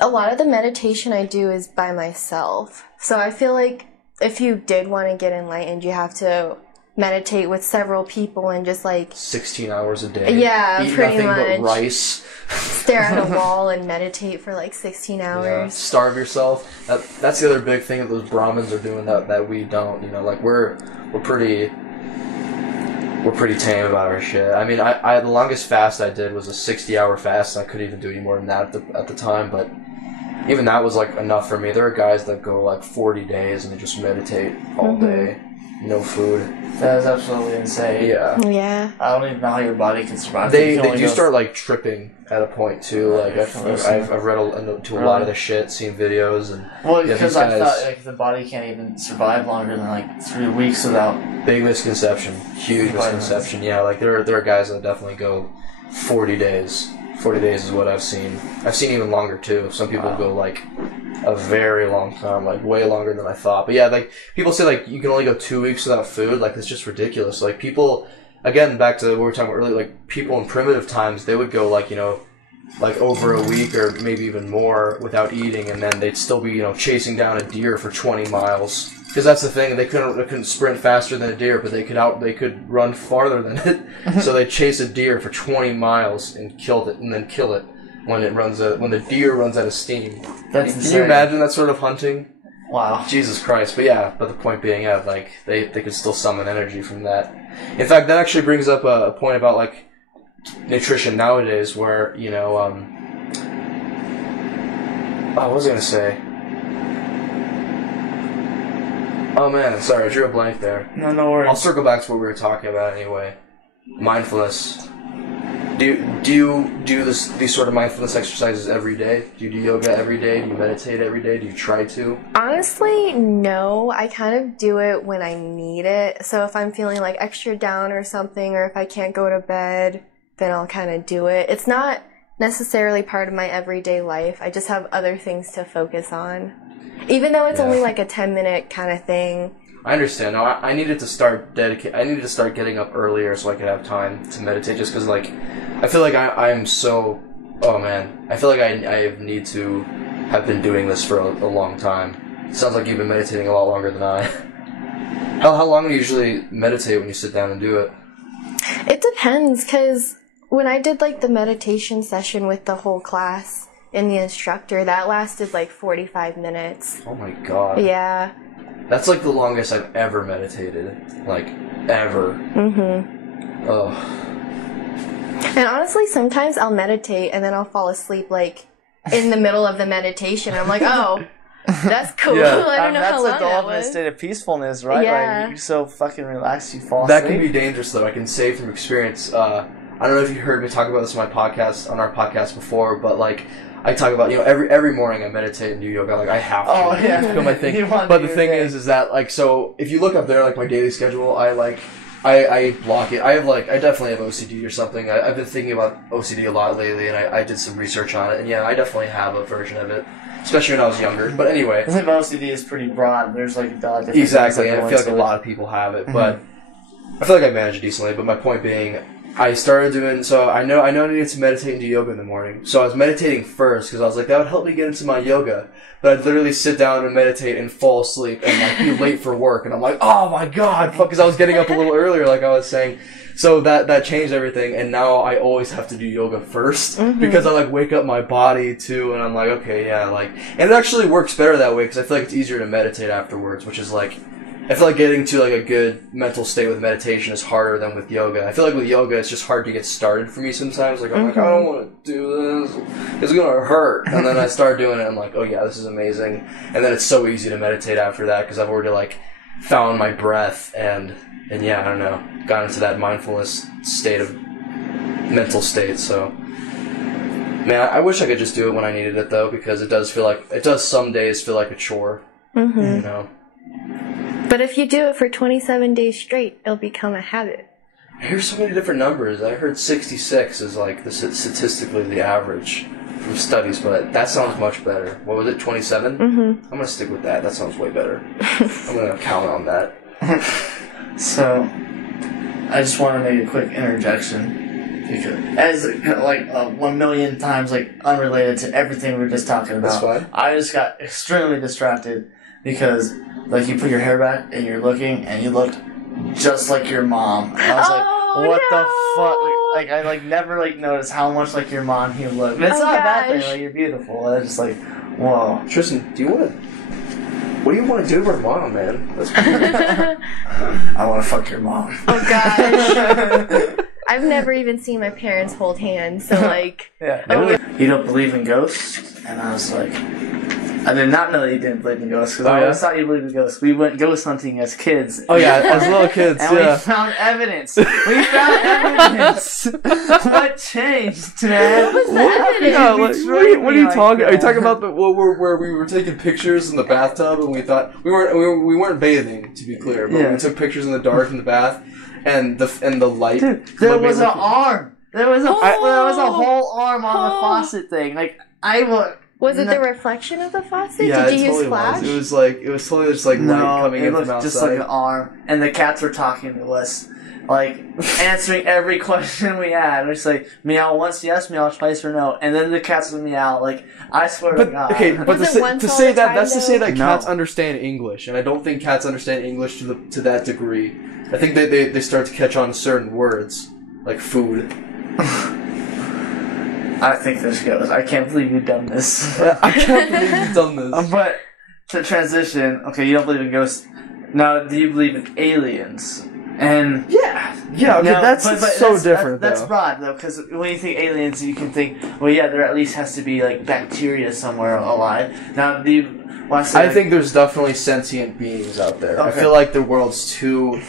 a lot of the meditation I do is by myself. So I feel like if you did want to get enlightened, you have to meditate with several people and just like 16 hours a day. Yeah, eat pretty nothing much. but rice. Stare at a wall and meditate for like 16 hours. Yeah, starve yourself. That's the other big thing that those Brahmins are doing that we don't. You know, like we're pretty tame about our shit. I mean, I the longest fast I did was a 60-hour fast. And I couldn't even do any more than that at the time, but even that was like enough for me. There are guys that go like 40 days and they just meditate all day, no food. That is absolutely insane. Yeah. I don't even know how your body can survive. They do start like tripping at a point too. Like I've read into a lot of the shit, seen videos, and because I thought like the body can't even survive longer than like 3 weeks without. Big misconception, huge misconception. Yeah, like there are guys that definitely go 40 days. 40 days is what I've seen. I've seen even longer too. Some people go like a very long time, like way longer than I thought. But yeah, like people say like you can only go 2 weeks without food. Like it's just ridiculous. Like people, again, back to what we were talking about earlier, like people in primitive times, they would go like, like over a week or maybe even more without eating, and then they'd still be, chasing down a deer for 20 miles. Because that's the thing, they couldn't sprint faster than a deer, but they could run farther than it. So they chase a deer for 20 miles and kill it when the deer runs out of steam. That's Can insane. you imagine that sort of hunting? Wow. Jesus Christ. But the point being, like they could still summon energy from that. In fact, that actually brings up a point about like nutrition nowadays, where what was I gonna say? Oh man, sorry, I drew a blank there. No worries. I'll circle back to what we were talking about anyway. Mindfulness. Do you do these sort of mindfulness exercises every day? Do you do yoga every day? Do you meditate every day? Do you try to? Honestly, no. I kind of do it when I need it. So if I'm feeling like extra down or something, or if I can't go to bed, then I'll kind of do it. It's not necessarily part of my everyday life. I just have other things to focus on. Even though it's only like a 10-minute kind of thing. I understand. No, I needed to start getting up earlier so I could have time to meditate. Just because, like, I feel like I'm so. Oh man, I feel like I need to have been doing this for a long time. It sounds like you've been meditating a lot longer than I. How long do you usually meditate when you sit down and do it? It depends, because when I did like the meditation session with the whole class and the instructor, that lasted like 45 minutes. Oh my god. Yeah. That's like the longest I've ever meditated. Like, ever. Mm-hmm. Ugh. And honestly, sometimes I'll meditate and then I'll fall asleep like in the middle of the meditation. I'm like, oh, that's cool. Yeah. I don't know how long that's like the that ultimate was. state of peacefulness, right? Yeah. Like, you're so fucking relaxed, you fall That asleep. can be dangerous, though. I can say from experience. I don't know if you heard me talk about this on our podcast before, but like, I talk about, every morning I meditate and do yoga. Like, I have to. Oh, yeah. It's my thing. You want But to the do thing your is that, like, so if you look up there, like, my daily schedule, I block it. I definitely have OCD or something. I've been thinking about OCD a lot lately, and I did some research on it. And yeah, I definitely have a version of it, especially when I was younger. But anyway. I think OCD is pretty broad. There's like a lot of different Exactly, things that and go I feel like a into lot of people have it, but I feel like I manage it decently. But my point being, I started doing, so I know I needed to meditate and do yoga in the morning. So I was meditating first, because I was like, that would help me get into my yoga. But I'd literally sit down and meditate and fall asleep and like be late for work. And I'm like, oh my god, fuck, because I was getting up a little earlier, like I was saying. So that changed everything, and now I always have to do yoga first, because I like wake up my body too, and I'm like, okay, yeah, like, and it actually works better that way, because I feel like it's easier to meditate afterwards, which is like, I feel like getting to like a good mental state with meditation is harder than with yoga. I feel like with yoga, it's just hard to get started for me sometimes. Like, I'm like, I don't want to do this. It's going to hurt. And then I start doing it, I'm like, oh yeah, this is amazing. And then it's so easy to meditate after that, because I've already like found my breath and yeah, I don't know, got into that mindfulness mental state. So, man, I wish I could just do it when I needed it though, because it does some days feel like a chore, But if you do it for 27 days straight, it'll become a habit. I hear so many different numbers. I heard 66 is like statistically the average from studies, but that sounds much better. What was it, 27? Mm-hmm. I'm going to stick with that. That sounds way better. I'm going to count on that. So, I just want to make a quick interjection. Because, as, like, 1 million times, like, unrelated to everything we were just talking about. That's fine. I just got extremely distracted because, like, you put your hair back and you're looking and you looked just like your mom. And I was like, what the fuck? Like, I, like, never, like, noticed how much like your mom you look. But it's not a bad thing. Like, you're beautiful. I was just like, whoa. Tristen, what do you want to do with our mom, man? That's I want to fuck your mom. Oh gosh. I've never even seen my parents hold hands, so like... Yeah. You don't believe in ghosts? And I was like... I did not know that you didn't believe in ghosts, because I always thought you believed in ghosts. We went ghost hunting as kids. Oh yeah, as little kids, and we found evidence. What changed, man? What was that? Yeah, what are you talking? Are you talking about where we were taking pictures in the bathtub and we thought we weren't bathing, to be clear, but we took pictures in the dark in the bath and the light. Dude, there was an arm. There was a whole arm on the faucet thing. Like Was it the reflection of the faucet? Yeah, Did you totally use flash? It was totally just like light coming in from outside. Just like an arm, and the cats were talking to us, like answering every question we had. We're just like meow once, yes, meow twice, or no, and then the cats would meow. Like I swear to God. Okay, but to say that No. cats understand English, and I don't think cats understand English to that degree. I think they start to catch on to certain words like food. I think this goes. I can't believe you've done this. I can't believe you've done this. But to transition, okay, you don't believe in ghosts. Now, do you believe in aliens? And yeah, okay, that's so different. That's broad though, because when you think aliens, you can think, well, yeah, there at least has to be like bacteria somewhere alive. Now, do you? Well, I think there's definitely sentient beings out there. Okay. I feel like the world's too.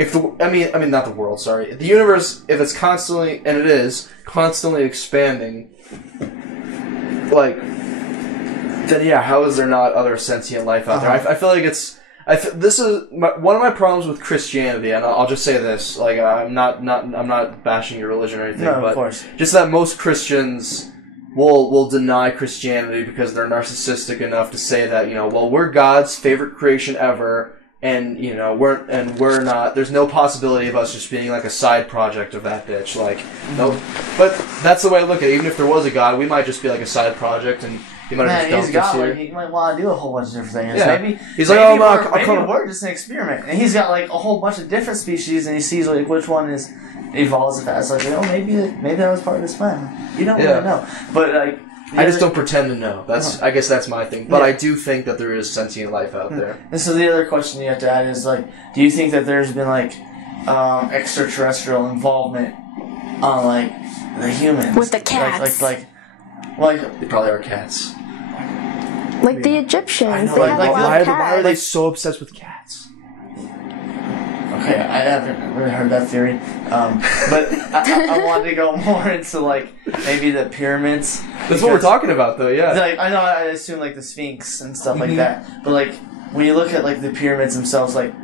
I mean, not the world. Sorry, the universe. If it's constantly, and it is constantly expanding, like, then yeah, how is there not other sentient life out there? I feel like it's. This is one of my problems with Christianity, and I'll just say this: like, I'm not bashing your religion or anything, but of course. Just that most Christians will deny Christianity because they're narcissistic enough to say that, you know, well, we're God's favorite creation ever. And, you know, we're not, there's no possibility of us just being like a side project of that bitch. Like, nope. But that's the way I look at it. Even if there was a God, we might just be like a side project and he might have just dumped us here. He might want to do a whole bunch of different things. Yeah. Maybe we're just an experiment. And he's got like a whole bunch of different species and he sees like which one evolves the fastest. Like, oh, maybe that was part of his plan. You don't really know. But like, I just don't pretend to know. I guess that's my thing. But I do think that there is sentient life out there. And so the other question you have to add is, like, do you think that there's been, like, extraterrestrial involvement on, like, the humans? With the cats. Like They probably are cats. Like the Egyptians. I know, they had a lot of cats. Why are they so obsessed with cats? Okay, I haven't really heard that theory. But I wanted to go more into, like, maybe the pyramids. That's what we're talking about, though, yeah. Like, I know, I assume, like, the Sphinx and stuff like that. But, like, when you look at, like, the pyramids themselves, like,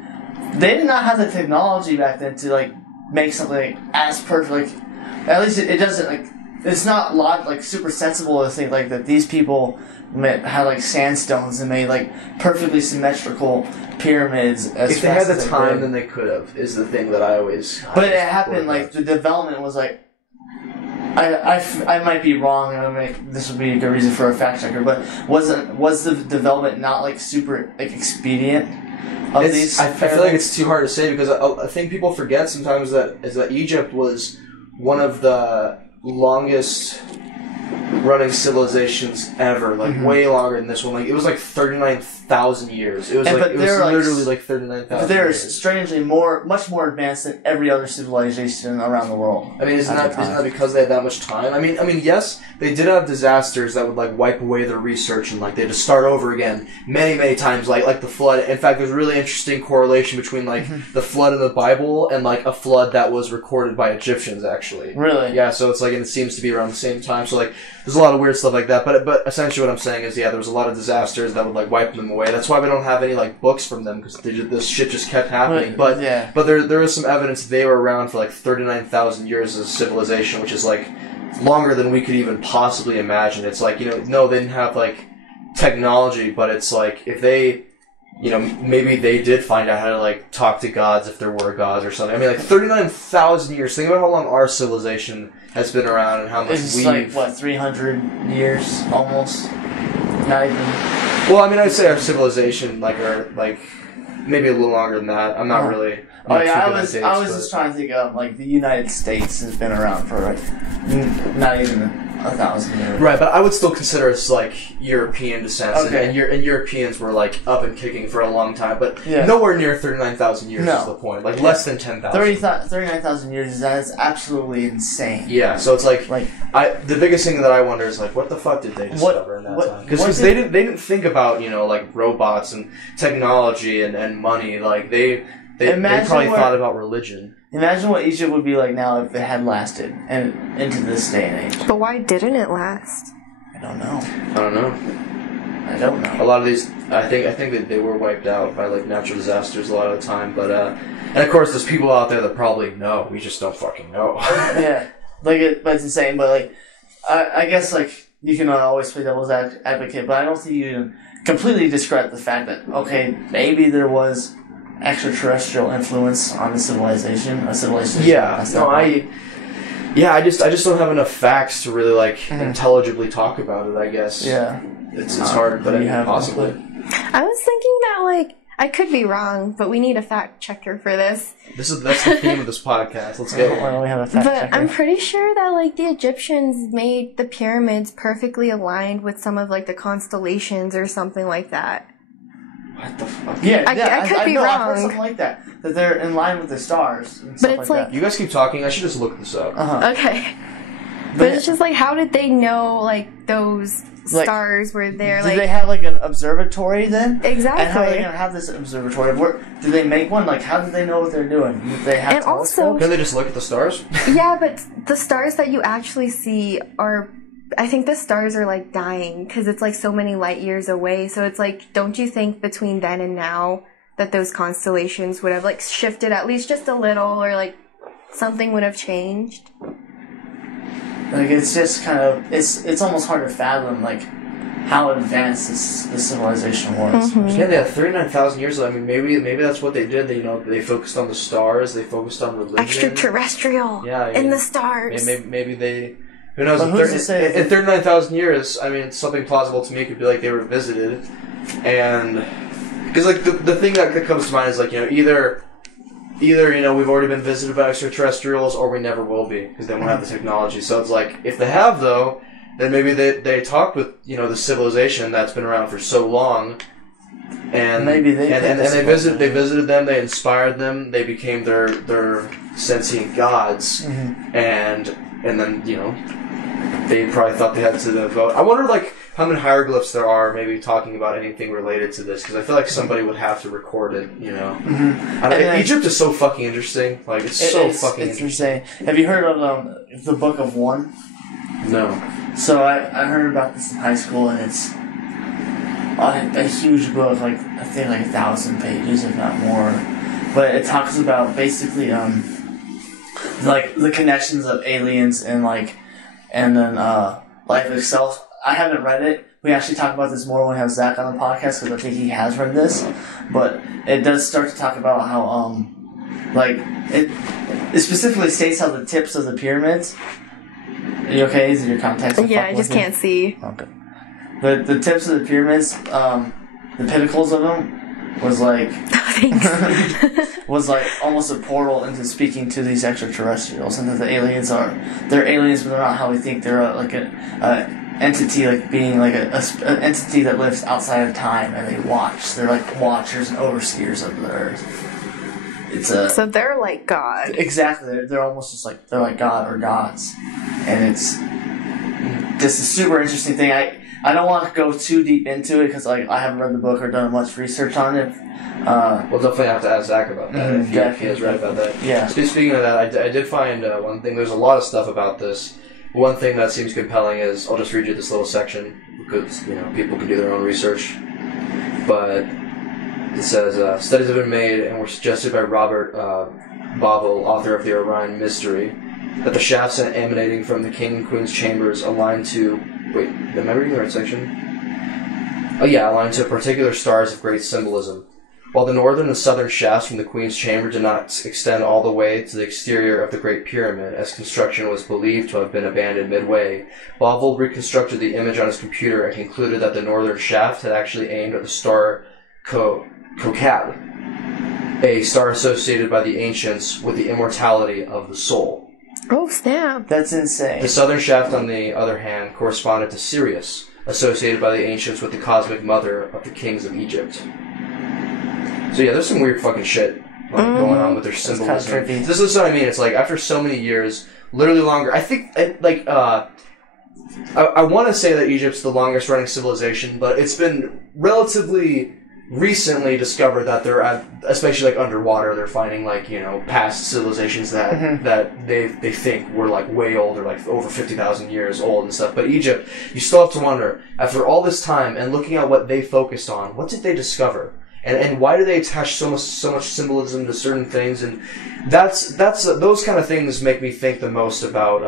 they did not have the technology back then to, like, make something, like, as perfect, like, at least it doesn't, like, it's not like, super sensible to think, like, that these people had, like, sandstones and made, like, perfectly symmetrical pyramids as if they had the time, then they could have, is the thing that I always... But it happened, like, the development was, like, I might be wrong, and this would be a good reason for a fact checker, but was the development not, like, super, like, expedient of these? I feel like it's too hard to say, because I think people forget sometimes that Egypt was one of the longest running civilizations ever, like way longer than this one. Like, it was like 39,000 years. It was literally like 39,000 years. But they're strangely much more advanced than every other civilization around the world. I mean, isn't that because they had that much time? I mean, yes, they did have disasters that would like wipe away their research and like they had to start over again many times, like the flood. In fact, there's a really interesting correlation between like the flood in the Bible and like a flood that was recorded by Egyptians, actually. Really? Yeah. So it's like, and it seems to be around the same time. So like, there's a lot of weird stuff like that. But essentially, what I'm saying is, yeah, there was a lot of disasters that would like wipe them away. That's why we don't have any like books from them, because this shit just kept happening. But yeah. but there is some evidence they were around for like 39,000 years as a civilization, which is like longer than we could even possibly imagine. It's like, no, they didn't have like technology, but it's like if they, maybe they did find out how to like talk to gods if there were gods or something. I mean, like 39,000 years. Think about how long our civilization has been around and how much It's like, what, 300 years almost? Not even. Well, I mean, I'd say our civilization, maybe a little longer than that. I'm not really. Oh yeah, I was just trying to think of like the United States has been around for like not even 1,000 years. Right, but I would still consider us like European descent, Okay. and Europeans were like up and kicking for a long time, but Yeah. nowhere near 39,000 years No. is the point. Like less than 10,000. 39,000 years is absolutely insane. Yeah, so it's like Like the biggest thing that I wonder is like, what the fuck did they discover in that time? Because they didn't think about like robots and technology and money. Like they probably thought about religion. Imagine what Egypt would be like now if it had lasted and into this day and age. But why didn't it last? I don't know. I don't know. A lot of these, I think that they were wiped out by like natural disasters a lot of the time. But and of course, there's people out there that probably know. We just don't fucking know. Yeah, but it's insane. But like, I guess like you can always play devil's advocate, but I don't think you can completely discredit the fact that maybe there was extraterrestrial influence on the civilization. Yeah, no, I just don't have enough facts to really like intelligibly talk about it. I guess. Yeah, it's hard, but possibly. I was thinking that like I could be wrong, but we need a fact checker for this. That's the theme of this podcast. Let's go. Why don't we have a fact checker? But I'm pretty sure that like the Egyptians made the pyramids perfectly aligned with some of like the constellations or something like that. What the fuck? Yeah, I could be I've wrong. heard something like that. That they're in line with the stars and stuff it's like like- You guys keep talking. I should just look this up. that. Okay. But it's just like, how did they know like those Like, stars were there? Did Like they have like an observatory then? Exactly. And how are they gonna have this observatory? Where did they make one? Like, how did they know what they're doing? Did they have And also- telescopes? Can they just look at the stars? Yeah, but the stars that you actually see are, I think the stars are like dying because it's like so many light years away. So it's like, don't you think between then and now that those constellations would have like shifted at least just a little, or like something would have changed? Like, it's just kind of it's almost hard to fathom like how advanced this civilization was. Yeah, they had 39,000 years. I mean, maybe that's what they did. They focused on the stars. They focused on religion. Extraterrestrial. Yeah, I in mean, the stars. Maybe they. Who knows? But who's to say In 39,000 years, I mean, something plausible to me could be like they were visited, and because like the thing that comes to mind is like either we've already been visited by extraterrestrials or we never will be because they won't have the technology. So it's like if they have though, then maybe they talked with the civilization that's been around for so long, and Maybe they visited them, they inspired them, they became their sentient gods, and then they probably thought they had to devote. I wonder like how many hieroglyphs there are maybe talking about anything related to this, because I feel like somebody would have to record it. Egypt is so fucking interesting. Like it's fucking interesting. insane. Have you heard of the Book of One? No. So I heard about this in high school, and it's a huge book, like I think like 1,000 pages, if not more. But it talks about basically like the connections of aliens and then life itself. I haven't read it. We actually talk about this more when we have Zach on the podcast because I think he has read this. But it does start to talk about how it specifically states how the tips of the pyramids. Are you okay? Is it your context? Yeah, I just can't see. Okay. But the tips of the pyramids, the pinnacles of them, was like was like almost a portal into speaking to these extraterrestrials, and that the aliens they're aliens, but they're not how we think. They're like an entity, like being like an entity that lives outside of time, and they watch. They're like watchers and overseers of the earth. So they're like God. Exactly. They're almost just like they're like God or gods, and it's just a super interesting thing. I don't want to go too deep into it because like I haven't read the book or done much research on it. We'll definitely have to ask Zach about that if he has read about that. Yeah. Speaking of that, I did find one thing. There's a lot of stuff about this. One thing that seems compelling is I'll just read you this little section because people can do their own research. but it says studies have been made and were suggested by Robert Bauval, author of the Orion Mystery, that the shafts emanating from the king and queen's chambers align to... Wait, am I reading the right section? Oh yeah, align to particular stars of great symbolism. While the northern and southern shafts from the queen's chamber did not extend all the way to the exterior of the Great Pyramid, as construction was believed to have been abandoned midway, Bauval reconstructed the image on his computer and concluded that the northern shaft had actually aimed at the star Kokad, a star associated by the ancients with the immortality of the soul. Oh, snap. That's insane. The southern shaft, on the other hand, corresponded to Sirius, associated by the ancients with the cosmic mother of the kings of Egypt. So yeah, there's some weird fucking shit going on with their symbolism. Kind of trippy. This is what I mean. It's like after so many years, literally longer. I think I want to say that Egypt's the longest running civilization, but it's been relatively recently discovered that they're especially like underwater, they're finding like, you know, past civilizations that that they think were like way older, like over 50,000 years old and stuff. But Egypt, you still have to wonder, after all this time and looking at what they focused on, what did they discover? And why do they attach so much symbolism to certain things? And that's those kind of things make me think the most about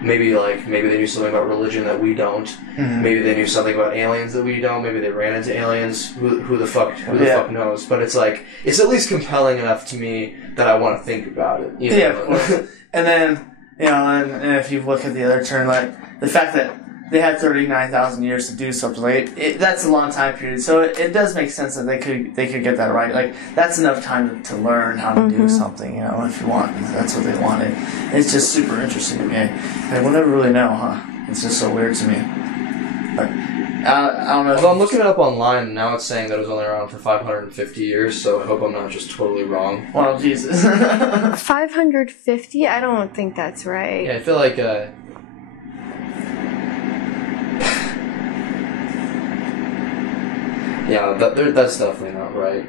maybe they knew something about religion that we don't. Mm-hmm. Maybe they knew something about aliens that we don't. Maybe they ran into aliens. Who the fuck knows? But it's like it's at least compelling enough to me that I want to think about it. You know? Yeah, of course. And then and if you look at the other turn, like the fact that they had 39,000 years to do something. Like that's a long time period, so it does make sense that they could get that right. Like that's enough time to learn how to do something, you know, if you want. That's what they wanted. It's just super interesting to me. Like, we'll never really know, huh? It's just so weird to me. But I don't know. Well, I'm looking it up online, and now it's saying that it was only around for 550 years, so I hope I'm not just totally wrong. Well, Jesus. 550? I don't think that's right. Yeah, I feel like... yeah, that's definitely not right.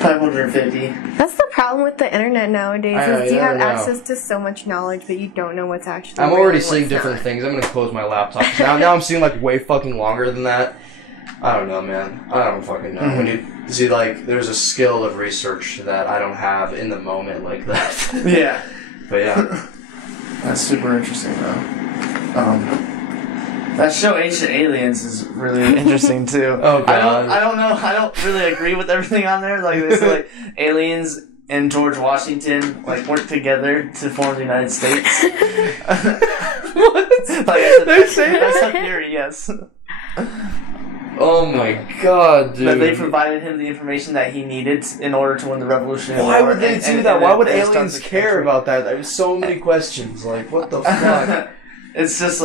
550. That's the problem with the internet nowadays. Is you have access to so much knowledge, but you don't know what's actually. I'm already seeing different things. I'm gonna close my laptop. Now I'm seeing like way fucking longer than that. I don't know, man. I don't fucking know. When you see, like, there's a skill of research that I don't have in the moment like that. Yeah. But yeah. That's super interesting, though. That show Ancient Aliens is really interesting too. Oh god. I don't know. I don't really agree with everything on there. Like they say, like aliens and George Washington like worked together to form the United States. What? Like, They're saying that's that? a theory, yes. Oh my god, dude. That they provided him the information that he needed in order to win the Revolutionary War. Why would they do that? Why would aliens start care about that? There's so many questions. Like, what the fuck? It's just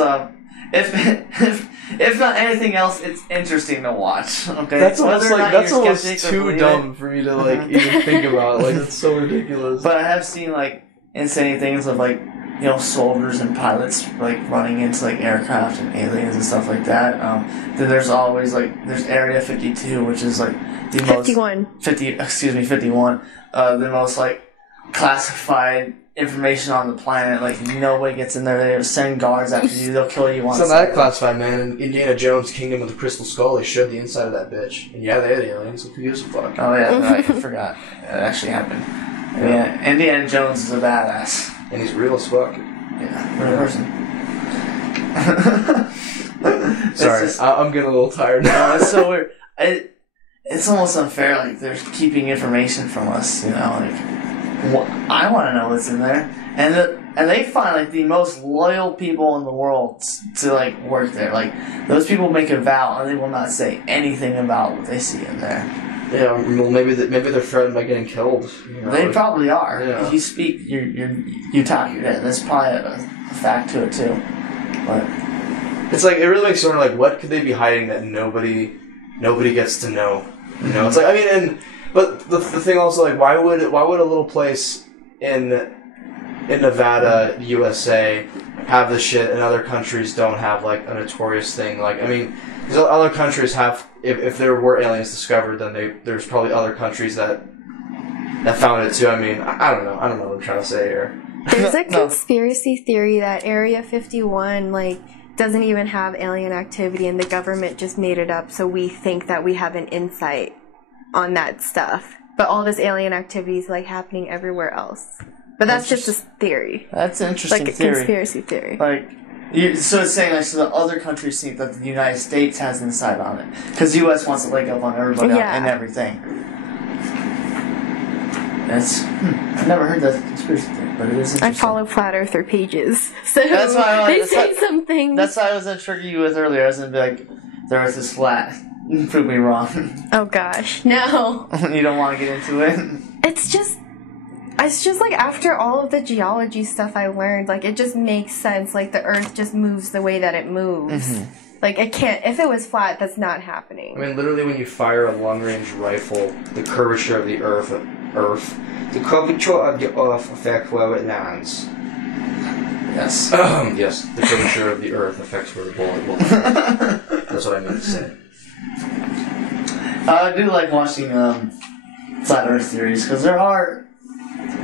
if not anything else, it's interesting to watch. Okay, That's almost skeptic or too believe dumb for me to like even think about. Like, that's so ridiculous. But I have seen like insane things of like, you know, soldiers and pilots like running into like aircraft and aliens and stuff like that. Then there's always like there's Area 52, which is like the 51. 51. The most like classified information on the planet. Like nobody gets in there. They send guards after you. They'll kill you once. It's not that classified, man. In Indiana Jones' Kingdom of the Crystal Skull, they showed the inside of that bitch. And yeah, they had aliens. So who gives a fuck? Oh yeah, no, I forgot. It actually happened. Yeah, Indiana Jones is a badass. And he's real as fuck. Yeah, real person. Sorry, I'm getting a little tired now. No, it's so weird. It's almost unfair. Like they're keeping information from us. You know, like I want to know what's in there, and they find like the most loyal people in the world to like work there. Like those people make a vow, and they will not say anything about what they see in there. Yeah, well, maybe they're threatened by getting killed. You know, they probably are. Yeah. If you speak, you talk, you're dead. That's probably a fact to it too. But it's like it really makes you wonder, like, what could they be hiding that nobody gets to know? You know, it's like, I mean, but the thing also, like, why would a little place in Nevada, USA, have this shit, and other countries don't have like a notorious thing? Like, I mean, because other countries have. If there were aliens discovered, then there's probably other countries that found it too. I mean, I don't know. I don't know what I'm trying to say here. There's a conspiracy theory that Area 51, like, doesn't even have alien activity, and the government just made it up, so we think that we have an insight on that stuff. But all this alien activity is like happening everywhere else. But that's just a theory. That's an interesting like a theory. Conspiracy theory. So it's saying like so the other countries think that the United States has insight on it because the U.S. wants to leg up on everybody and everything. I've never heard that conspiracy theory, but it is interesting. I follow flat earther pages, so that's why they say something. That's why I was going to trick you with earlier. I was going to be like, the Earth is flat. Prove me wrong. Oh gosh, no. You don't want to get into it? It's just like after all of the geology stuff I learned, like it just makes sense. Like the Earth just moves the way that it moves. Mm-hmm. Like it can't. If it was flat, that's not happening. I mean, literally, when you fire a long-range rifle, the curvature of the Earth, the curvature of the Earth affects where it lands. Yes. Yes, the curvature of the Earth affects where the bullet will land. That's what I meant to say. I do like watching flat Earth theories because there are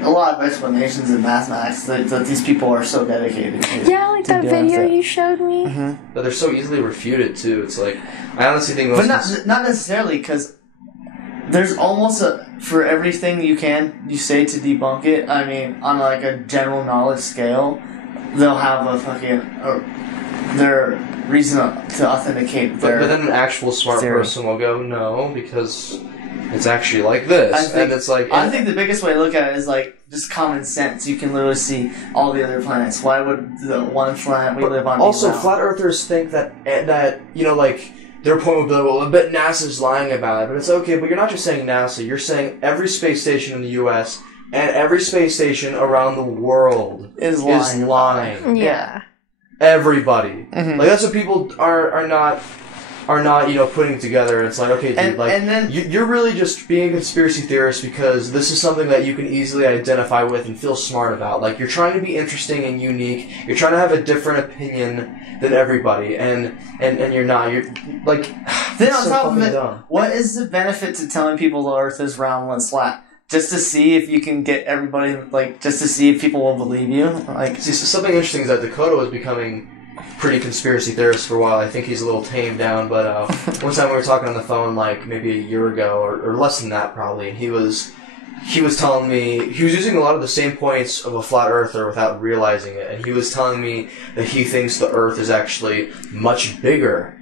a lot of explanations in mathematics that these people are so dedicated to. Yeah, like that video you showed me. Mm-hmm. But they're so easily refuted too. It's like I honestly think most. But not necessarily because there's almost for everything you say to debunk it. I mean, on like a general knowledge scale, they'll have a their reason to authenticate their. But then an actual smart person will go no because it's actually like this, and it's like. I think the biggest way to look at it is like just common sense. You can literally see all the other planets. Why would the one planet we live on? Also, flat earthers think that like. Their point would be like, well, I bet NASA's lying about it. But it's okay, but you're not just saying NASA. You're saying every space station in the U.S. and every space station around the world is lying. Yeah. Everybody. Mm-hmm. Like, that's what people are not, putting together. It's like, okay, dude, and then you're really just being a conspiracy theorist because this is something that you can easily identify with and feel smart about. Like, you're trying to be interesting and unique. You're trying to have a different opinion than everybody, and you're not. You're like. Then on top of it, what is the benefit to telling people the Earth is round when it's flat? Just to see if you can get everybody, like, just to see if people will believe you. Like, see, so something interesting is that Dakota was becoming pretty conspiracy theorist for a while. I think he's a little tamed down, but one time we were talking on the phone, like maybe a year ago or less than that, probably, and he was telling me, he was using a lot of the same points of a flat earther without realizing it, and he was telling me that he thinks the Earth is actually much bigger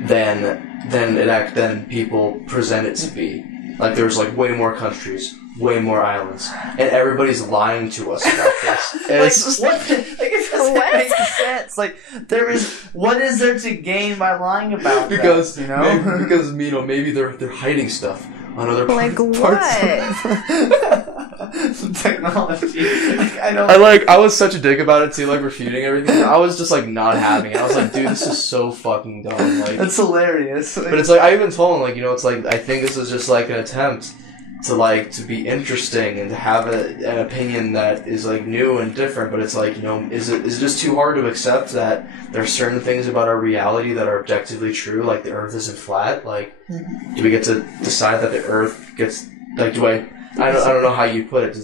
than people present it to be. Like there's like way more countries, way more islands, and everybody's lying to us about this. And it's just what? Like it doesn't make sense. Like what is there to gain by lying about because that, because maybe they're hiding stuff on other like parts. Technology. Like, I know. I was such a dick about it too, like refuting everything. I was just like not having it. I was like, dude, this is so fucking dumb. Like it's hilarious. But it's like I even told him, like, it's like I think this is just like an attempt to be interesting and to have an opinion that is like new and different. But it's like, is it just too hard to accept that there are certain things about our reality that are objectively true, like the Earth isn't flat? Like, do we get to decide that the Earth gets like? I don't know how you put it.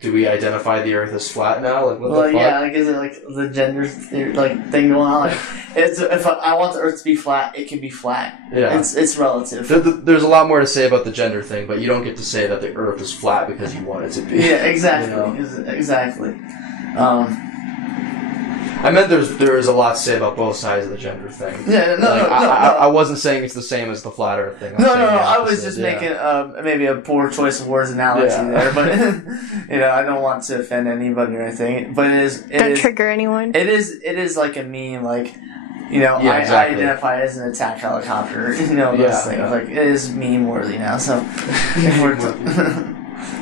Do we identify the Earth as flat now? Like, what the fuck? Yeah, like, is it like the gender thing going on? Like, if I want the Earth to be flat, it can be flat. Yeah. It's relative. There's a lot more to say about the gender thing, but you don't get to say that the Earth is flat because you want it to be. Yeah, exactly. Exactly. I meant there is a lot to say about both sides of the gender thing. Yeah, no. I wasn't saying it's the same as the flat Earth thing. No. I was just making maybe a poor choice of words analogy there, but I don't want to offend anybody or anything. But don't trigger anyone. It is like a meme, like exactly. I identify as an attack helicopter. Those things. Yeah. Like it is meme worthy now. So.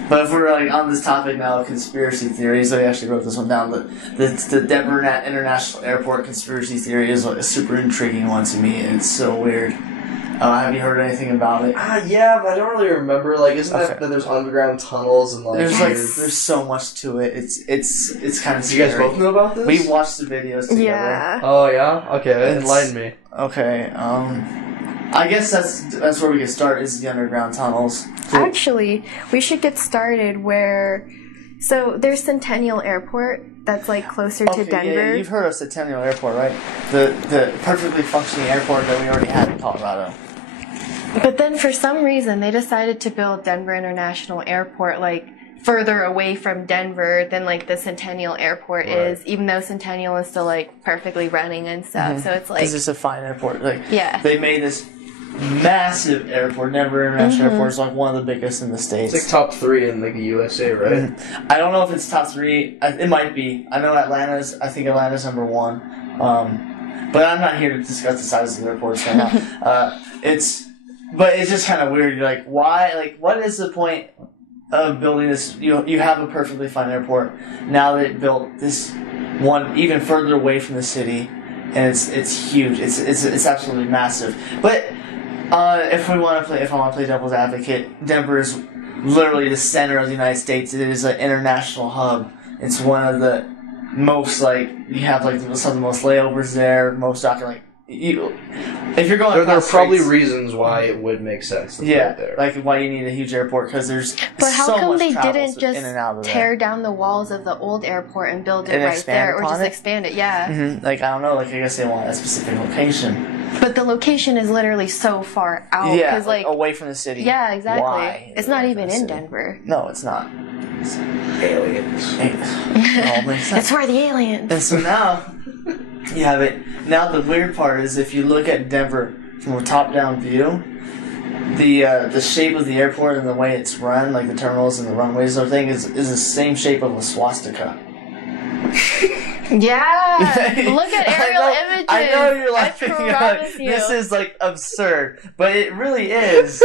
But if we're like on this topic now of conspiracy theories, I actually wrote this one down. The Denver International Airport conspiracy theory is a super intriguing one to me, and it's so weird. Have you heard anything about it? Yeah, but I don't really remember. Like, isn't that there's underground tunnels and like there's so much to it. It's kind of scary. You guys both know about this? We watched the videos together. Yeah. Oh yeah. Okay, enlighten me. Okay. I guess that's where we can start is the underground tunnels. Actually, we should get started where So there's Centennial Airport that's like closer to Denver. Yeah, you've heard of Centennial Airport, right? The perfectly functioning airport that we already had in Colorado. But then for some reason they decided to build Denver International Airport like further away from Denver than like the Centennial Airport is, even though Centennial is still like perfectly running and stuff. So it's like this is a fine airport. Like yeah, they made this massive airport. Denver International Airport is like one of the biggest in the States. It's like top 3 in like the USA, right? I don't know if it's top 3. It might be. I know I think Atlanta's number 1. But I'm not here to discuss the size of the airports right now. But it's just kind of weird. You're like, why? Like, what is the point of building this? You have a perfectly fine airport. Now they built this one even further away from the city, and it's huge. It's absolutely massive. But if I want to play devil's advocate, Denver is literally the center of the United States. It is an international hub. It's one of the most you have some of the most layovers there. Most often if you're going, there are probably reasons why it would make sense. To put it there. Like why you need a huge airport because there's But how so come much they travel didn't in and out just of tear there. down the walls of the old airport and build it And right expand there, or upon just it? expand it? Yeah. Like I don't know. Like I guess they want a specific location. But the location is literally so far out. Yeah, 'cause, like away from the city. yeah, exactly. Why? It's not Away even from the in city. Denver. No, it's not. It's Aliens. all makes sense. It's for the aliens. And so now you have it. Now the weird part is if you look at Denver from a top-down view, the shape of the airport and the way it's run, like the terminals and the runways and everything, is the same shape of a swastika. Yeah. Look at aerial images. I know you're laughing. I You're like, promise you. this is absurd, but it really is.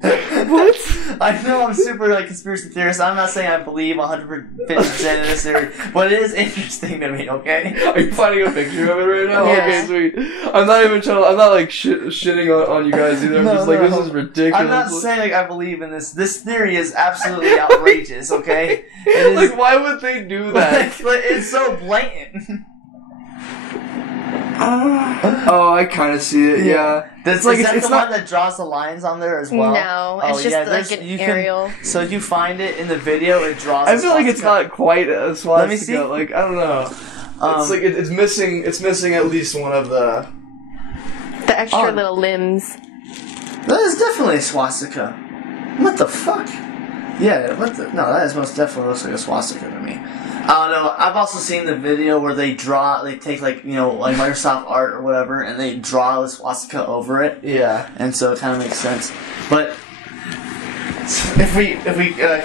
What? I know I'm super conspiracy theorist. I'm not saying I believe 150% in this theory, but it is interesting to me. Okay. Are you finding a picture of it right now? Yeah. Okay, sweet. I'm not even trying. I'm not shitting on you guys either. I'm just this is ridiculous. I'm not saying I believe in this. This theory is absolutely outrageous. Okay. It is, why would they do that? it's so blatant. Oh, I kind of see it. Yeah. That's it's the one that draws the lines on there as well. No, it's just an aerial. So you find it in the video. It draws. I feel like it's not quite a swastika. Let me see. I don't know. It's it's missing. It's missing at least one of the extra little limbs. That is definitely a swastika. What the fuck? Yeah. No, that is most definitely looks like a swastika to me. I don't know. I've also seen the video where they take like Microsoft Art or whatever, and they draw the swastika over it. Yeah. And so it kind of makes sense. But if we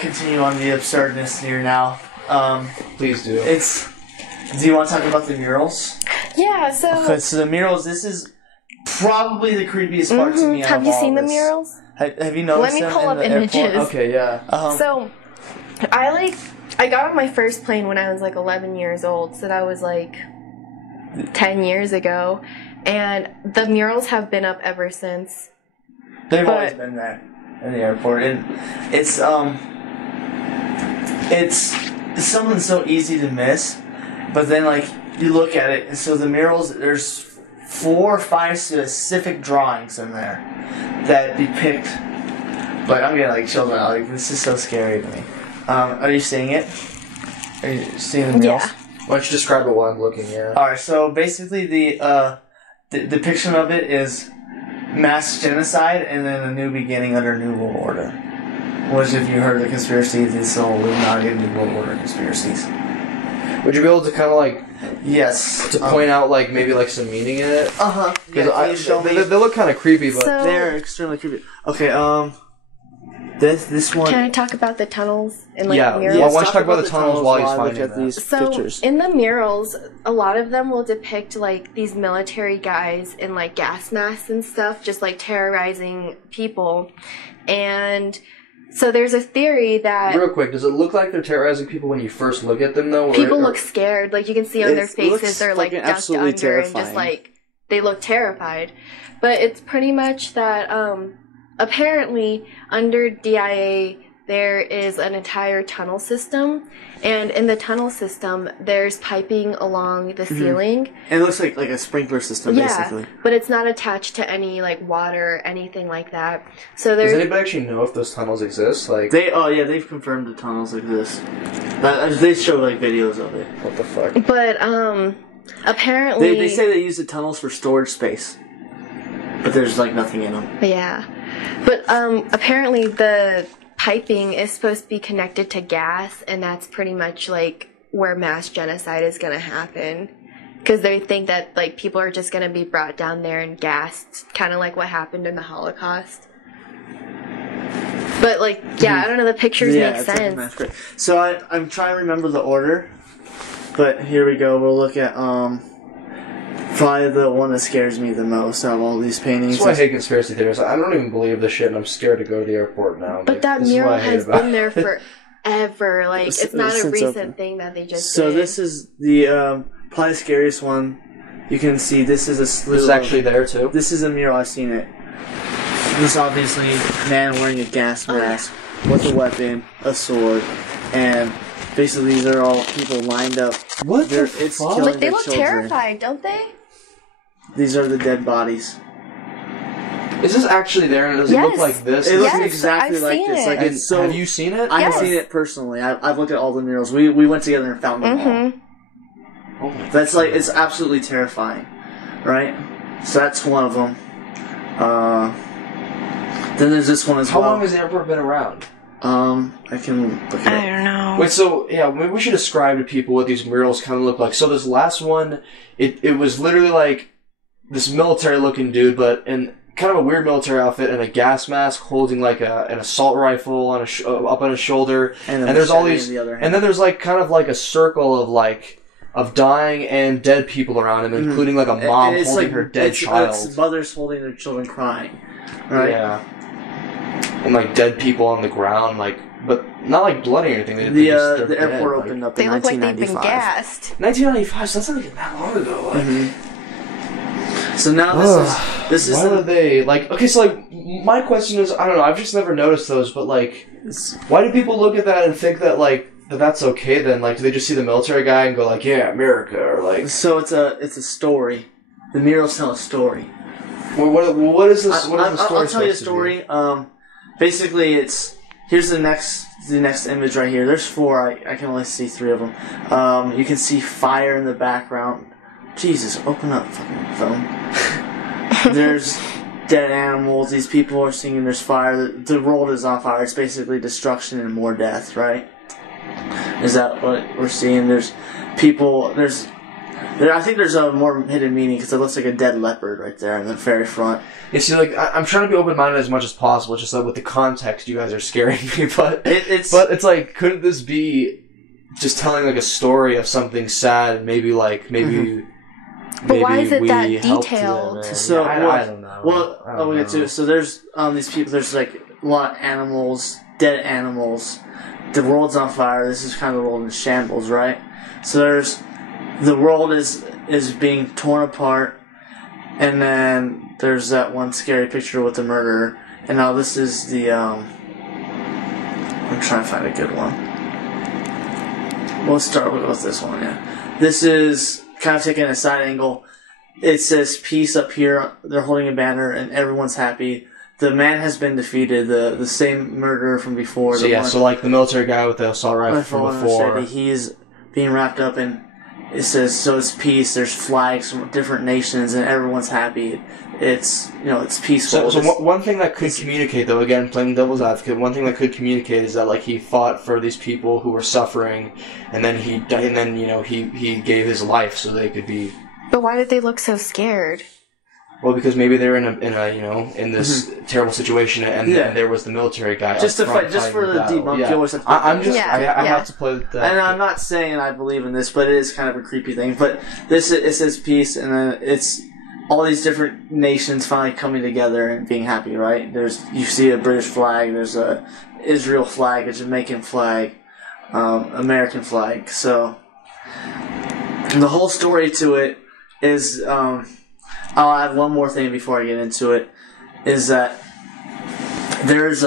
continue on the absurdness here now, Please do. Do you want to talk about the murals? Yeah. So the murals. This is probably the creepiest part to me. Have you seen the murals? Have you noticed? Let me pull up images. Airport? Okay. Yeah. So I got on my first plane when I was 11 years old, so that was 10 years ago, and the murals have been up ever since. They've always been there in the airport, and it's something so easy to miss, but then you look at it, and so the murals, there's 4 or 5 specific drawings in there that depict. I'm getting chills now. This is so scary to me. Are you seeing it? Are you seeing the murals? Yeah. Why don't you describe it while I'm looking? Yeah. Alright, so basically the depiction of it is mass genocide and then a new beginning under New World Order. Which, if you heard the conspiracy, these whole Illuminati and New World Order conspiracies. Would you be able to kind of yes, to point out maybe some meaning in it? Yeah, can you show me? They look kind of creepy, but So- They're extremely creepy. Okay, this one. Can I talk about the tunnels and Yeah, murals? why don't you talk about the tunnels while he's I look finding at that? these So pictures. in the murals, a lot of them will depict these military guys in gas masks and stuff, just terrorizing people. And so there's a theory that Real quick, does it look like they're terrorizing people when you first look at them, though? people look scared. You can see on their It faces looks they're fucking ducked absolutely under and just terrifying. they look terrified. But it's pretty much that apparently under DIA there is an entire tunnel system, and in the tunnel system, there's piping along the ceiling. And it looks like a sprinkler system, basically. But it's not attached to any like water or anything like that. So there's. Does anybody actually know if those tunnels exist? Like they've confirmed the tunnels exist. They show like videos of it. What the fuck? But apparently they say they use the tunnels for storage space, but there's like nothing in them. Yeah, but apparently the piping is supposed to be connected to gas, and that's pretty much like where mass genocide is going to happen, because they think that like people are just going to be brought down there and gassed, kind of like what happened in the Holocaust. But like, I don't know, the pictures make sense. So I'm trying to remember the order, but here we go. We'll look at probably the one that scares me the most out of all these paintings. That's why I hate conspiracy theories. I don't even believe this shit, and I'm scared to go to the airport now. But that mural has been there forever. Like, it's not a recent thing that they just did. This is the probably the scariest one. You can see this is a slew. This is actually there too. This is a mural. I've seen it. This obviously man wearing a gas mask with a weapon, a sword, and basically these are all people lined up. What the fuck? Like, they look terrified, don't they? These are the dead bodies. Is this actually there, and does it look like this? It looks exactly like this. Like, it's so. Have you seen it? I have seen it personally. I've looked at all the murals. We went together and found them all. Oh, that's like, it's absolutely terrifying, right? So that's one of them. Then there's this one as well. How long has the airport been around? I can look at it. I don't know. Wait, so, yeah, maybe we should describe to people what these murals kind of look like. So this last one, it was literally like this military-looking dude, but in kind of a weird military outfit and a gas mask, holding like an assault rifle on up on his shoulder. And there's all these, and then there's like kind of like a circle of dying and dead people around him, including like a mom holding like, her dead child. It's mothers holding their children crying, right? Yeah. And like dead people on the ground, like, but not like bloody or anything. The airport opened up in 1995. They look like they've been gassed. 1995, so that's not even that long ago. Like. So now this is. Why would they like? Okay, so like my question is, I don't know. I've just never noticed those, but like, why do people look at that and think that like that's okay? Then like, do they just see the military guy and go like, yeah, America, or like? So it's a story. The murals tell a story. Well, what is this? What is the story? I'll tell you a story. Basically, here's the next image right here. There's four. I can only see three of them. You can see fire in the background. Jesus, open up, fucking phone. There's dead animals. These people are singing. There's fire. The world is on fire. It's basically destruction and more death, right? Is that what we're seeing? There's people. I think there's a more hidden meaning because it looks like a dead leopard right there in the very front. Yeah, see, like I'm trying to be open-minded as much as possible, just like with the context, you guys are scaring me. But it's like, couldn't this be just telling like a story of something sad? And maybe. But why is it that detailed? So I don't know. Well, we'll get to it. So there's these people. There's like a lot of animals, dead animals. The world's on fire. This is kind of the world in shambles, right? So the world is being torn apart, and then there's that one scary picture with the murderer. And now this is the I'm trying to find a good one. We'll start with this one. Yeah, this is kind of taking a side angle. It says peace up here. They're holding a banner, and everyone's happy. The man has been defeated. The same murderer from before. So so like the military guy with the assault rifle from before. He's being wrapped up in. It says, so it's peace. There's flags from different nations, and everyone's happy. It's it's peaceful. So one thing that could communicate, though, again, playing devil's advocate, one thing that could communicate is that like he fought for these people who were suffering, and then he gave his life so they could be. But why did they look so scared? Well, because maybe they're in this terrible situation, and then there was the military guy just to fight, just for the debunk. Yeah. You always have to I have to play with that. And I'm not saying I believe in this, but it is kind of a creepy thing. But it says peace, and then it's all these different nations finally coming together and being happy. Right? You see a British flag, there's a Israel flag, a Jamaican flag, American flag. So the whole story to it is. I'll add one more thing before I get into it, is that there's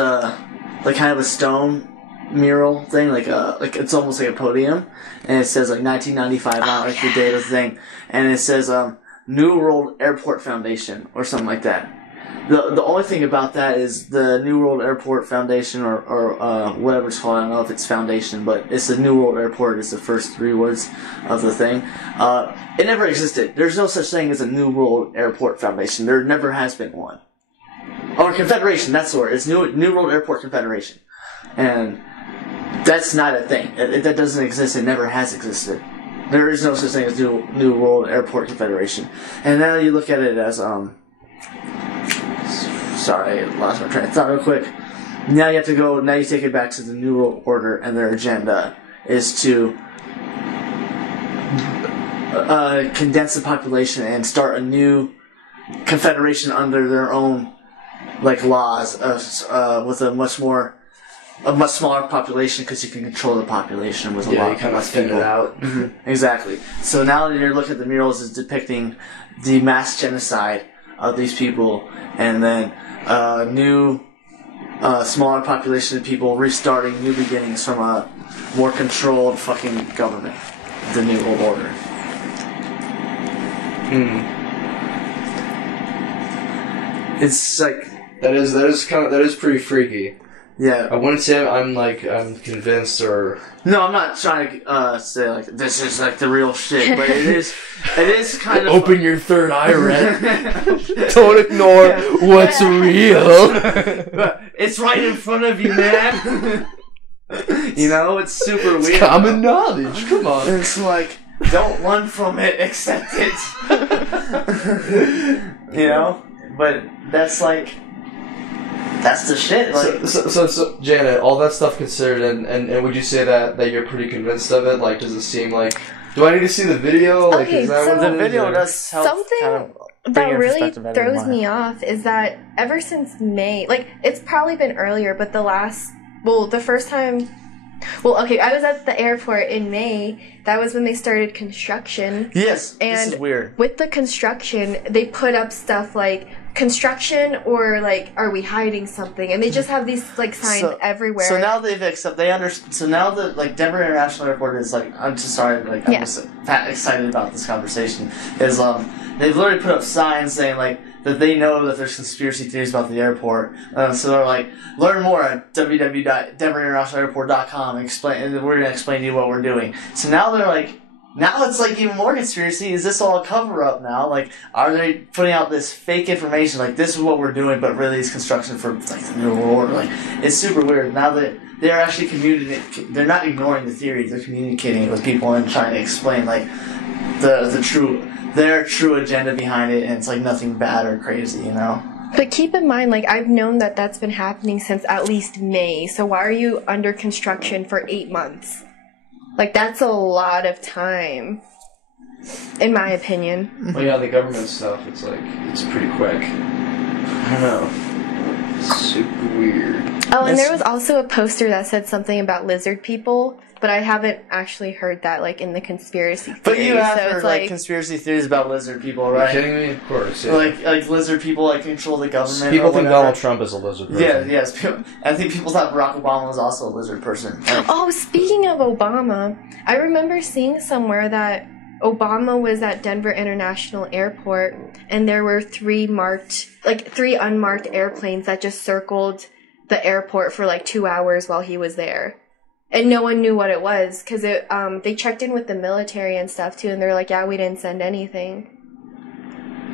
like kind of a stone mural thing, like it's almost like a podium, and it says like 1995 on like the date of the thing, and it says New World Airport Foundation or something like that. The only thing about that is the New World Airport Foundation or whatever it's called. I don't know if it's foundation, but it's the New World Airport. It's the first 3 words of the thing. It never existed. There's no such thing as a New World Airport Foundation. There never has been one. Or Confederation, that's the word. It's New World Airport Confederation. And that's not a thing. That doesn't exist. It never has existed. There is no such thing as New World Airport Confederation. And now you look at it as, sorry, I lost my train of thought real quick. Now you take it back to the New World Order, and their agenda is to condense the population and start a new confederation under their own, like, laws, with a much smaller population, because you can control the population with a lot less people. Out. Mm-hmm. Exactly. So now you're looking at the murals as depicting the mass genocide of these people, and then new, smaller population of people restarting new beginnings from a more controlled fucking government, the New World Order. It's like that is pretty freaky. Yeah. I wouldn't say I'm convinced or... No, I'm not trying to say, like, this is, like, the real shit, but it is kind of... Open your third eye, Red. Don't ignore what's real. It's right in front of you, man. You know, it's super weird. It's common knowledge, come on. It's like, don't run from it, accept it. You know? But that's, like... That's the shit. Like. So, Janet, all that stuff considered, and would you say that you're pretty convinced of it? Like, does it seem like... Do I need to see the video? Like, okay, is that so what the video does help. Something that really throws me off is that ever since May, like, it's probably been earlier, but the first time... Well, okay, I was at the airport in May. That was when they started construction. Yes, and this is weird. With the construction, they put up stuff like construction or like, are we hiding something? And they just have these like signs everywhere. So now so now that like Denver International Airport is like, I'm just sorry, like I'm just excited about this conversation. Is they've literally put up signs saying like that they know that there's conspiracy theories about the airport. So they're like, learn more at www.denverinternationalairport.com and we're going to explain to you what we're doing. So now they're like, now it's like even more conspiracy. Is this all a cover-up now? Like, are they putting out this fake information, like this is what we're doing, but really it's construction for like the New World Order? Like, it's super weird. Now that they're actually communicating, they're not ignoring the theories, they're communicating it with people and trying to explain like their true agenda behind it, and it's like nothing bad or crazy, you know? But keep in mind, like, I've known that that's been happening since at least May, so why are you under construction for 8 months? Like, that's a lot of time, in my opinion. Well, yeah, the government stuff, it's like, it's pretty quick. I don't know. It's super weird. Oh, and there was also a poster that said something about lizard people, but I haven't actually heard that, like, in the conspiracy theories. But you have heard, like, conspiracy theories about lizard people, right? Are you kidding me? Of course, yeah. Like lizard people, like, control the government. People think Donald Trump is a lizard person. Yeah, yes. I think people thought Barack Obama was also a lizard person. Like, oh, speaking of Obama, I remember seeing somewhere that Obama was at Denver International Airport, and there were 3 unmarked airplanes that just circled the airport for, like, 2 hours while he was there. And no one knew what it was, because they checked in with the military and stuff, too, and they're like, yeah, we didn't send anything.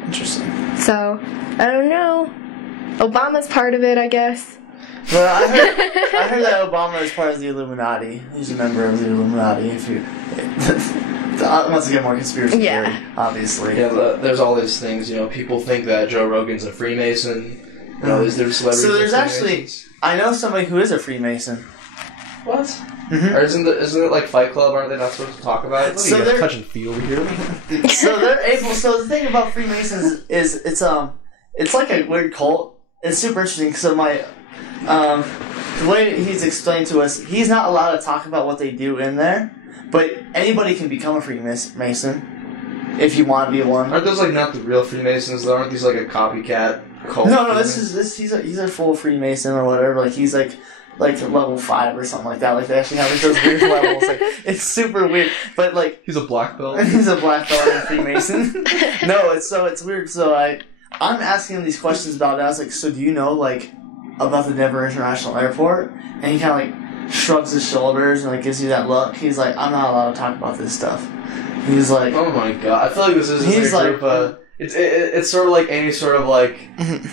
Interesting. So, I don't know. Obama's part of it, I guess. Well, I heard that Obama is part of the Illuminati. He's a member of the Illuminati, if you... Once again, more conspiracy theory, obviously. Yeah, there's all these things, you know, people think that Joe Rogan's a Freemason, you know, there's celebrities. So there's actually... I know somebody who is a Freemason. What? Mm-hmm. Or isn't it like Fight Club? Aren't they not supposed to talk about it? So they're touch and feel over here. So they're able. So the thing about Freemasons is it's like a weird cult. It's super interesting. So the way he's explained to us, he's not allowed to talk about what they do in there, but anybody can become a Freemason if you want to be one. Aren't those like not the real Freemasons though? Aren't these like a copycat cult? No, he's a full Freemason or whatever. Like he's like like to level 5 or something like that. Like they actually have like those weird levels. Like it's super weird. But like He's a black belt. he's a black belt and a Freemason. No, it's weird. So I'm asking him these questions about it. I was like, so do you know like about the Denver International Airport? And he kind of like shrugs his shoulders and like gives you that look. He's like, I'm not allowed to talk about this stuff. He's like, oh my god, I feel like this is like a group. It's sort of like any sort of like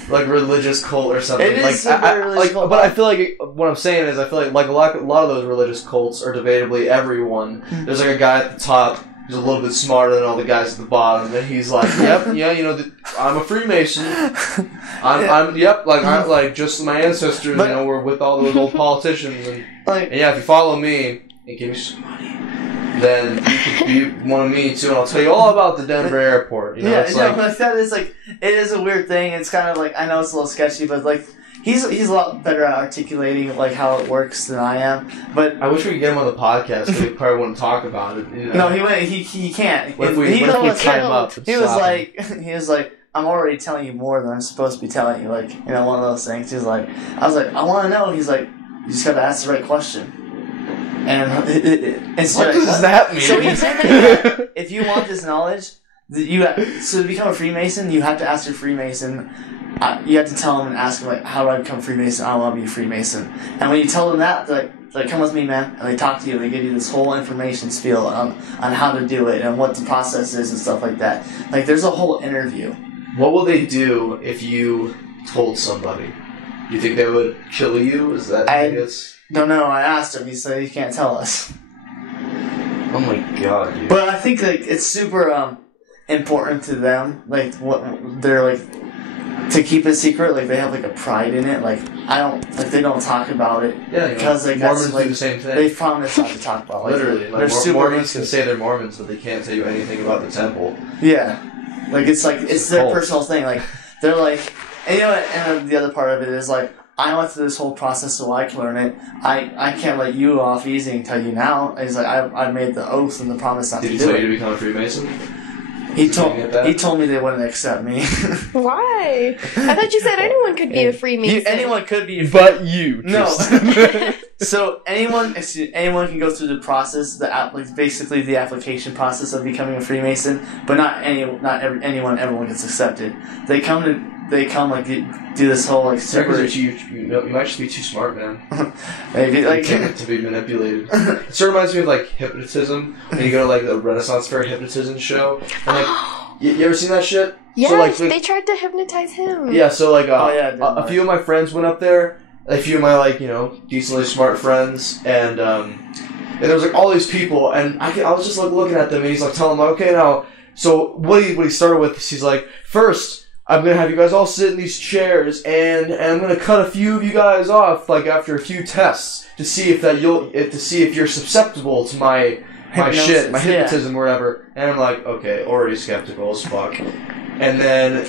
religious cult or something. It is like super religious cult. But I feel like what I'm saying is I feel like a lot of those religious cults are debatably everyone. There's like a guy at the top who's a little bit smarter than all the guys at the bottom, and he's like, yep, yeah, you know, I'm a Freemason. I'm like just my ancestors, but, you know, were with all those old politicians, and yeah, if you follow me and give me some money, then you could be one of me too, and I'll tell you all about the Denver airport. You know, yeah, it's like, but that is like it is a weird thing. It's kind of like I know it's a little sketchy, but like he's a lot better at articulating like how it works than I am. But I wish we could get him on the podcast, but he probably wouldn't talk about it. You know? No, he can't. What if we tie him up? He was like, I'm already telling you more than I'm supposed to be telling you. Like, you know, one of those things. He's like, I was like, I want to know. He's like, you just got to ask the right question. And what does that mean? So he's saying that if you want this knowledge, to become a Freemason, you have to ask your Freemason. You have to tell him and ask him like, how do I become a Freemason? I want to be a Freemason. And when you tell them that, they're like, come with me, man. And they talk to you. And they give you this whole information spiel on how to do it and what the process is and stuff like that. Like, there's a whole interview. What will they do if you told somebody? Do you think they would kill you? Is that? Don't know. I asked him. He said he can't tell us. Oh my god, dude. But I think like it's super important to them. Like what they're like to keep it secret. Like they have like a pride in it. Like they don't talk about it. Yeah, because like Mormons that's, like, do the same thing. They promise not to talk about. Like, literally, they're super Mormons can say they're Mormons, but they can't tell you anything about the temple. Yeah, it's their cult. personal thing. Like they're like, and you know what? And the other part of it is like, I went through this whole process so I can learn it. I can't let you off easy and tell you now. He's like, I made the oath and the promise not to do it. Did he tell you to become a Freemason? He told me they wouldn't accept me. Why? I thought you said anyone could be a Freemason. Anyone could be, but you. No. So anyone can go through the process, basically the application process of becoming a Freemason, but everyone gets accepted. They come do this whole like super. You might just be too smart, man. Maybe like to be manipulated. It sort of reminds me of like hypnotism. When you go to like the Renaissance Fair hypnotism show, and like you ever seen that shit? Yeah, so, they tried to hypnotize him. Yeah, so like a few of my friends went up there. A few of my like decently smart friends, and there was like all these people, and I was just like looking at them, and he's like telling them, okay, now, so what he started with, is he's like, first, I'm gonna have you guys all sit in these chairs, and I'm gonna cut a few of you guys off, like after a few tests, to see if you're susceptible to my shit, my hypnotism, or whatever. And I'm like, okay, already skeptical as fuck. And then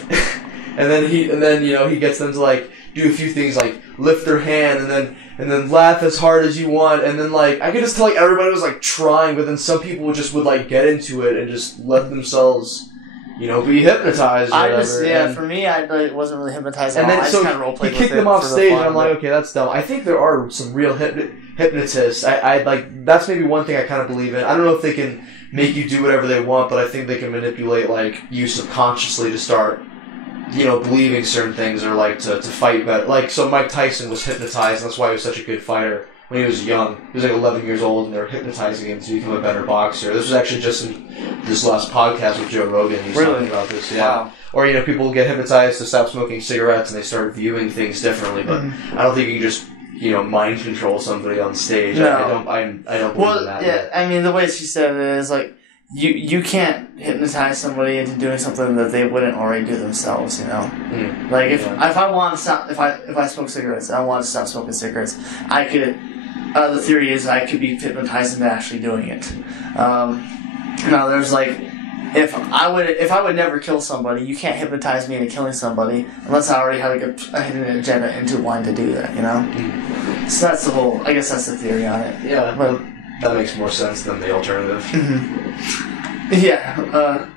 he gets them to like do a few things, like lift their hand, and then laugh as hard as you want, and then like I could just tell like everybody was like trying, but then some people would like get into it and just let themselves. Be hypnotized or whatever. For me, I wasn't really hypnotized at all. And then, I just kind of role-played he kicked them off stage, and I'm like, okay, that's dumb. I think there are some real hypnotists. I like, that's maybe one thing I kind of believe in. I don't know if they can make you do whatever they want, but I think they can manipulate, like, you subconsciously to start, believing certain things, or, like, to fight better. Like, so Mike Tyson was hypnotized, and that's why he was such a good fighter. When he was young, he was like 11 years old, and they were hypnotizing him to become a better boxer. This was actually just in this last podcast with Joe Rogan. He was talking about this. Yeah. Wow. Or people get hypnotized to stop smoking cigarettes, and they start viewing things differently. But I don't think you can just mind control somebody on stage. No. I don't believe in that. Yeah, yet. I mean, the way she said it is like you can't hypnotize somebody into doing something that they wouldn't already do themselves. Like if I want to stop, if I smoke cigarettes, and I want to stop smoking cigarettes, I could. The theory is I could be hypnotized into actually doing it. Now there's like, if I would never kill somebody, you can't hypnotize me into killing somebody unless I already have a hidden agenda into wanting to do that. So that's the whole. I guess that's the theory on it. Yeah, but that makes more sense than the alternative. Mm-hmm. Yeah,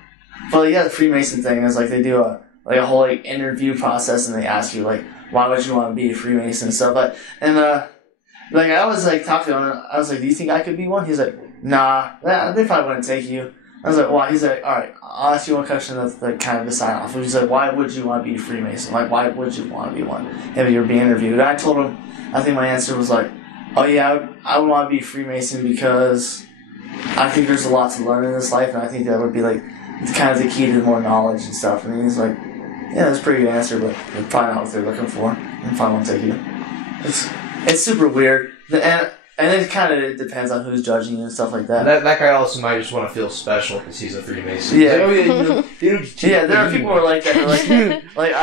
but the Freemason thing is like they do a whole like interview process, and they ask you like, why would you want to be a Freemason and stuff. Like, I was, like, talking to him, I was like, do you think I could be one? He's like, nah, they probably wouldn't take you. I was like, why? He's like, alright, I'll ask you one question that's, like, kind of a sign-off. He's like, why would you want to be a Freemason? Like, why would you want to be one if you were being interviewed? And I told him, I think my answer was like, oh yeah, I would want to be a Freemason because I think there's a lot to learn in this life, and I think that would be, like, kind of the key to more knowledge and stuff. And he's like, yeah, that's a pretty good answer, but it's probably not what they're looking for. And probably won't take you. It's super weird. And it kind of depends on who's judging you and stuff like that. That guy also might just want to feel special because he's a Freemason. Yeah. Like, oh, yeah, There are people who are like that. Like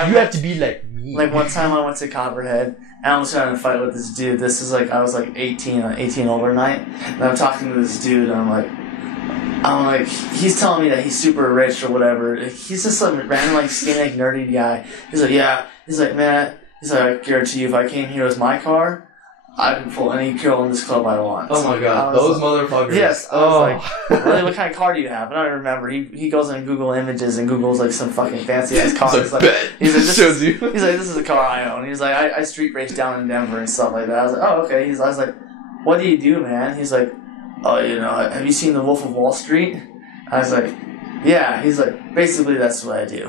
you have to be like me. Like, one time I went to Copperhead, and I was trying to fight with this dude. This is like, I was like 18 overnight, and I'm talking to this dude, and I'm like, he's telling me that he's super rich or whatever. He's just some random, like, skinny, like, nerdy guy. He's like, yeah. He's like, man, I guarantee you, if I came here with my car, I can pull any girl in this club I want. Oh my god, those motherfuckers. Yes, I was like, really, what kind of car do you have? And I don't remember. He goes in Google Images and Googles like some fucking fancy ass car. He's like, this is a car I own. He's like, I street race down in Denver and stuff like that. I was like, oh, okay. I was like, what do you do, man? He's like, oh, have you seen The Wolf of Wall Street? I was like, yeah. He's like, basically that's what I do.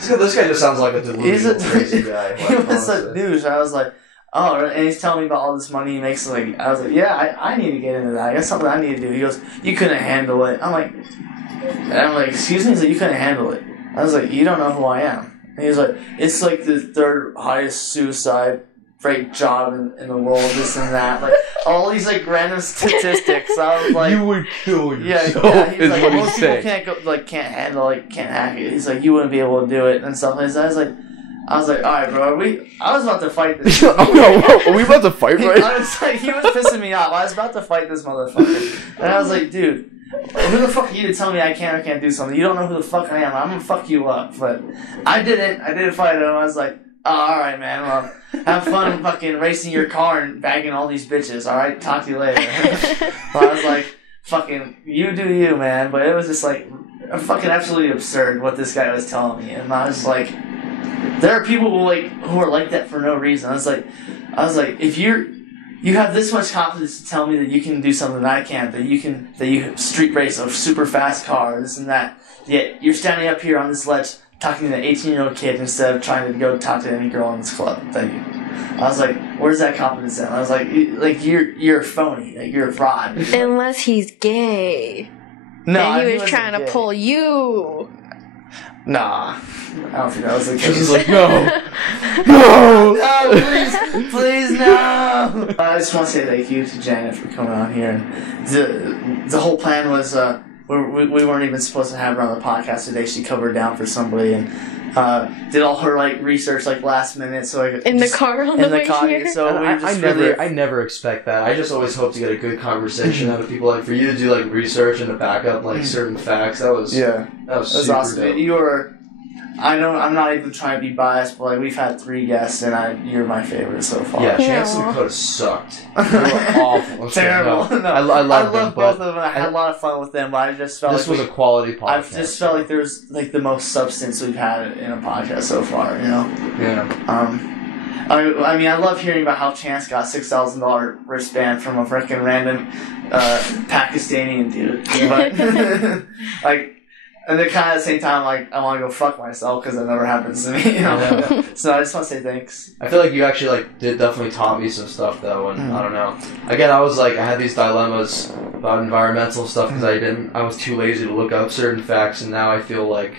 This guy just sounds like a delusional crazy guy. He was a douche. I was like, oh, and he's telling me about all this money he makes. Like, I was like, yeah, I need to get into that. I got something I need to do. He goes, you couldn't handle it. I'm like, excuse me? He's like, you couldn't handle it. I was like, you don't know who I am. And he's like, it's like the third highest suicide rate job in the world, this and that. Like, all these, like, random statistics. I was like, you would kill yourself. Yeah, he's is like, what most he's people saying. can't handle, like, can't hack it. He's like, you wouldn't be able to do it and stuff like that. I was like, alright, bro, I was about to fight this. Oh no, are we about to fight right? I was like, he was pissing me off. I was about to fight this motherfucker. And I was like, dude, who the fuck are you to tell me I can or can't do something? You don't know who the fuck I am. I'm gonna fuck you up. But I didn't fight him. I was like, oh, alright, man, well, have fun fucking racing your car and bagging all these bitches, alright? Talk to you later. Well, I was like, fucking, you do you, man. But it was just like, fucking absolutely absurd what this guy was telling me. And I was like, there are people who are like that for no reason. I was like, if you have this much confidence to tell me that you can do something that I can't, that you street race a super fast car, this and that, yet you're standing up here on this ledge talking to an 18-year-old kid instead of trying to go talk to any girl in this club. I was like, where's that confidence in? I was like you're phony, like you're a fraud. Unless he's gay. No, and he was trying to pull you. Nah, I don't think that was the case. She's like, no, please, no. I just want to say thank you to Janet for coming on here. And the whole plan was we weren't even supposed to have her on the podcast today. She covered down for somebody and did all her research last minute. So in the car on the way here. So I never expect that. I just always hope to get a good conversation out of people. Like for you to do research and to back up certain facts. That was super awesome. dope. You were. I know I'm not even trying to be biased, but we've had 3 guests, and you're my favorite so far. Yeah, Chance and Dakota sucked. They were awful. Terrible. No, I love both of them. I had a lot of fun with them, but I just felt this was a quality podcast. I just felt like there's the most substance we've had in a podcast so far. You know. Yeah. I mean, I love hearing about how Chance got $6,000 wristband from a freaking random Pakistani dude, but and then kind of at the same time, I want to go fuck myself because that never happens to me, you know? Yeah. So I just want to say thanks. I feel like you actually, did definitely taught me some stuff, though, and I don't know. Again, I was I had these dilemmas about environmental stuff because I was too lazy to look up certain facts, and now I feel like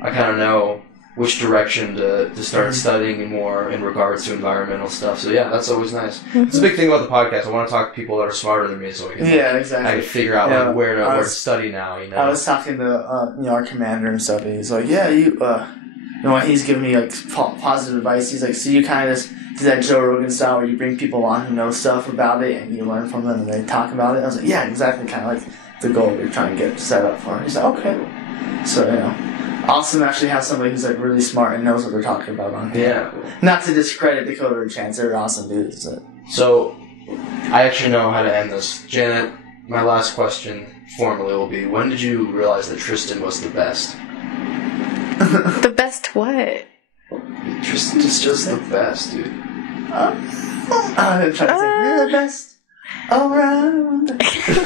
I kind of know which direction to start studying more in regards to environmental stuff. So yeah, that's always nice. It's a big thing about the podcast. I want to talk to people that are smarter than me, so I can exactly. I can figure out where to study now. You know, I was talking to our commander and stuff, and he's like, yeah, he's giving me positive advice. He's like, so you kind of just do that Joe Rogan style where you bring people on who know stuff about it and you learn from them and they talk about it. I was like, yeah, exactly, kind of like the goal you're trying to get set up for. He's like, okay, so awesome actually have somebody who's really smart and knows what they're talking about on here. Yeah. Not to discredit Dakota or Chance, they're awesome dudes. So, I actually know how to end this. Janet, my last question formally will be, when did you realize that Tristen was the best? The best what? Tristen's just the best, dude. I'm trying to say, you're the best around.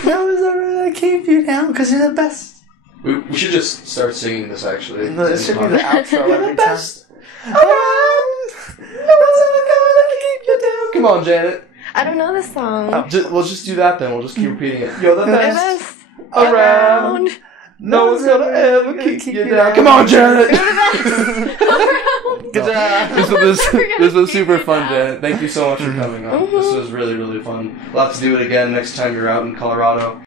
No one's ever gonna keep you down because you're the best. We should just start singing this actually. It should be the outro You're every the best time. around. No one's ever gonna keep you down. Come on, Janet. I don't know the song. We'll just do that then. We'll just keep repeating it. You're the The best best around. No one's gonna ever keep you down. Come on, Janet. Good job. This was super fun, Janet. Thank you so much for coming on. This was really, really fun. We'll have to do it again next time you're out in Colorado.